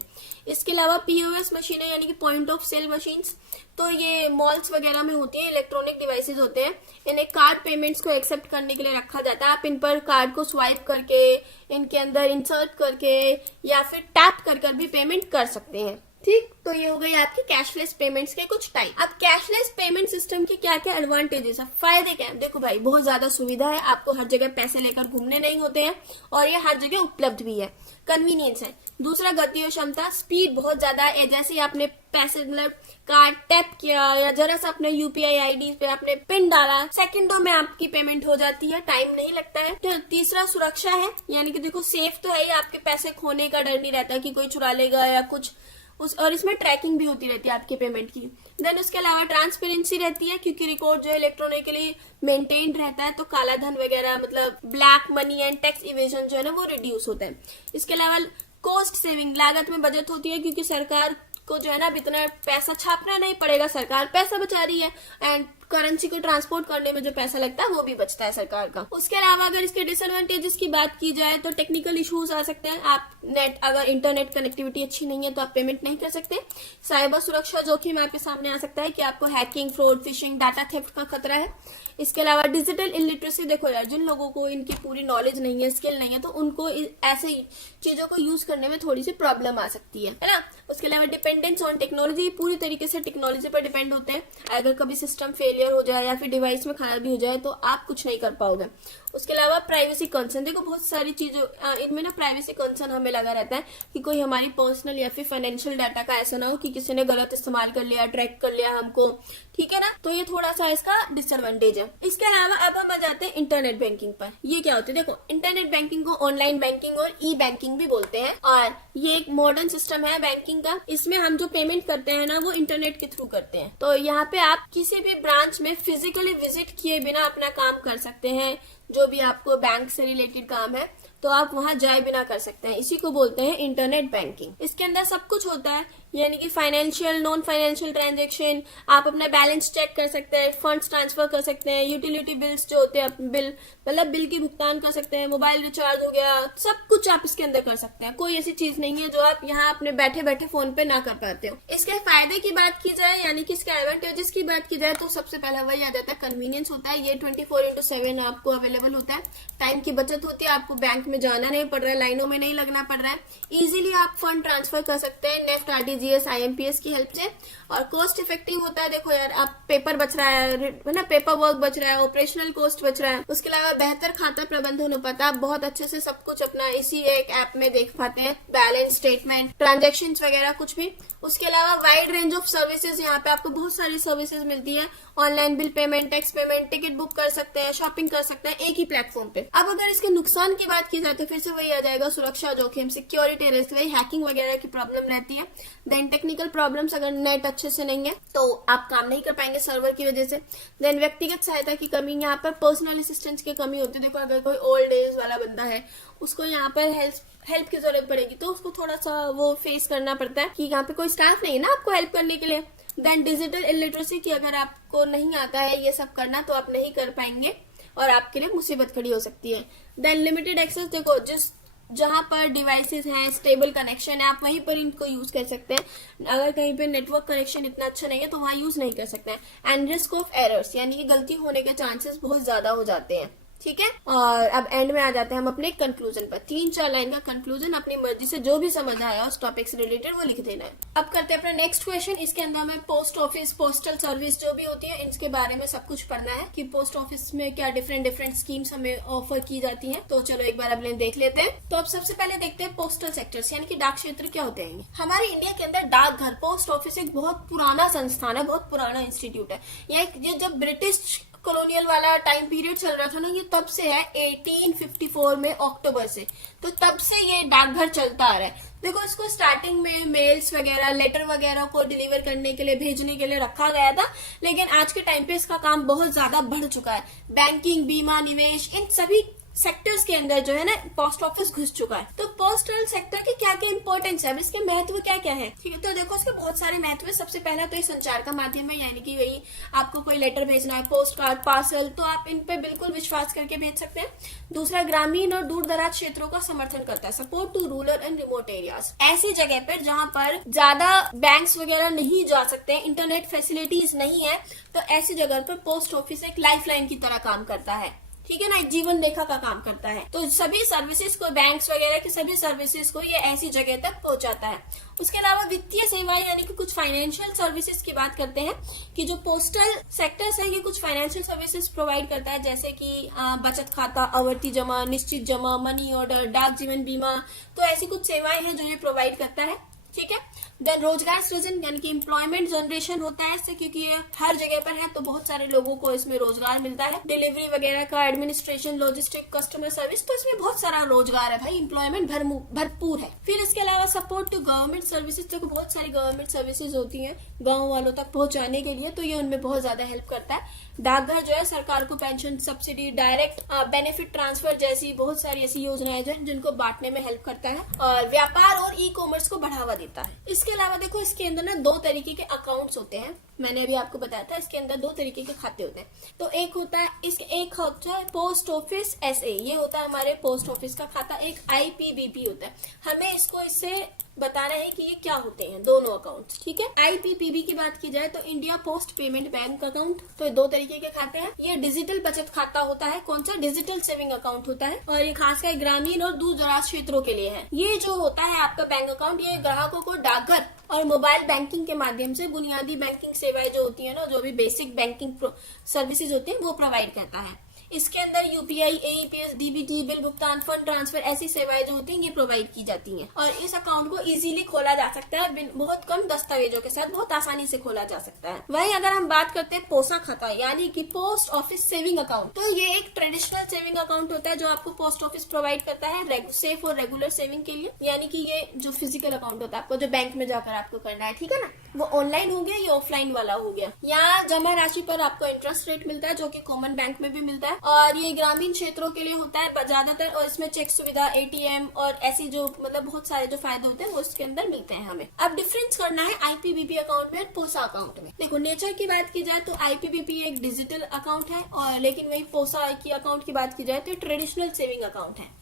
इसके अलावा पीओएस मशीनें यानी कि पॉइंट ऑफ सेल मशीन्स, तो ये मॉल्स वगैरह में होती है, इलेक्ट्रॉनिक डिवाइसेस होते हैं। इन्हें कार्ड पेमेंट्स को एक्सेप्ट करने के लिए रखा जाता है। आप इन पर कार्ड को स्वाइप करके, इनके अंदर इंसर्ट करके या फिर टैप कर भी पेमेंट कर सकते हैं। ठीक, तो ये हो गई आपकी कैशलेस पेमेंट्स के कुछ टाइप। अब कैशलेस पेमेंट सिस्टम के क्या क्या एडवांटेजेस है, फायदे क्या है? देखो भाई, बहुत ज्यादा सुविधा है, आपको हर जगह पैसे लेकर घूमने नहीं होते हैं और ये हर जगह उपलब्ध भी है। कन्वीनियंस है। दूसरा, गति और क्षमता, स्पीड बहुत ज्यादा है। जैसे ही आपने पैसे मतलब कार्ड टैप किया या जरा सा अपने यूपीआई आईडी पे आपने पिन डाला, सेकंडों में आपकी पेमेंट हो जाती है, टाइम नहीं लगता है। तो तीसरा, सुरक्षा है, यानी कि देखो सेफ तो है ही, आपके पैसे खोने का डर नहीं रहता कि कोई चुरा लेगा या कुछ और इसमें ट्रैकिंग भी होती रहती है आपके पेमेंट की। देन उसके अलावा ट्रांसपेरेंसी रहती है, क्योंकि रिकॉर्ड जो है इलेक्ट्रॉनिकली मेंटेन्ड रहता है, तो काला धन वगैरह मतलब black money and tax evasion जो है ना वो रिड्यूस होता है। इसके अलावा कॉस्ट सेविंग, लागत में बचत होती है, क्योंकि सरकार को जो है ना अब इतना पैसा छापना नहीं पड़ेगा, सरकार पैसा बचा रही है। एंड करेंसी को ट्रांसपोर्ट करने में जो पैसा लगता है वो भी बचता है सरकार का। उसके अलावा अगर इसके डिसएडवांटेजेस की बात की जाए तो टेक्निकल इश्यूज आ सकते हैं। आप अगर इंटरनेट कनेक्टिविटी अच्छी नहीं है तो आप पेमेंट नहीं कर सकते। साइबर सुरक्षा जोखिम आपके सामने आ सकता है कि आपको hacking, fraud, fishing, data theft का खतरा है। इसके अलावा डिजिटल इलिटरेसी, देखो यार, जिन लोगों को इनकी पूरी नॉलेज नहीं है, स्किल नहीं है, तो उनको ऐसे चीजों को यूज करने में थोड़ी सी प्रॉब्लम आ सकती है ना। उसके अलावा डिपेंडेंस ऑन टेक्नोलॉजी, पूरी तरीके से टेक्नोलॉजी पर डिपेंड होते हैं। अगर कभी सिस्टम फेलियर हो जाए या फिर डिवाइस में खराबी हो जाए तो आप कुछ नहीं कर पाओगे। उसके अलावा प्राइवेसी कंसर्न, देखो बहुत सारी चीजों इनमें ना प्राइवेसी कंसर्न हमें लगा रहता है कि कोई हमारी पर्सनल या फिर फाइनेंशियल डाटा का ऐसा ना हो कि किसी ने गलत इस्तेमाल कर लिया, ट्रैक कर लिया हमको, ठीक है ना। तो ये थोड़ा सा इसका डिसएडवांटेज है। इसके अलावा अब हम आ जाते हैं इंटरनेट बैंकिंग पर। ये क्या होती है? देखो, इंटरनेट बैंकिंग को ऑनलाइन बैंकिंग और ई बैंकिंग भी बोलते हैं, और ये एक मॉडर्न सिस्टम है बैंकिंग का। इसमें हम जो पेमेंट करते हैं ना वो इंटरनेट के थ्रू करते हैं। तो यहाँ पे आप किसी भी ब्रांच में फिजिकली विजिट किए बिना अपना काम कर सकते हैं। जो भी आपको बैंक से रिलेटेड काम है तो आप वहां जाए बिना कर सकते हैं। इसी को बोलते हैं इंटरनेट बैंकिंग। इसके अंदर सब कुछ होता है, यानी कि फाइनेंशियल, नॉन फाइनेंशियल ट्रांजैक्शन, आप अपना बैलेंस चेक कर सकते हैं, फंड्स ट्रांसफर कर सकते हैं, यूटिलिटी बिल्स जो होते हैं, बिल मतलब बिल की भुगतान कर सकते हैं, मोबाइल रिचार्ज हो गया, सब कुछ आप इसके अंदर कर सकते हैं। कोई ऐसी चीज नहीं है जो आप यहाँ अपने बैठे बैठे फोन पे ना कर पाते हो। इसके फायदे की बात की जाए, यानी कि इसके एडवांटेजेस की बात की जाए, तो सबसे पहला वही आ जाता है, कन्वीनियंस होता है। ये 24/7 आपको अवेलेबल होता है। टाइम की बचत होती है, आपको बैंक में जाना नहीं पड़ रहा है, लाइनों में नहीं लगना पड़ रहा है। इजीली आप फंड ट्रांसफर कर सकते हैं नेफ्ट, आरटीजीएस, आईएमपीएस की हेल्प से। और कॉस्ट इफेक्टिव होता है। देखो यार, आप पेपर बच रहा है ना, पेपर वर्क बच रहा है, ऑपरेशनल कॉस्ट बच रहा है। उसके अलावा बेहतर खाता प्रबंधन हो पाता है, आप बहुत अच्छे से सब कुछ अपना इसी एक ऐप में देख पाते हैं, बैलेंस स्टेटमेंट, ट्रांजेक्शन वगैरह कुछ भी। उसके अलावा वाइड रेंज ऑफ सर्विसेज, यहाँ पे आपको बहुत सारी सर्विसेज मिलती है। Online bill payment, tax payment, ticket book कर सकते हैं, शॉपिंग कर सकते हैं एक ही प्लेटफॉर्म पे। अब अगर इसके नुकसान की बात की जाए तो फिर से वही आ जाएगा, सुरक्षा जोखिम, सिक्योरिटी रिस्क, वही हैकिंग वगैरह की प्रॉब्लम रहती है। देन टेक्निकल प्रॉब्लम्स, अगर नेट अच्छे से नहीं है तो आप काम नहीं कर पाएंगे सर्वर की वजह से। देन व्यक्तिगत सहायता की कमी, यहाँ पर पर्सनल असिस्टेंस की कमी होती है। देखो, अगर कोई ओल्ड एज वाला बंदा है, उसको यहाँ पर हेल्प की जरूरत पड़ेगी, तो उसको थोड़ा सा वो फेस करना पड़ता है कि यहाँ पे कोई स्टाफ नहीं है ना आपको हेल्प करने के लिए। देन डिजिटल इलिटरेसी की, अगर आपको नहीं आता है ये सब करना तो आप नहीं कर पाएंगे और आपके लिए मुसीबत खड़ी हो सकती है। देन लिमिटेड एक्सेस, देखो जहां पर डिवाइसेस हैं, स्टेबल कनेक्शन है, आप वहीं पर इनको यूज कर सकते हैं। अगर कहीं पे नेटवर्क कनेक्शन इतना अच्छा नहीं है तो वहां यूज नहीं कर सकते हैं। एंड रिस्क ऑफ एरर्स, यानी कि गलती होने के चांसेस बहुत ज्यादा हो जाते हैं, ठीक है। और अब एंड में आ जाते हैं हम अपने कंक्लूजन पर। 3-4 लाइन का कंक्लूजन, अपनी मर्जी से जो भी समझ आया उस टॉपिक से रिलेटेड वो लिख देना है। अब करते हैं अपना नेक्स्ट क्वेश्चन। इसके अंदर हमें पोस्ट ऑफिस, पोस्टल सर्विस जो भी होती है इनके बारे में सब कुछ पढ़ना है कि पोस्ट ऑफिस में क्या डिफरेंट स्कीम्स हमें ऑफर की जाती है। तो चलो एक बार अपने देख लेते हैं। तो अब सबसे पहले देखते हैं पोस्टल सेक्टर्स, यानी कि डाक क्षेत्र क्या होते हैं। हमारे इंडिया के अंदर डाकघर, पोस्ट ऑफिस एक बहुत पुराना संस्थान है, बहुत पुराना इंस्टीट्यूट है। ये जब ब्रिटिश कॉलोनियल वाला टाइम पीरियड चल रहा था ना, ये तब से है 1854 में अक्टूबर से, तो तब से ये डाकघर चलता आ रहा है। देखो, इसको स्टार्टिंग में मेल्स वगैरह, लेटर वगैरह को डिलीवर करने के लिए, भेजने के लिए रखा गया था, लेकिन आज के टाइम पे इसका काम बहुत ज्यादा बढ़ चुका है। बैंकिंग, बीमा, निवेश, इन सभी सेक्टर्स के अंदर जो है ना पोस्ट ऑफिस घुस चुका है। तो पोस्टल सेक्टर के क्या क्या इंपॉर्टेंस है, अब इसके महत्व क्या क्या है, ठीक है। तो देखो इसके बहुत सारे महत्व है। सबसे पहला तो ये संचार का माध्यम है, यानी कि वही आपको कोई लेटर भेजना है, पोस्ट कार्ड, पार्सल, तो आप इन पे बिल्कुल विश्वास करके भेज सकते हैं। दूसरा, ग्रामीण और दूर दराज क्षेत्रों का समर्थन करता है, support to rural and remote areas. ऐसी जगह पर जहां पर ज्यादा बैंक्स वगैरह नहीं जा सकते, इंटरनेट फैसिलिटीज नहीं है, तो ऐसी जगह पर पोस्ट ऑफिस एक लाइफलाइन की तरह काम करता है, ठीक है ना, एक जीवन रेखा का काम करता है। तो सभी सर्विसेज को, बैंक्स वगैरह की सभी सर्विसेज को ये ऐसी जगह तक पहुंचाता है। उसके अलावा वित्तीय सेवाएं यानी कि कुछ फाइनेंशियल सर्विसेज की बात करते हैं कि जो पोस्टल सेक्टर्स है ये कुछ फाइनेंशियल सर्विसेज प्रोवाइड करता है, जैसे कि बचत खाता, आवर्ती जमा, निश्चित जमा, मनी ऑर्डर, डाक जीवन बीमा, तो ऐसी कुछ सेवाएं हैं जो ये प्रोवाइड करता है, ठीक है। देन रोजगार सृजन यानी कि एम्प्लॉयमेंट जनरेशन होता है इससे, क्योंकि ये हर जगह पर है तो बहुत सारे लोगों को इसमें रोजगार मिलता है। डिलीवरी वगैरह का, एडमिनिस्ट्रेशन, लॉजिस्टिक, कस्टमर सर्विस, तो इसमें बहुत सारा रोजगार है भाई, एम्प्लॉयमेंट भरपूर है। फिर इसके अलावा सपोर्ट टू गवर्नमेंट सर्विसेज, तो बहुत सारी गवर्नमेंट सर्विसेज होती है गाँव वालों तक पहुंचाने के लिए, तो ये उनमें बहुत ज्यादा हेल्प करता है। डाकघर जो है सरकार को pension, subsidy, direct benefit transfer जैसी बहुत सारी ऐसी योजनाएं जो है जिनको बांटने में हेल्प करता है और व्यापार और ई कॉमर्स को बढ़ावा देता है। इसके अलावा देखो इसके अंदर ना 2 तरीके के अकाउंट्स होते हैं, मैंने अभी आपको बताया था, इसके अंदर 2 तरीके के खाते होते हैं। तो एक होता है एक होता है पोस्ट ऑफिस एसए, ये होता है हमारे पोस्ट ऑफिस का खाता। एक आईपीबीपी होता है, हमें इससे बताना है कि ये क्या होते हैं दोनों अकाउंट, ठीक है। आईपीपीबी की बात की जाए तो India post payment bank account, तो 2 तरीके के खाते हैं। ये डिजिटल बचत खाता होता है, कौन सा, डिजिटल सेविंग अकाउंट होता है, और ये खासकर ग्रामीण और दूर दराज क्षेत्रों के लिए है। ये जो होता है आपका बैंक अकाउंट, ये ग्राहकों को डाकघर और मोबाइल बैंकिंग के माध्यम से बुनियादी बैंकिंग सेवाएं जो होती है ना, जो भी बेसिक बैंकिंग सर्विसेज होती है वो प्रोवाइड करता है। इसके अंदर यूपीआई, एईपीएस, डीबीटी, बिल भुगतान, फंड ट्रांसफर, ऐसी सेवाएं जो होती हैं ये प्रोवाइड की जाती हैं। और इस अकाउंट को इजीली खोला जा सकता है, बहुत कम दस्तावेजों के साथ बहुत आसानी से खोला जा सकता है। वहीं अगर हम बात करते हैं पोसा खाता यानी कि पोस्ट ऑफिस सेविंग अकाउंट, तो ये एक ट्रेडिशनल सेविंग अकाउंट होता है जो आपको पोस्ट ऑफिस प्रोवाइड करता है सेफ और रेगुलर सेविंग के लिए। यानी कि ये जो फिजिकल अकाउंट होता है आपको जो बैंक में जाकर आपको करना है, ठीक है ना, वो ऑनलाइन हो गया, ये ऑफलाइन वाला हो गया। यहाँ जमा राशि पर आपको इंटरेस्ट रेट मिलता है जो कि कॉमन बैंक में भी मिलता है, और ये ग्रामीण क्षेत्रों के लिए होता है ज्यादातर, और इसमें चेक सुविधा, एटीएम और ऐसी जो मतलब बहुत सारे जो फायदे होते हैं वो इसके अंदर मिलते हैं हमें। अब डिफरेंस करना है आईपीबीपी अकाउंट में और पोसा अकाउंट में। देखो नेचर की बात की जाए तो आईपीबीपी एक डिजिटल अकाउंट है, और लेकिन वही पोसा की अकाउंट की बात की जाए तो ट्रेडिशनल सेविंग अकाउंट है।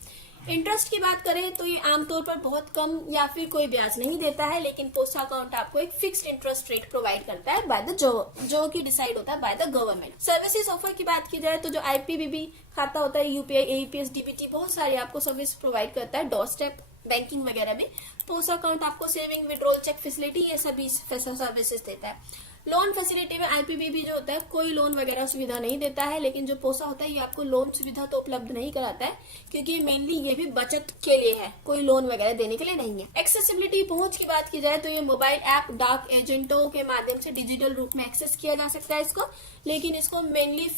इंटरेस्ट की बात करें तो ये आमतौर पर बहुत कम या फिर कोई ब्याज नहीं देता है, लेकिन पोस्ट अकाउंट आपको एक फिक्स्ड इंटरेस्ट रेट प्रोवाइड करता है बाय द जो कि डिसाइड होता है by the government. Services offer की बात की जाए तो जो आईपीबीबी खाता होता है, यूपीआई, एईपीएस, डीबीटी, बहुत सारी आपको सर्विस प्रोवाइड करता है, डोर स्टेप बैंकिंग वगैरह में। पोस्ट अकाउंट आपको सेविंग, विड्रॉल, चेक फैसिलिटी, ये सभी सर्विसेज देता है। लोन फैसिलिटी में आईपीबीबी जो होता है कोई लोन वगैरह सुविधा नहीं देता है, लेकिन जो पोसा होता है ये आपको लोन सुविधा तो उपलब्ध नहीं कराता है, क्योंकि मेनली ये भी बचत के लिए है, कोई लोन वगैरह देने के लिए नहीं है। एक्सेसिबिलिटी, पहुंच की बात की जाए तो ये मोबाइल ऐप, डाक एजेंटों के माध्यम से डिजिटल रूप में एक्सेस किया जा सकता है इसको, लेकिन इसको mainly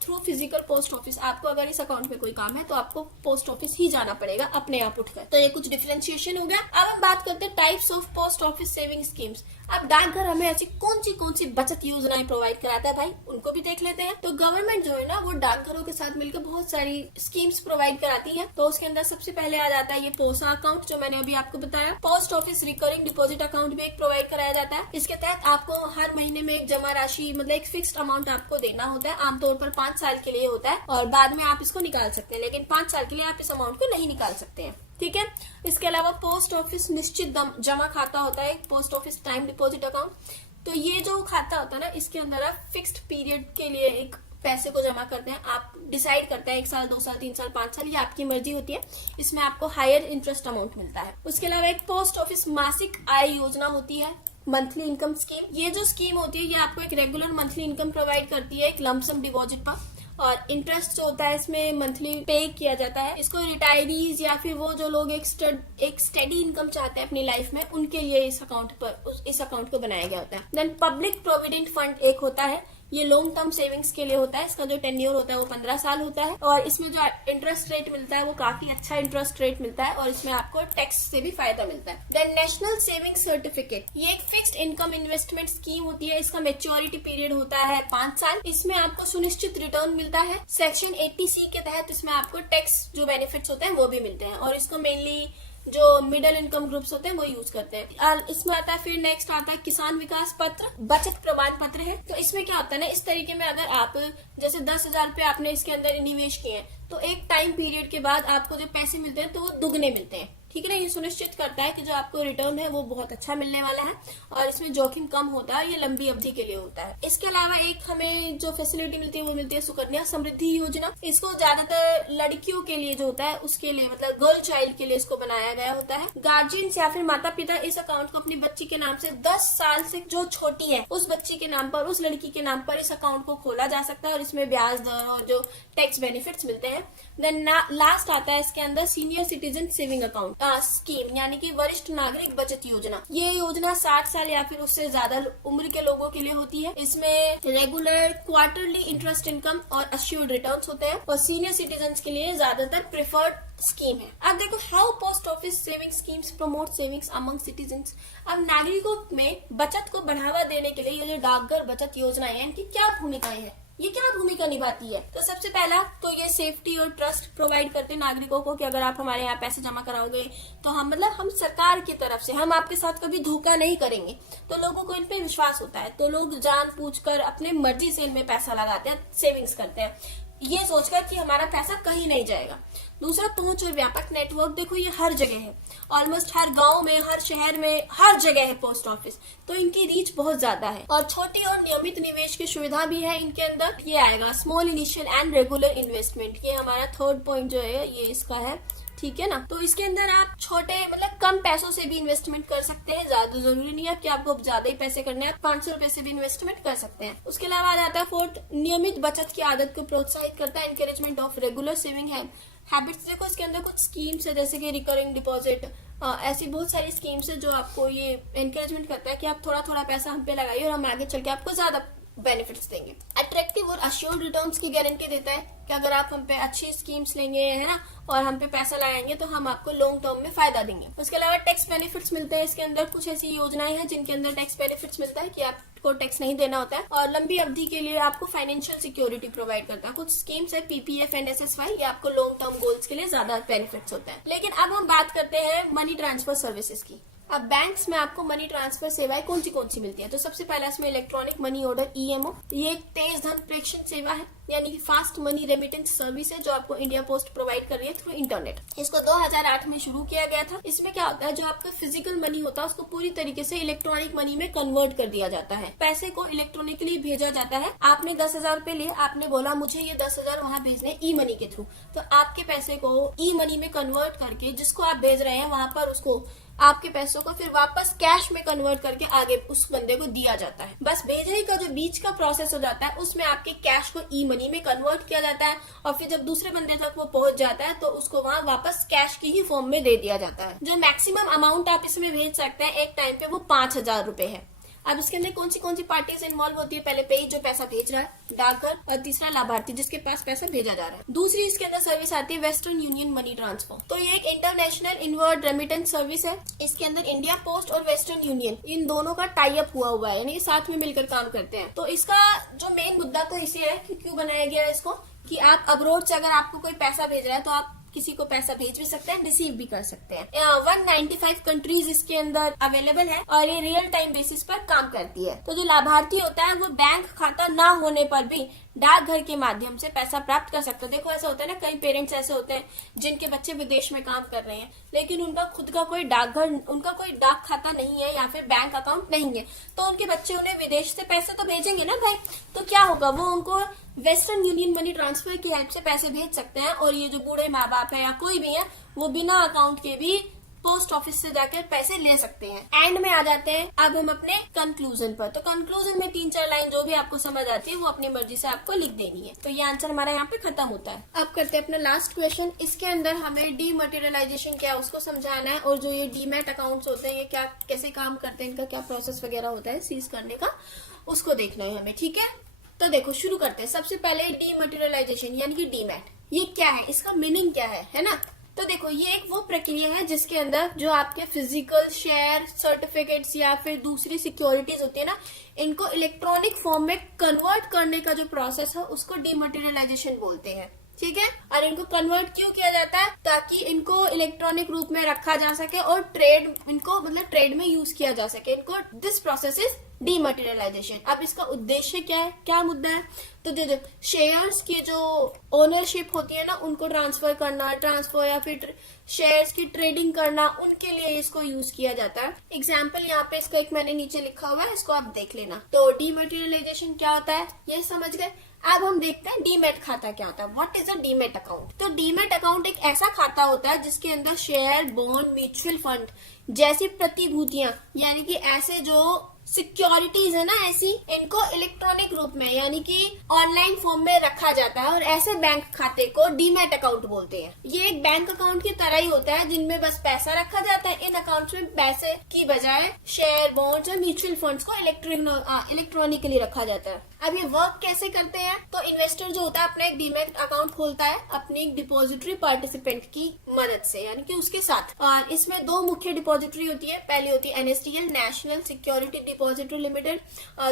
through physical post office, आपको अगर इस अकाउंट में कोई काम है तो आपको पोस्ट ऑफिस ही जाना पड़ेगा अपने आप उठकर। तो ये कुछ डिफरेंशिएशन हो गया। अब हम बात करते हैं types of post office saving schemes. अब डाकघर हमें ऐसी कौन सी बचत योजनाएं प्रोवाइड कराता है भाई, उनको भी देख लेते हैं। तो गवर्नमेंट जो है ना वो डाकघरों के साथ मिलकर बहुत सारी स्कीम्स प्रोवाइड कराती है। तो उसके अंदर सबसे पहले आ जाता है ये पोसा अकाउंट जो मैंने अभी आपको बताया। Post office recurring deposit account भी एक प्रोवाइड कराया जाता है। इसके तहत आपको हर महीने में एक जमा राशि मतलब एक फिक्स्ड अमाउंट आपको देना होता है, आमतौर पर 5 साल के लिए होता है, और बाद में आप इसको निकाल सकते हैं, लेकिन 5 साल के लिए आप इस अमाउंट को नहीं निकाल सकते हैं, ठीक है। इसके अलावा पोस्ट ऑफिस निश्चित जमा खाता होता है, post office time deposit account. तो ये जो खाता होता है ना, इसके अंदर आप फिक्स्ड पीरियड के लिए एक पैसे को जमा करते हैं, आप डिसाइड करते हैं 1 साल, 2 साल, 3 साल, 5 साल, ये आपकी मर्जी होती है। इसमें आपको हायर इंटरेस्ट अमाउंट मिलता है। उसके अलावा एक पोस्ट ऑफिस मासिक आय योजना होती है, मंथली इनकम स्कीम। ये जो स्कीम होती है ये आपको एक रेगुलर मंथली इनकम प्रोवाइड करती है एक लमसम डिपॉजिट पर, और इंटरेस्ट जो होता है इसमें मंथली पे किया जाता है। इसको रिटायरीज या फिर वो जो लोग एक स्टेडी इनकम चाहते हैं अपनी लाइफ में, उनके लिए इस अकाउंट को बनाया गया होता है। देन पब्लिक प्रोविडेंट फंड एक होता है, ये लॉन्ग टर्म सेविंग्स के लिए होता है। इसका जो टेन्योर होता है वो 15 साल होता है और इसमें जो इंटरेस्ट रेट मिलता है वो काफी अच्छा इंटरेस्ट रेट मिलता है और इसमें आपको टैक्स से भी फायदा मिलता है। देन नेशनल सेविंग सर्टिफिकेट, ये एक फिक्स्ड इनकम इन्वेस्टमेंट स्कीम होती है। इसका मैच्योरिटी पीरियड होता है 5 साल। इसमें आपको सुनिश्चित रिटर्न मिलता है। सेक्शन 80C के तहत इसमें आपको टैक्स जो बेनिफिट्स होते हैं वो भी मिलते हैं और इसको मेनली जो मिडिल इनकम ग्रुप्स होते हैं वो यूज करते हैं। और इसमें आता है फिर नेक्स्ट आता है किसान विकास पत्र, बचत प्रमाण पत्र है। तो इसमें क्या होता है ना, इस तरीके में अगर आप जैसे 10,000 रुपए आपने इसके अंदर निवेश किए हैं तो एक टाइम पीरियड के बाद आपको जो पैसे मिलते हैं तो वो दुगने मिलते हैं, ठीक है ना। ये सुनिश्चित करता है कि जो आपको रिटर्न है वो बहुत अच्छा मिलने वाला है और इसमें जोखिम कम होता है, ये लंबी अवधि के लिए होता है। इसके अलावा एक हमें जो फैसिलिटी मिलती है वो मिलती है सुकन्या समृद्धि योजना। इसको ज्यादातर लड़कियों के लिए जो होता है उसके लिए, मतलब गर्ल चाइल्ड के लिए इसको बनाया गया होता है। गार्जियंस या फिर माता पिता इस अकाउंट को अपनी बच्ची के नाम से 10 साल से जो छोटी है उस बच्ची के नाम पर, उस लड़की के नाम पर इस अकाउंट को खोला जा सकता है और इसमें ब्याज दर और जो टैक्स बेनिफिट्स मिलते हैं। देन लास्ट आता है इसके अंदर senior citizen saving account scheme, यानी कि वरिष्ठ नागरिक बचत योजना। ये योजना 60 साल या फिर उससे ज्यादा उम्र के लोगों के लिए होती है। इसमें रेगुलर क्वार्टरली इंटरेस्ट इनकम और अश्योर्ड रिटर्न्स होते हैं और सीनियर सिटीजन के लिए ज्यादातर प्रेफर्ड स्कीम है। अब देखो how post office saving schemes promote savings among citizens. अब नागरिकों में बचत को बढ़ावा देने के लिए ये जो डाकघर बचत योजना है इनकी क्या भूमिकाएं हैं, ये क्या भूमिका निभाती है। तो सबसे पहला तो ये सेफ्टी और ट्रस्ट प्रोवाइड करते हैं नागरिकों को कि अगर आप हमारे यहाँ पैसे जमा कराओगे तो हम सरकार की तरफ से हम आपके साथ कभी धोखा नहीं करेंगे, तो लोगों को इन पे विश्वास होता है। तो लोग जानबूझकर अपने मर्जी से इनमें पैसा लगाते हैं, सेविंग्स करते हैं, ये सोचकर कि हमारा पैसा कहीं नहीं जाएगा। दूसरा पहुंच और व्यापक नेटवर्क, देखो ये हर जगह है, ऑलमोस्ट हर गांव में, हर शहर में, हर जगह है पोस्ट ऑफिस, तो इनकी रीच बहुत ज्यादा है। और छोटी और नियमित निवेश की सुविधा भी है इनके अंदर। ये आएगा small initial and regular investment, ये हमारा थर्ड पॉइंट जो है ये इसका है, ठीक है ना। तो इसके अंदर आप छोटे मतलब कम पैसों से भी इन्वेस्टमेंट कर सकते हैं, ज्यादा जरूरी नहीं है कि आपको ज्यादा ही पैसे करने हैं, 500 रुपए से भी इन्वेस्टमेंट कर सकते हैं। उसके अलावा आ जाता है फोर्थ, नियमित बचत की आदत को प्रोत्साहित करता है, encouragement of regular saving habits. देखो इसके अंदर कुछ स्कीम्स है जैसे कि रिकरिंग डिपॉजिट, ऐसी बहुत सारी स्कीम्स है जो आपको ये एनकरेजमेंट करता है कि आप थोड़ा थोड़ा पैसा हम पे लगाइए और हम आगे चल के आपको ज्यादा बेनिफिट्स देंगे। अट्रैक्टिव और अश्योर्ड रिटर्न्स की गारंटी देता है कि अगर आप हम पे अच्छी स्कीम्स लेंगे है ना और हम पे पैसा लगाएंगे तो हम आपको लॉन्ग टर्म में फायदा देंगे। उसके अलावा टैक्स बेनिफिट्स मिलते हैं इसके अंदर, कुछ ऐसी योजनाएं हैं जिनके अंदर टैक्स बेनिफिट्स मिलता है कि आपको टैक्स नहीं देना होता है और लंबी अवधि के लिए आपको फाइनेंशियल सिक्योरिटी प्रोवाइड करता है। कुछ स्कीम्स है पीपीएफ एंड एसएसवाई, ये आपको लॉन्ग टर्म गोल्स के लिए ज्यादा बेनिफिट्स होते हैं। लेकिन अब हम बात करते हैं मनी ट्रांसफर सर्विसेज की। अब बैंक्स में आपको मनी ट्रांसफर सेवाएं कौन सी मिलती है। तो सबसे पहला इसमें इलेक्ट्रॉनिक मनी ऑर्डर ईएमओ, ये एक तेज धन प्रेषण सेवा है, यानी कि फास्ट मनी रेमिटेंस सर्विस है जो आपको इंडिया पोस्ट प्रोवाइड कर रही है थ्रू इंटरनेट। इसको 2008 में शुरू किया गया था। इसमें क्या होता है, जो आपका फिजिकल मनी होता है उसको पूरी तरीके से इलेक्ट्रॉनिक मनी में कन्वर्ट कर दिया जाता है, पैसे को इलेक्ट्रॉनिकली भेजा जाता है। आपने 10,000 रुपए लिए, आपने बोला मुझे ये 10,000 वहाँ भेजने ई मनी के थ्रू, तो आपके पैसे को ई मनी में कन्वर्ट करके जिसको आप भेज रहे हैं वहां पर उसको आपके पैसों को फिर वापस कैश में कन्वर्ट करके आगे उस बंदे को दिया जाता है। बस भेजने का जो बीच का प्रोसेस हो जाता है उसमें आपके कैश को ई मनी में कन्वर्ट किया जाता है और फिर जब दूसरे बंदे तक वो पहुंच जाता है तो उसको वहां वापस कैश की ही फॉर्म में दे दिया जाता है। जो मैक्सिमम अमाउंट आप इसमें भेज सकते हैं एक टाइम पे वो 5,000 रुपए है। अब इसके अंदर कौन सी पार्टीज इन्वॉल्व होती है, पहले पे जो पैसा भेज रहा है डाकघर, और तीसरा लाभार्थी जिसके पास पैसा भेजा जा रहा है। दूसरी इसके अंदर सर्विस आती है वेस्टर्न यूनियन मनी ट्रांसफर। तो ये एक इंटरनेशनल इनवर्ड रेमिटेंस सर्विस है। इसके अंदर इंडिया पोस्ट और वेस्टर्न यूनियन इन दोनों का टाई अप हुआ है, यानी साथ में मिलकर काम करते हैं। तो इसका जो मेन मुद्दा तो इसे है कि क्यों बनाया गया है इसको, कि आप अब्रोड से अगर आपको कोई पैसा भेज रहा है तो आप किसी को पैसा भेज भी सकते हैं, रिसीव भी कर सकते हैं। 195 कंट्रीज इसके अंदर अवेलेबल है और ये रियल टाइम बेसिस पर काम करती है। तो जो लाभार्थी होता है वो बैंक खाता ना होने पर भी डाकघर के माध्यम से पैसा प्राप्त कर सकते हो। देखो ऐसा होता है ना, कई पेरेंट्स ऐसे होते हैं जिनके बच्चे विदेश में काम कर रहे हैं लेकिन उनका खुद का कोई उनका कोई डाक खाता नहीं है या फिर बैंक अकाउंट नहीं है, तो उनके बच्चे उन्हें विदेश से पैसे तो भेजेंगे ना भाई, तो क्या होगा, वो उनको वेस्टर्न यूनियन मनी ट्रांसफर की हेल्प से पैसे भेज सकते हैं। और ये जो बूढ़े माँ बाप है या कोई भी है वो बिना अकाउंट के भी पोस्ट ऑफिस से जाकर पैसे ले सकते हैं। एंड में आ जाते हैं अब हम अपने कंक्लूजन पर। तो कंक्लूजन में 3-4 लाइन जो भी आपको समझ आती है वो अपनी मर्जी से आपको लिख देनी है। तो ये आंसर हमारा यहाँ पे खत्म होता है। अब करते हैं अपना लास्ट क्वेश्चन। इसके अंदर हमें डीमटेरियलाइजेशन क्या है उसको समझाना है और जो ये डीमैट अकाउंट्स होते हैं ये क्या कैसे काम करते हैं, इनका क्या प्रोसेस वगैरह होता है सीज करने का, उसको देखना है हमें, ठीक है। तो देखो शुरू करते हैं। सबसे पहले डीमटेरियलाइजेशन यानी कि डीमैट, ये क्या है, इसका मीनिंग क्या है ना। तो देखो ये एक वो प्रक्रिया है जिसके अंदर जो आपके फिजिकल शेयर सर्टिफिकेट्स या फिर दूसरी सिक्योरिटीज होती है ना, इनको इलेक्ट्रॉनिक फॉर्म में कन्वर्ट करने का जो प्रोसेस है उसको डीमटेरियलाइजेशन बोलते हैं, ठीक है। और इनको कन्वर्ट क्यों किया जाता है, ताकि इनको इलेक्ट्रॉनिक रूप में रखा जा सके और ट्रेड में यूज किया जा सके इनको। This process is dematerialisation. अब इसका उद्देश्य क्या है, क्या मुद्दा है, तो जो शेयर्स की जो ओनरशिप होती है ना उनको ट्रांसफर या फिर शेयर्स की ट्रेडिंग करना, उनके लिए इसको यूज किया जाता है। एग्जाम्पल यहाँ पे इसका एक मैंने नीचे लिखा हुआ है, इसको आप देख लेना। तो डीमटेरियलाइजेशन क्या होता है ये समझ गए। अब हम देखते हैं डीमैट खाता क्या होता है। What is a demat account. तो डीमैट अकाउंट एक ऐसा खाता होता है जिसके अंदर शेयर, बॉन्ड, म्यूचुअल फंड जैसी प्रतिभूतियां यानी कि ऐसे जो सिक्योरिटीज है ना, ऐसी इनको इलेक्ट्रॉनिक रूप में यानी कि ऑनलाइन फॉर्म में रखा जाता है और ऐसे बैंक खाते को डीमैट अकाउंट बोलते हैं। ये एक बैंक अकाउंट की तरह ही होता है जिनमें बस पैसा रखा जाता है। इन अकाउंट्स में पैसे की बजाय शेयर, बॉन्ड्स और म्यूचुअल फंड्स को इलेक्ट्रॉनिकली रखा जाता है। अब ये वर्क कैसे करते हैं, तो इन्वेस्टर जो होता है अपना एक डीमैट अकाउंट खोलता है अपनी एक डिपॉजिटरी पार्टिसिपेंट की मदद से यानी कि उसके साथ। और इसमें दो मुख्य डिपॉजिटरी होती है, पहली होती है NSDL national security depository limited,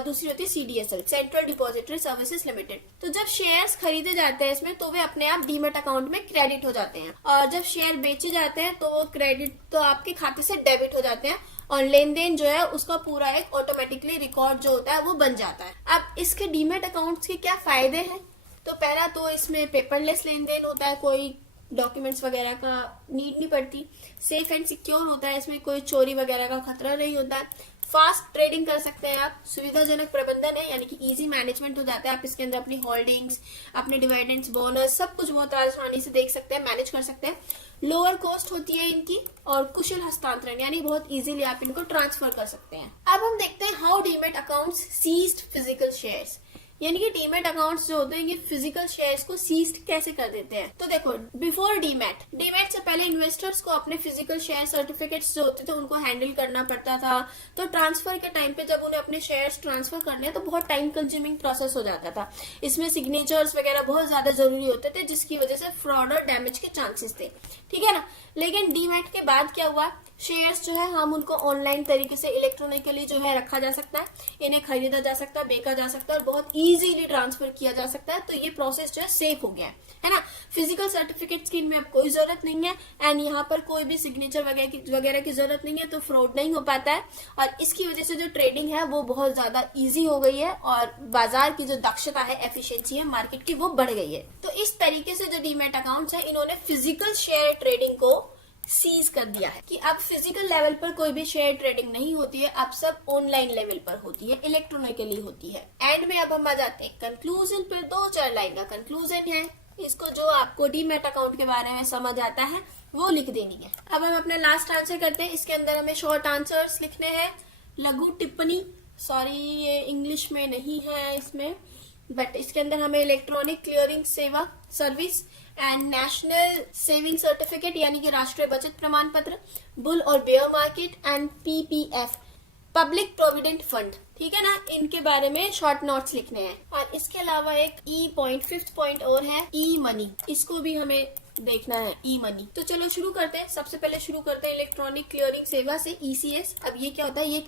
दूसरी होती है CDSL central depository services limited. तो जब शेयर्स खरीदे जाते हैं इसमें तो वे अपने आप डीमैट अकाउंट में क्रेडिट हो जाते हैं, और जब शेयर बेचे जाते हैं तो वो क्रेडिट तो आपके खाते से डेबिट हो जाते हैं और लेन देन जो है उसका पूरा एक ऑटोमेटिकली रिकॉर्ड जो होता है वो बन जाता है। अब इसके डीमैट अकाउंट्स के क्या फायदे हैं, तो पहला तो इसमें पेपरलेस लेन देन होता है, कोई डॉक्यूमेंट्स वगैरह का नीड नहीं पड़ती, सेफ एंड सिक्योर होता है, इसमें कोई चोरी वगैरह का खतरा नहीं होता है, फास्ट ट्रेडिंग कर सकते हैं आप, सुविधाजनक प्रबंधन है यानी कि इजी मैनेजमेंट हो जाता है। आप इसके अंदर अपनी होल्डिंग्स, अपने डिविडेंड्स, बोनस सब कुछ बहुत आसानी से देख सकते हैं, मैनेज कर सकते हैं। लोअर कॉस्ट होती है इनकी और कुशल हस्तांतरण यानी बहुत इजीली आप इनको ट्रांसफर कर सकते हैं। अब हम देखते हैं how demat accounts seized physical shares, यानी कि डीमैट अकाउंट्स जो होते हैं ये फिजिकल शेयर्स को सीज्ड कैसे कर देते हैं। तो देखो बिफोर डीमैट से पहले इन्वेस्टर्स को अपने फिजिकल शेयर सर्टिफिकेट्स जो होते थे उनको हैंडल करना पड़ता था। तो ट्रांसफर के टाइम पे जब उन्हें अपने शेयर्स ट्रांसफर करने तो बहुत टाइम कंज्यूमिंग प्रोसेस हो जाता था, इसमें सिग्नेचर्स वगैरह बहुत ज्यादा जरूरी होते थे जिसकी वजह से फ्रॉड और डैमेज के चांसेस थे, ठीक है ना। लेकिन डीमैट के बाद क्या हुआ, शेयर्स जो है हम उनको ऑनलाइन तरीके से इलेक्ट्रॉनिकली जो है रखा जा सकता है, इन्हें खरीदा जा सकता है, बेचा जा सकता है और बहुत इजीली ट्रांसफर किया जा सकता है। तो ये प्रोसेस जो है सेफ हो गया है ना। फिजिकल सर्टिफिकेट्स की इनमें अब कोई जरूरत नहीं है एंड यहाँ पर कोई भी सिग्नेचर वगैरह की जरूरत नहीं है, तो फ्रॉड नहीं हो पाता है और इसकी वजह से जो ट्रेडिंग है वो बहुत ज्यादा ईजी हो गई है और बाजार की जो दक्षता है, एफिशिएंसी है मार्केट की, वो बढ़ गई है। तो इस तरीके से जो डीमैट अकाउंट्स है इन्होंने फिजिकल शेयर ट्रेडिंग को सीज कर दिया है कि अब फिजिकल लेवल पर कोई भी शेयर ट्रेडिंग नहीं होती है, अब सब ऑनलाइन लेवल पर होती है, इलेक्ट्रॉनिकली होती है। एंड में अब हम आ जाते हैं कंक्लूजन पर। 2-4 लाइन का कंक्लूजन है, इसको जो आपको डीमैट अकाउंट के बारे में समझ आता है वो लिख देनी है। अब हम अपने लास्ट आंसर करते हैं। इसके अंदर हमें शॉर्ट आंसर्स लिखने हैं, लघु टिप्पणी, सॉरी ये इंग्लिश में नहीं है इसमें, बट इसके अंदर हमें इलेक्ट्रॉनिक क्लियरिंग सेवा service and national saving certificate यानी कि राष्ट्रीय बचत प्रमाण पत्र, बुल और bear market and PPF public provident fund, ठीक है ना, इनके बारे में शॉर्ट नोट्स लिखने हैं। और इसके अलावा एक फिफ्थ पॉइंट और है ई मनी, इसको भी हमें देखना है, ई मनी। तो चलो शुरू करते हैं। सबसे पहले शुरू करते हैं इलेक्ट्रॉनिक क्लियरिंग सेवा से, ईसीएस। अब ये क्या होता है, ये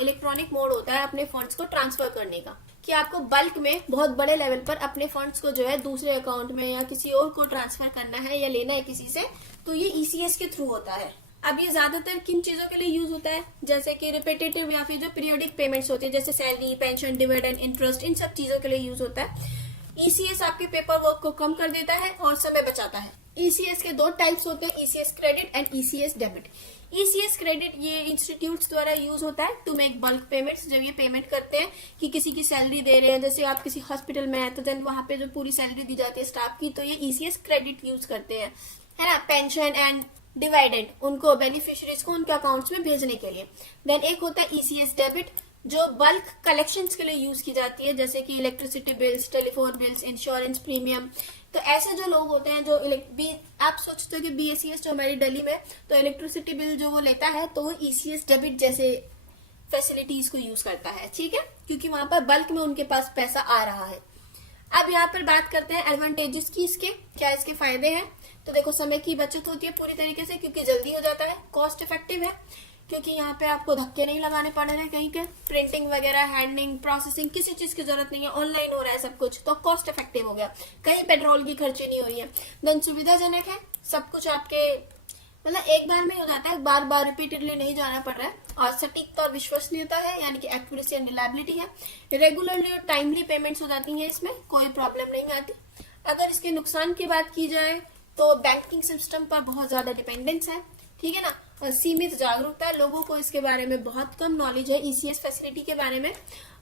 इलेक्ट्रॉनिक मोड होता है अपने फंड्स को ट्रांसफर करने का, कि आपको बल्क में बहुत बड़े लेवल पर अपने फंड्स को जो है दूसरे अकाउंट में या किसी और को ट्रांसफर करना है या लेना है किसी से, तो ये ईसीएस के थ्रू होता है। अब ये ज्यादातर किन चीजों के लिए यूज होता है, जैसे कि रिपीटेटिव या फिर जो पीरियोडिक पेमेंट्स होती है जैसे सैलरी, पेंशन, डिविडेंड, इंटरेस्ट, इन सब चीजों के लिए यूज होता है। ईसीएस आपके पेपर वर्क को कम कर देता है और समय बचाता है। ईसीएस के 2 टाइप्स होते हैं, ECS credit and ECS debit. ECS credit ये इंस्टीट्यूट्स द्वारा यूज होता है टू मेक बल्क पेमेंट्स। जब ये पेमेंट करते हैं कि किसी की सैलरी दे रहे हैं, जैसे आप किसी हॉस्पिटल में है तो देन वहां पे जो पूरी सैलरी दी जाती है स्टाफ की, तो ये ईसीएस क्रेडिट यूज करते हैं, है ना। पेंशन एंड डिविडेंड उनको बेनिफिशियरीज को उनके अकाउंट्स में भेजने के लिए। देन एक होता है ईसीएस डेबिट जो बल्क कलेक्शंस के लिए यूज की जाती है, जैसे कि electricity bills, telephone bills, insurance premium. तो ऐसे जो लोग होते हैं जो आप सोचते हो कि बीएसीएस जो हमारी दिल्ली में तो इलेक्ट्रिसिटी बिल जो वो लेता है तो वो ईसीएस डेबिट जैसे फैसिलिटीज को यूज करता है, ठीक है, क्योंकि वहां पर बल्क में उनके पास पैसा आ रहा है। अब यहाँ पर बात करते हैं एडवांटेजेस की, इसके क्या इसके फायदे हैं। तो देखो, समय की बचत होती है पूरी तरीके से, क्योंकि जल्दी हो जाता है, कॉस्ट इफेक्टिव है, क्योंकि यहाँ पे आपको धक्के नहीं लगाने पड़ रहे हैं कहीं के, प्रिंटिंग वगैरह, हैंडलिंग, प्रोसेसिंग, किसी चीज की जरूरत नहीं है, ऑनलाइन हो रहा है सब कुछ, तो कॉस्ट इफेक्टिव हो गया, कहीं पेट्रोल की खर्ची नहीं हो रही है। देन सुविधाजनक है, सब कुछ आपके मतलब एक बार में हो जाता है, बार बार रिपीटेडली नहीं जाना पड़ रहा है। और सटीकता और विश्वसनीयता है, यानी कि एक्यूरेसी एंड रिलायबिलिटी है। रेगुलरली और टाइमली पेमेंट्स हो जाती हैं, इसमें कोई प्रॉब्लम नहीं आती। अगर इसके नुकसान की बात की जाए तो बैंकिंग सिस्टम पर बहुत ज्यादा डिपेंडेंस है, ठीक है ना, और सीमित जागरूकता है, लोगों को इसके बारे में बहुत कम नॉलेज है ईसीएस फैसिलिटी के बारे में,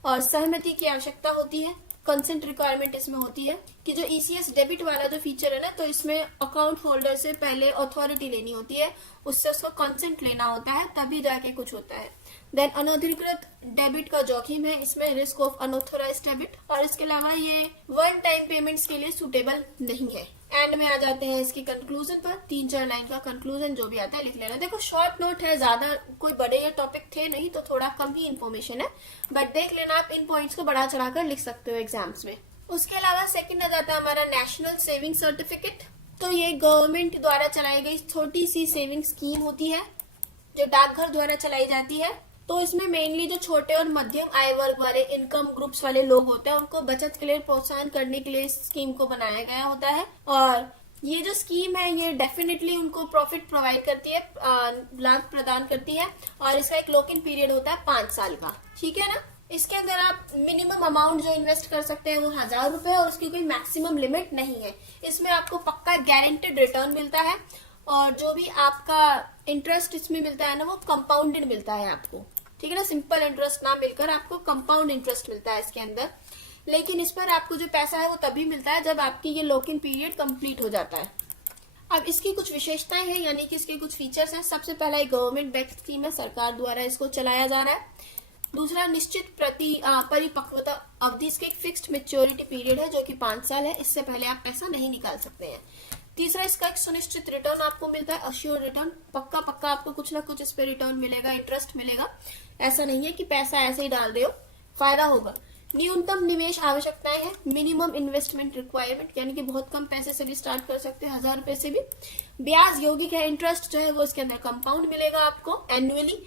और सहमति की आवश्यकता होती है, कंसेंट रिक्वायरमेंट इसमें होती है कि जो ईसीएस डेबिट वाला जो फीचर है ना, तो इसमें अकाउंट होल्डर से पहले अथॉरिटी लेनी होती है, उससे उसको कंसेंट लेना होता है, तभी जाके कुछ होता है। देन अनधिकृत डेबिट का जोखिम है इसमें, रिस्क ऑफ अनऑथोराइज डेबिट, और इसके अलावा ये वन टाइम पेमेंट्स के लिए सुटेबल नहीं है। एंड में आ जाते हैं इसकी कंक्लूजन पर, 3-4 लाइन का कंक्लूजन जो भी आता है लिख लेना। देखो शॉर्ट नोट है, ज्यादा कोई बड़े ये टॉपिक थे नहीं, तो थोड़ा कम ही इन्फॉर्मेशन है, बट देख लेना, आप इन पॉइंट्स को बढ़ा चढ़ाकर लिख सकते हो एग्जाम्स में। उसके अलावा सेकंड आ जाता है हमारा नेशनल सेविंग सर्टिफिकेट। तो ये गवर्नमेंट द्वारा चलाई गई छोटी सी सेविंग स्कीम होती है, जो डाकघर द्वारा चलाई जाती है। तो इसमें मेनली जो छोटे और मध्यम आय वर्ग वाले इनकम ग्रुप्स वाले लोग होते हैं, उनको बचत के लिए प्रोत्साहन करने के लिए इस स्कीम को बनाया गया होता है। और ये जो स्कीम है ये डेफिनेटली उनको प्रॉफिट प्रोवाइड करती है, लाभ प्रदान करती है, और इसका एक लॉक इन पीरियड होता है 5 साल का, ठीक है ना। इसके अंदर आप मिनिमम अमाउंट जो इन्वेस्ट कर सकते हैं वो 1000 रुपए, और उसकी कोई मैक्सिमम लिमिट नहीं है। इसमें आपको पक्का गारंटेड रिटर्न मिलता है, और जो भी आपका इंटरेस्ट इसमें मिलता है ना, वो कंपाउंडेड मिलता है आपको, ठीक है ना, सिंपल इंटरेस्ट ना मिलकर आपको कंपाउंड इंटरेस्ट मिलता है इसके अंदर। लेकिन इस पर आपको जो पैसा है वो तभी मिलता है जब आपकी ये लॉक इन पीरियड कंप्लीट हो जाता है। अब इसकी कुछ विशेषताएं हैं, यानी कि इसके कुछ फीचर्स हैं। सबसे पहला एक गवर्नमेंट बैक्ड स्कीम है, सरकार द्वारा इसको चलाया जा रहा है। दूसरा, निश्चित परिपक्वता अवधि, इसकी एक फिक्स्ड मेच्योरिटी पीरियड है जो कि 5 साल है, इससे पहले आप पैसा नहीं निकाल सकते हैं। तीसरा, इसका एक सुनिश्चित रिटर्न आपको मिलता है, अश्योर रिटर्न, पक्का पक्का आपको कुछ ना कुछ इस पे रिटर्न मिलेगा, इंटरेस्ट मिलेगा, ऐसा नहीं है कि पैसा ऐसे ही डाल दे हो, फायदा होगा। न्यूनतम निवेश आवश्यकताएं हैं, मिनिमम इन्वेस्टमेंट रिक्वायरमेंट, यानी कि बहुत कम पैसे से भी स्टार्ट कर सकते हैं, 1000 रुपए से भी। ब्याज योगिक है, इंटरेस्ट जो है वो इसके अंदर कंपाउंड मिलेगा आपको एनुअली।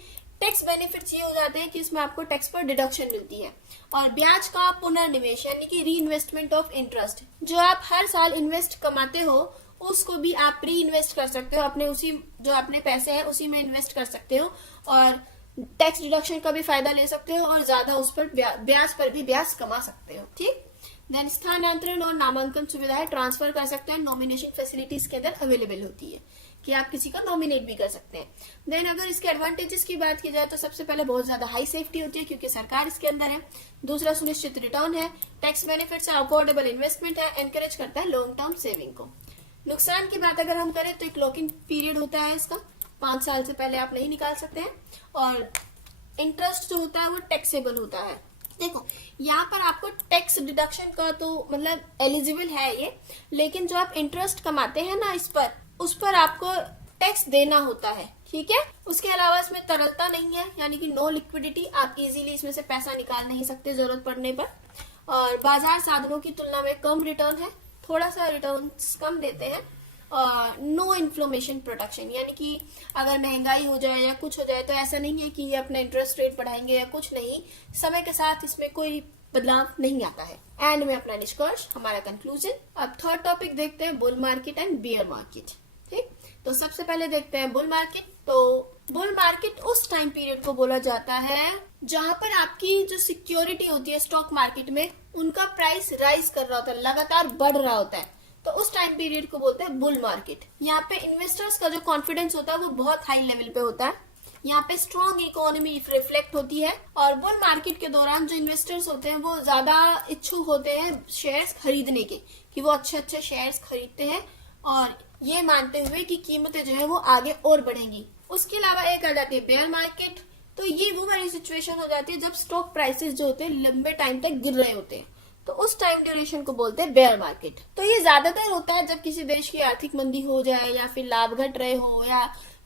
टैक्स बेनिफिट्स ये हो जाते हैं कि इसमें आपको टैक्स पर डिडक्शन मिलती है। और ब्याज का पुनर्निवेश, यानी कि री इन्वेस्टमेंट ऑफ इंटरेस्ट, जो आप हर साल इन्वेस्ट कमाते हो उसको भी आप री इन्वेस्ट कर सकते हो, अपने उसी जो अपने पैसे हैं उसी में इन्वेस्ट कर सकते हो, और टैक्स डिडक्शन का भी फायदा ले सकते हो, और ज्यादा उस पर ब्याज पर भी ब्याज कमा सकते हो, ठीक। देन स्थानांतरण और नामांकन सुविधाएं, ट्रांसफर कर सकते हैं, नॉमिनेशन फैसिलिटीज के अंदर अवेलेबल होती है कि आप किसी का नॉमिनेट भी कर सकते हैं। देन अगर इसके एडवांटेजेस की बात की जाए तो सबसे पहले बहुत ज्यादा हाई सेफ्टी होती है क्योंकि सरकार इसके अंदर है। दूसरा, सुनिश्चित रिटर्न है, टैक्स बेनिफिट्स है, अफोर्डेबल इन्वेस्टमेंट है, एनकरेज करता है लॉन्ग टर्म सेविंग को। नुकसान की बात अगर हम करें तो एक लॉक इन पीरियड होता है इसका, 5 साल से पहले आप नहीं निकाल सकते हैं, और इंटरेस्ट जो होता है वो टैक्सेबल होता है। देखो यहाँ पर आपको टैक्स डिडक्शन का तो मतलब एलिजिबल है ये, लेकिन जो आप इंटरेस्ट कमाते हैं ना इस पर, उस पर आपको टैक्स देना होता है, ठीक है। उसके अलावा इसमें तरलता नहीं है, यानी कि नो लिक्विडिटी, आप इजीली इसमें से पैसा निकाल नहीं सकते जरूरत पड़ने पर। और बाजार साधनों की तुलना में कम रिटर्न है, थोड़ा सा रिटर्न कम देते हैं। नो इन्फ्लेमेशन प्रोटेक्शन, यानी कि अगर महंगाई हो जाए या कुछ हो जाए तो ऐसा नहीं है कि ये अपना इंटरेस्ट रेट बढ़ाएंगे या कुछ नहीं, समय के साथ इसमें कोई बदलाव नहीं आता है। एंड में अपना निष्कर्ष, हमारा कंक्लूजन। अब थर्ड टॉपिक देखते हैं, bull market and beer market, ठीक। तो सबसे पहले देखते हैं बुल मार्केट। तो बुल मार्केट उस टाइम पीरियड को बोला जाता है जहां पर आपकी जो सिक्योरिटी होती है स्टॉक मार्केट में, उनका प्राइस राइज कर रहा होता है, लगातार बढ़ रहा होता है, तो उस टाइम पीरियड को बोलते हैं बुल मार्केट। यहाँ पे इन्वेस्टर्स का जो कॉन्फिडेंस होता है वो बहुत हाई लेवल पे होता है, यहाँ पे स्ट्रॉन्ग इकोनॉमी रिफ्लेक्ट होती है, और बुल मार्केट के दौरान जो इन्वेस्टर्स होते हैं वो ज्यादा इच्छुक होते हैं शेयर्स खरीदने के, कि वो अच्छे अच्छे शेयर्स खरीदते हैं और ये मानते हुए कि कीमतें जो है वो आगे और बढ़ेंगी। उसके अलावा एक आ जाती है बेयर मार्केट। तो ये वो वाली सिचुएशन हो जाती है जब स्टॉक प्राइसेस जो होते हैं लंबे टाइम तक गिर रहे होते हैं, तो उस टाइम ड्यूरेशन को बोलते हैं बेयर मार्केट। तो ये ज्यादातर होता है जब किसी देश की आर्थिक मंदी हो जाए या फिर लाभ घट रहे हो या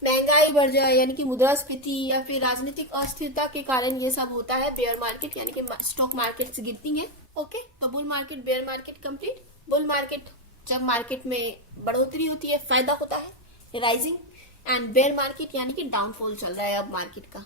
महंगाई बढ़ जाए यानी कि मुद्रास्फीति या फिर राजनीतिक अस्थिरता के कारण ये सब होता है बेयर मार्केट, यानी कि स्टॉक मार्केट गिरती है। ओके, तो bull market bear market complete. Bull market जब मार्केट में बढ़ोतरी होती है, फायदा होता है, राइजिंग, एंड बेयर मार्केट यानी कि डाउनफॉल चल रहा है अब मार्केट का।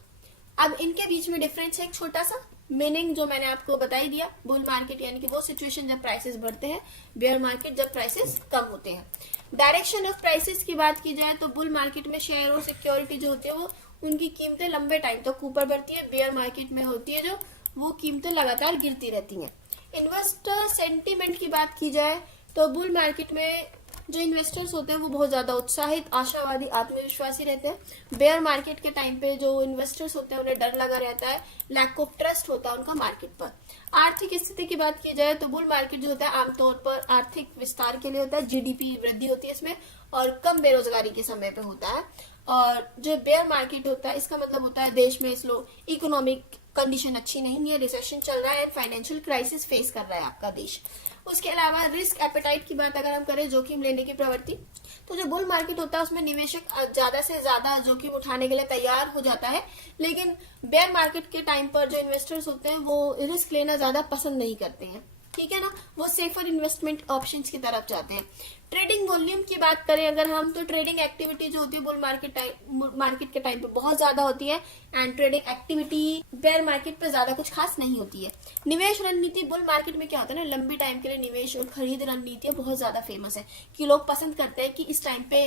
अब इनके बीच में डिफरेंस है एक छोटा सा, मीनिंग जो मैंने आपको बता ही दिया। बुल मार्केट यानी कि वो सिचुएशन जब प्राइसेस बढ़ते हैं, बेयर मार्केट जब प्राइसेस कम होते हैं। डायरेक्शन ऑफ प्राइसेस की बात की जाए तो बुल मार्केट में शेयर और सिक्योरिटी जो होती है वो उनकी कीमतें लंबे टाइम तक ऊपर बढ़ती है, बेयर मार्केट में होती है जो वो कीमतें लगातार गिरती रहती हैं। इन्वेस्टर सेंटीमेंट की बात की जाए तो बुल मार्केट में जो इन्वेस्टर्स होते हैं वो बहुत ज्यादा उत्साहित, आशावादी, आत्मविश्वासी रहते हैं। बेयर मार्केट के टाइम पे जो इन्वेस्टर्स होते हैं उन्हें डर लगा रहता है, लैक ऑफ ट्रस्ट होता है उनका मार्केट पर। आर्थिक स्थिति की बात की जाए तो बुल मार्केट जो होता है आमतौर पर आर्थिक विस्तार के लिए होता है, जीडीपी वृद्धि होती है इसमें और कम बेरोजगारी के समय पे होता है। और जो बेयर मार्केट होता है इसका मतलब होता है देश में स्लो इकोनॉमिक कंडीशन अच्छी नहीं है, रिसेशन चल रहा है, फाइनेंशियल क्राइसिस फेस कर रहा है आपका देश। उसके अलावा रिस्क एपेटाइट की बात अगर हम करें, जोखिम लेने की प्रवृत्ति, तो जो बुल मार्केट होता है उसमें निवेशक ज्यादा से ज्यादा जोखिम उठाने के लिए तैयार हो जाता है, लेकिन बेयर मार्केट के टाइम पर जो इन्वेस्टर्स होते हैं वो रिस्क लेना ज्यादा पसंद नहीं करते हैं, ठीक है ना, वो सेफर इन्वेस्टमेंट ऑप्शंस की तरफ जाते हैं। ट्रेडिंग वॉल्यूम की बात करें अगर हम, तो ट्रेडिंग एक्टिविटी जो होती है बुल मार्केट के टाइम पे बहुत ज्यादा होती है and trading activity bear market पे ज्यादा कुछ खास नहीं होती है। निवेश रणनीति बुल मार्केट में क्या होता है ना, लंबे टाइम के लिए निवेश और खरीद रणनीतियां बहुत ज्यादा फेमस है कि लोग पसंद करते हैं कि इस टाइम पे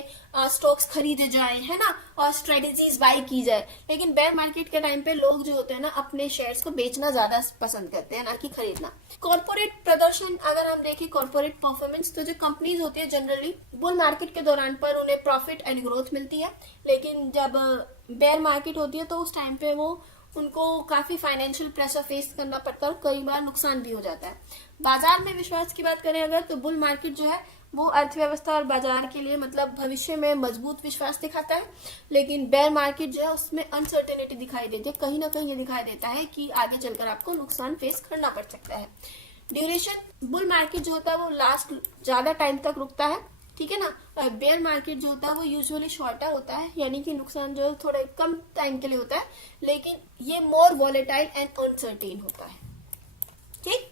स्टॉक्स खरीदे जाए, है ना, और स्ट्रेटेजीज बाय की जाए। लेकिन बेयर मार्केट के टाइम पे लोग जो होते हैं ना अपने शेयर्स को बेचना ज्यादा पसंद करते हैं, ना कि खरीदना। कॉर्पोरेट प्रदर्शन अगर हम देखें, कॉर्पोरेट परफॉर्मेंस, तो जो कंपनीज होती है जनरली बुल मार्केट के दौरान पर उन्हें प्रॉफिट एंड ग्रोथ मिलती है, लेकिन जब बेयर मार्केट होती है तो उस टाइम पे वो उनको काफी फाइनेंशियल प्रेशर फेस करना पड़ता है और कई बार नुकसान भी हो जाता है। बाजार में विश्वास की बात करें अगर, तो बुल मार्केट जो है वो अर्थव्यवस्था और बाजार के लिए मतलब भविष्य में मजबूत विश्वास दिखाता है, लेकिन बेयर मार्केट जो है उसमें अनसर्टेनिटी दिखाई देती है, कहीं ना कहीं ये दिखाई देता है कि आगे चलकर आपको नुकसान फेस करना पड़ सकता है। ड्यूरेशन बुल मार्केट जो होता है वो लास्ट ज्यादा टाइम तक रुकता है, ठीक है ना, और बेयर मार्केट जो होता है वो यूजुअली शॉर्टर होता है, यानी कि नुकसान जो है थोड़ा कम टाइम के लिए होता है, लेकिन ये मोर वॉलेटाइल एंड अनसर्टेन होता है। ठीक,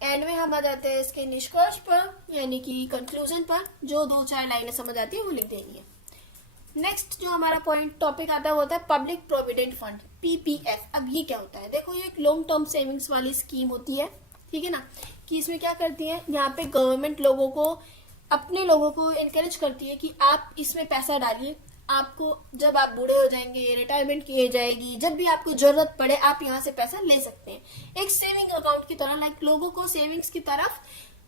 एंड में हम आ जाते हैं इसके निष्कर्ष पर, यानी कि कंक्लूजन पर, जो 2-4 लाइनें समझ आती है वो लिख देनी है। नेक्स्ट जो हमारा पॉइंट टॉपिक आता है वो होता है पब्लिक प्रोविडेंट फंड, पीपीएफ। अब ये क्या होता है, देखो ये एक लॉन्ग टर्म सेविंग्स वाली स्कीम होती है, ठीक है ना, कि इसमें क्या करती है, यहाँ पे गवर्नमेंट लोगों को, अपने लोगों को एनकरेज करती है कि आप इसमें पैसा डालिए, आपको जब आप बूढ़े हो जाएंगे, रिटायरमेंट की एज आएगी, जब भी आपको जरूरत पड़े आप यहाँ से पैसा ले सकते हैं। एक सेविंग अकाउंट की तरह, लाइक लोगों को सेविंग्स की तरफ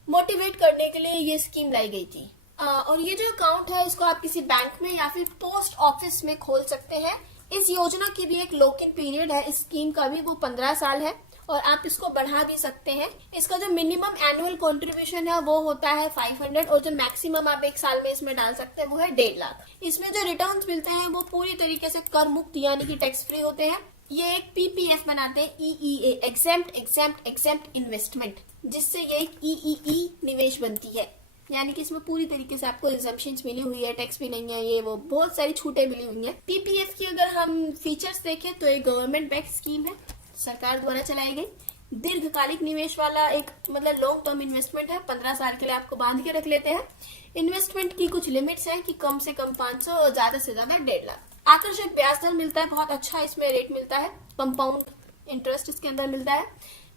मोटिवेट करने के लिए ये स्कीम लाई गई थी। और ये जो अकाउंट है इसको आप किसी बैंक में या फिर पोस्ट ऑफिस में खोल सकते हैं। इस योजना की भी एक लॉक इन पीरियड है, इस स्कीम का भी, वो 15 साल है और आप इसको बढ़ा भी सकते हैं। इसका जो मिनिमम एनुअल कंट्रीब्यूशन है वो होता है 500 और जो मैक्सिमम आप एक साल में इसमें डाल सकते हैं वो है 1.5 लाख। इसमें जो रिटर्न्स मिलते हैं वो पूरी तरीके से कर मुक्त यानी कि टैक्स फ्री होते हैं। ये एक पीपीएफ बनाते हैं, ईईए, एग्जेम्प्ट इन्वेस्टमेंट, जिससे ये एक ईईई निवेश बनती है, यानी कि इसमें पूरी तरीके से आपको एग्जम्पशंस मिली हुई है, टैक्स भी नहीं है, ये वो बहुत सारी छूटें मिली हुई है। पीपीएफ की अगर हम फीचर्स देखें तो एक गवर्नमेंट बैक स्कीम है, सरकार द्वारा चलाई गई, दीर्घकालिक निवेश वाला एक मतलब लॉन्ग टर्म इन्वेस्टमेंट है, 15 साल के लिए आपको बांध के रख लेते हैं। इन्वेस्टमेंट की कुछ लिमिट्स हैं कि कम से कम 500 और ज्यादा से ज्यादा 1.5 लाख। आकर्षक ब्याज दर मिलता है, बहुत अच्छा इसमें रेट मिलता है, कंपाउंड इंटरेस्ट इसके अंदर मिलता है।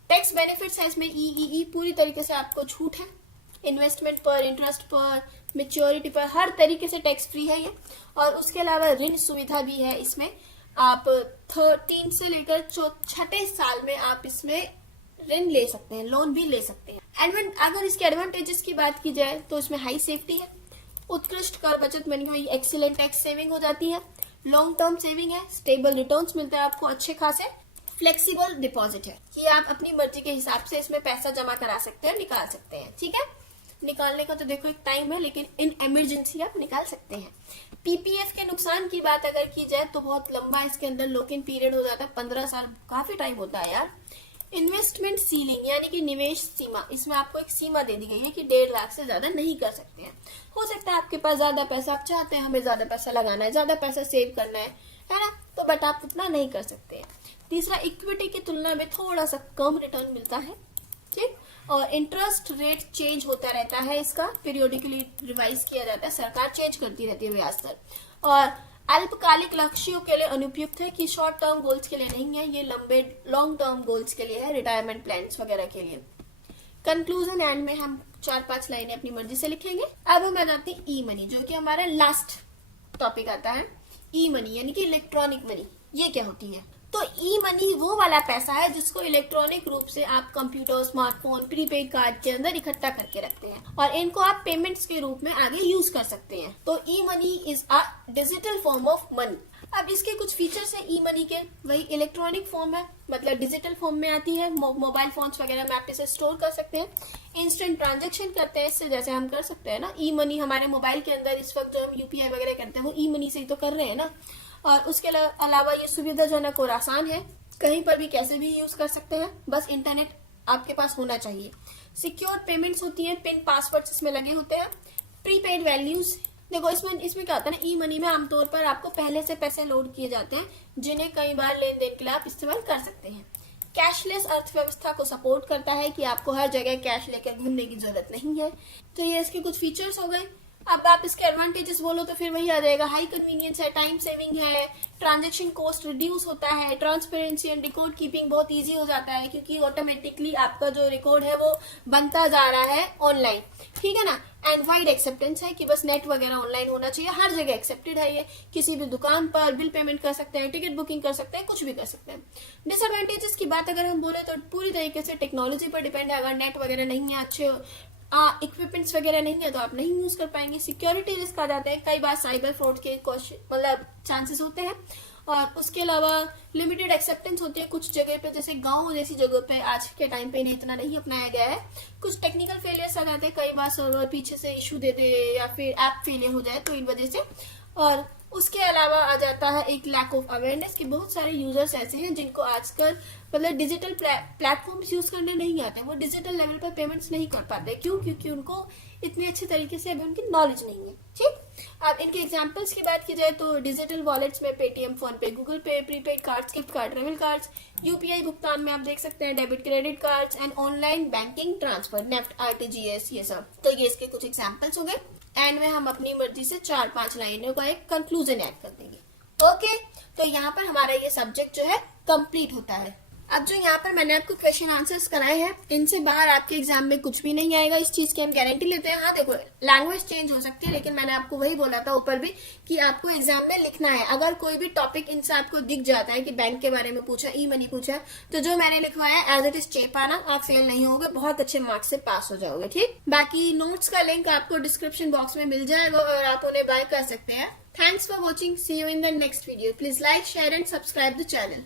टैक्स बेनिफिट्स है इसमें, ईईई पूरी तरीके से आपको छूट है, इन्वेस्टमेंट पर, इंटरेस्ट पर, मेच्योरिटी पर, हर तरीके से टैक्स फ्री है ये। और उसके अलावा ऋण सुविधा भी है इसमें, आप 3 से लेकर 6 साल में आप इसमें ऋण ले सकते हैं, लोन भी ले सकते हैं। अगर इसके एडवांटेजेस की बात की जाए तो इसमें हाई सेफ्टी है, उत्कृष्ट कर बचत बनी हुई, एक्सीलेंट टैक्स सेविंग हो जाती है, लॉन्ग टर्म सेविंग है, स्टेबल रिटर्न्स मिलते हैं आपको अच्छे खासे, फ्लेक्सिबल डिपॉजिट है कि आप अपनी मर्जी के हिसाब से इसमें पैसा जमा करा सकते हैं, निकाल सकते हैं। ठीक है, निकालने का तो देखो एक टाइम है, लेकिन इन इमरजेंसी आप निकाल सकते हैं। पीपीएफ के नुकसान की बात अगर की जाए तो बहुत लंबा इसके अंदर लॉक इन पीरियड हो जाता है, 15 साल काफी टाइम होता है यार। इन्वेस्टमेंट सीलिंग यानी कि निवेश सीमा, इसमें आपको एक सीमा दे दी गई है कि 1.5 लाख से ज्यादा नहीं कर सकते हैं। हो सकता है आपके पास ज्यादा पैसा, आप चाहते हैं हमें ज्यादा पैसा लगाना है, ज्यादा पैसा सेव करना है ना, तो बट आप उतना नहीं कर सकते हैं। तीसरा, इक्विटी की तुलना में थोड़ा सा कम रिटर्न मिलता है, ठीक। और इंटरेस्ट रेट चेंज होता रहता है, इसका पीरियोडिकली रिवाइज किया जाता है, सरकार चेंज करती रहती है ब्याज दर। और अल्पकालिक लक्ष्यों के लिए अनुपयुक्त है कि शॉर्ट टर्म गोल्स के लिए नहीं है, ये लंबे लॉन्ग टर्म गोल्स के लिए है, रिटायरमेंट प्लान्स वगैरह के लिए। कंक्लूजन एंड में हम 4-5 लाइनें अपनी मर्जी से लिखेंगे। अब हम आ जाते हैं ई मनी, जो कि हमारा लास्ट टॉपिक आता है। ई मनी यानी कि इलेक्ट्रॉनिक मनी, ये क्या होती है? तो ई मनी वो वाला पैसा है जिसको इलेक्ट्रॉनिक रूप से आप कंप्यूटर, स्मार्टफोन, प्रीपेड कार्ड के अंदर इकट्ठा करके रखते हैं और इनको आप पेमेंट्स के रूप में आगे यूज कर सकते हैं। तो e money is a digital form of money. अब इसके कुछ फीचर्स है ई मनी के, वही इलेक्ट्रॉनिक फॉर्म है, मतलब डिजिटल फॉर्म में आती है, मोबाइल फोन्स वगैरह में आप इसे स्टोर कर सकते हैं। इंस्टेंट ट्रांजेक्शन करते हैं इससे, जैसे हम कर सकते हैं ना ई मनी हमारे मोबाइल के अंदर इस वक्त जो हम यूपीआई वगैरह करते हैं वो ई मनी से ही तो कर रहे हैं ना। और उसके अलावा ये सुविधाजनक और आसान है, कहीं पर भी कैसे भी यूज कर सकते हैं, बस इंटरनेट आपके पास होना चाहिए। सिक्योर पेमेंट्स होती हैं, पिन पासवर्ड इसमें लगे होते हैं। प्रीपेड वैल्यूज, देखो इसमें क्या होता है ना, ई मनी में आमतौर पर आपको पहले से पैसे लोड किए जाते हैं जिन्हें कई बार लेन देन के लिए आप इस्तेमाल कर सकते हैं। कैशलेस अर्थव्यवस्था को सपोर्ट करता है कि आपको हर जगह कैश लेकर घूमने की जरूरत नहीं है। तो ये इसके कुछ फीचर्स हो गए। अब आप इसके एडवांटेजेस बोलो तो फिर वही आ जाएगा, हाई कन्वीनियंस है, टाइम सेविंग है, ट्रांजैक्शन कॉस्ट रिड्यूस होता है, ट्रांसपेरेंसी एंड रिकॉर्ड कीपिंग बहुत इजी हो जाता है क्योंकि ऑटोमेटिकली आपका जो रिकॉर्ड है वो बनता जा रहा है ऑनलाइन, ठीक है ना। एंड वाइड एक्सेप्टेंस है कि बस नेट वगैरह ऑनलाइन होना चाहिए, हर जगह एक्सेप्टेड है ये, किसी भी दुकान पर बिल पेमेंट कर सकते हैं, टिकट बुकिंग कर सकते हैं, कुछ भी कर सकते हैं। डिसएडवांटेजेस की बात अगर हम बोले तो पूरी तरीके से टेक्नोलॉजी पर डिपेंड है, अगर नेट वगैरह नहीं है, अच्छे इक्विपमेंट्स वगैरह नहीं है तो आप नहीं यूज कर पाएंगे। सिक्योरिटी रिस्क आ जाते हैं, कई बार साइबर फ्रॉड के मतलब चांसेस होते हैं। और उसके अलावा लिमिटेड एक्सेप्टेंस होती है कुछ जगह पे, जैसे गांव जैसी जगह पे आज के टाइम पे इन्हें इतना नहीं अपनाया गया है। कुछ टेक्निकल फेलियर्स आ जाते हैं, कई बार सर्वर पीछे से इशू दे दे या फिर ऐप फेलियर हो जाए तो इन वजह से। और उसके अलावा आ जाता है एक लैक ऑफ अवेयरनेस कि बहुत सारे यूजर्स ऐसे हैं जिनको आजकल मतलब डिजिटल प्लेटफॉर्म्स यूज करने नहीं आते, वो डिजिटल लेवल पर पेमेंट्स नहीं कर पाते। क्यों? क्योंकि उनको इतनी अच्छी तरीके से अभी उनकी नॉलेज नहीं है, ठीक। अब इनके एग्जांपल्स की बात की जाए तो डिजिटल वॉलेट्स में पेटीएम, फोन पे, गूगल पे, prepaid cards, gift card, travel cards, UPI भुगतान में आप देख सकते हैं debit credit cards and online banking transfer, NEFT, RTGS, ये सब। तो ये इसके कुछ एग्जाम्पल्स हो गए। एंड में हम अपनी मर्जी से 4-5 लाइनों का एक कंक्लूजन ऐड कर देंगे। ओके, तो यहाँ पर हमारा ये सब्जेक्ट जो है कंप्लीट होता है। अब जो यहाँ पर मैंने आपको क्वेश्चन आंसर्स कराए हैं, इनसे बाहर आपके एग्जाम में कुछ भी नहीं आएगा, इस चीज की हम गारंटी लेते हैं। हाँ देखो, लैंग्वेज चेंज हो सकती है, लेकिन मैंने आपको वही बोला था ऊपर भी कि आपको एग्जाम में लिखना है। अगर कोई भी टॉपिक इनसे आपको दिख जाता है कि बैंक के बारे में पूछा, ई मनी पूछा, तो जो मैंने लिखवाया एज इट इज चेप आना, आप फेल नहीं होगे, बहुत अच्छे मार्क्स से पास हो जाओगे, ठीक। बाकी नोट्स का लिंक आपको डिस्क्रिप्शन बॉक्स में मिल जाएगा और आप उन्हें बाय कर सकते हैं। Thanks for watching. See you in the next video. Please like, share and subscribe the channel.